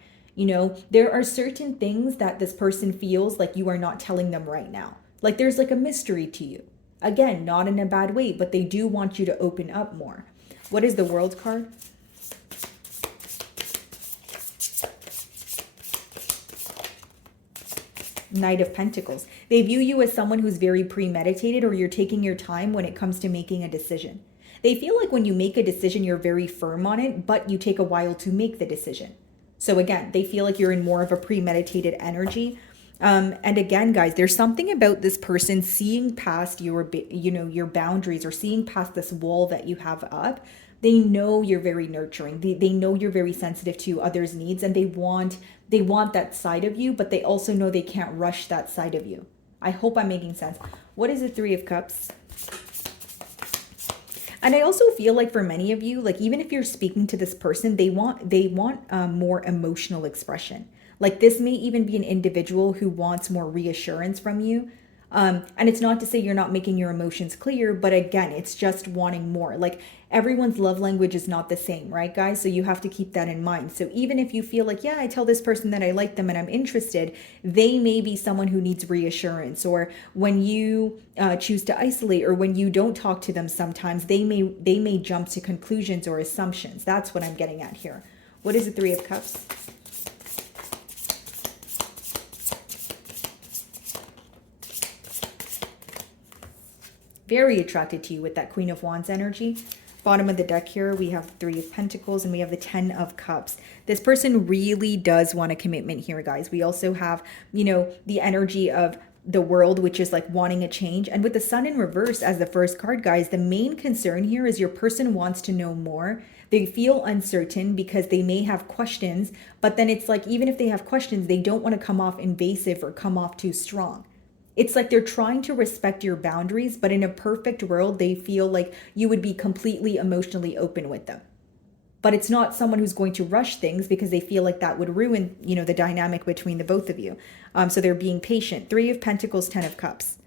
There are certain things that this person feels like you are not telling them right now. Like, there's like a mystery to you. Again, not in a bad way, but they do want you to open up more. What is the World card? Knight of Pentacles. They view you as someone who's very premeditated, or you're taking your time when it comes to making a decision. They feel like when you make a decision, you're very firm on it, but you take a while to make the decision. So again, they feel like you're in more of a premeditated energy. And again, guys, there's something about this person seeing past your boundaries, or seeing past this wall that you have up. They know you're very nurturing. They know you're very sensitive to others' needs, and they want that side of you, but they also know they can't rush that side of you. I hope I'm making sense. What is the Three of Cups? And I also feel like for many of you, like, even if you're speaking to this person, they want more emotional expression. Like, this may even be an individual who wants more reassurance from you. And it's not to say you're not making your emotions clear, but again, it's just wanting more. Like, everyone's love language is not the same, right, guys? So you have to keep that in mind. So even if you feel like, yeah, I tell this person that I like them and I'm interested, they may be someone who needs reassurance. Or when you choose to isolate, or when you don't talk to them, sometimes they may jump to conclusions or assumptions. That's what I'm getting at here. What is the Three of Cups? Very attracted to you with that Queen of Wands energy. Bottom of the deck here, we have Three of Pentacles, and we have the Ten of Cups. This person really does want a commitment here, guys. We also have, the energy of the World, which is like wanting a change. And with the Sun in reverse as the first card, guys, the main concern here is your person wants to know more. They feel uncertain because they may have questions, but then it's like, even if they have questions, they don't want to come off invasive or come off too strong. It's like they're trying to respect your boundaries, but in a perfect world, they feel like you would be completely emotionally open with them. But it's not someone who's going to rush things, because they feel like that would ruin, the dynamic between the both of you. So they're being patient. Three of Pentacles, Ten of Cups,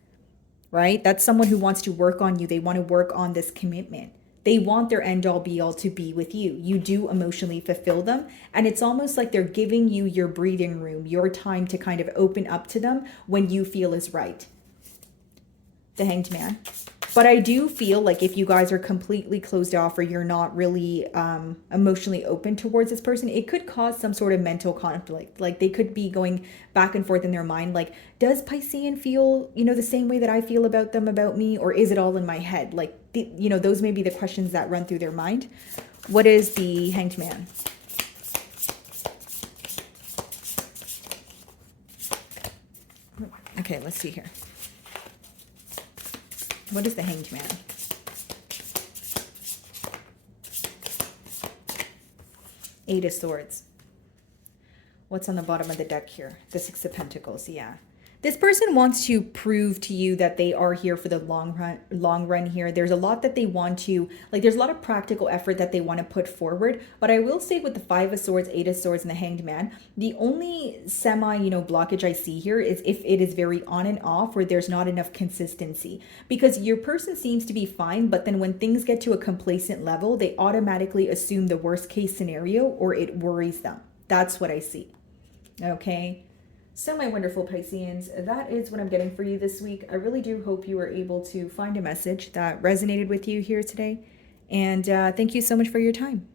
right? That's someone who wants to work on you. They want to work on this commitment. They want their end all be all to be with you. You do emotionally fulfill them. And it's almost like they're giving you your breathing room, your time to kind of open up to them when you feel is right. The Hanged Man. But I do feel like if you guys are completely closed off or you're not really emotionally open towards this person, it could cause some sort of mental conflict. Like they could be going back and forth in their mind. Like, does Piscean feel, the same way that I feel about them, about me? Or is it all in my head? Like, those may be the questions that run through their mind. What is the Hanged Man? Okay, let's see here. What is the Hanged Man? Eight of Swords. What's on the bottom of the deck here? The Six of Pentacles, yeah. This person wants to prove to you that they are here for the long run here. There's a lot that they want to, there's a lot of practical effort that they want to put forward. But I will say with the Five of Swords, Eight of Swords, and the Hanged Man, the only blockage I see here is if it is very on and off or there's not enough consistency. Because your person seems to be fine, but then when things get to a complacent level, they automatically assume the worst case scenario or it worries them. That's what I see. Okay. So my wonderful Pisceans, that is what I'm getting for you this week. I really do hope you were able to find a message that resonated with you here today. And thank you so much for your time.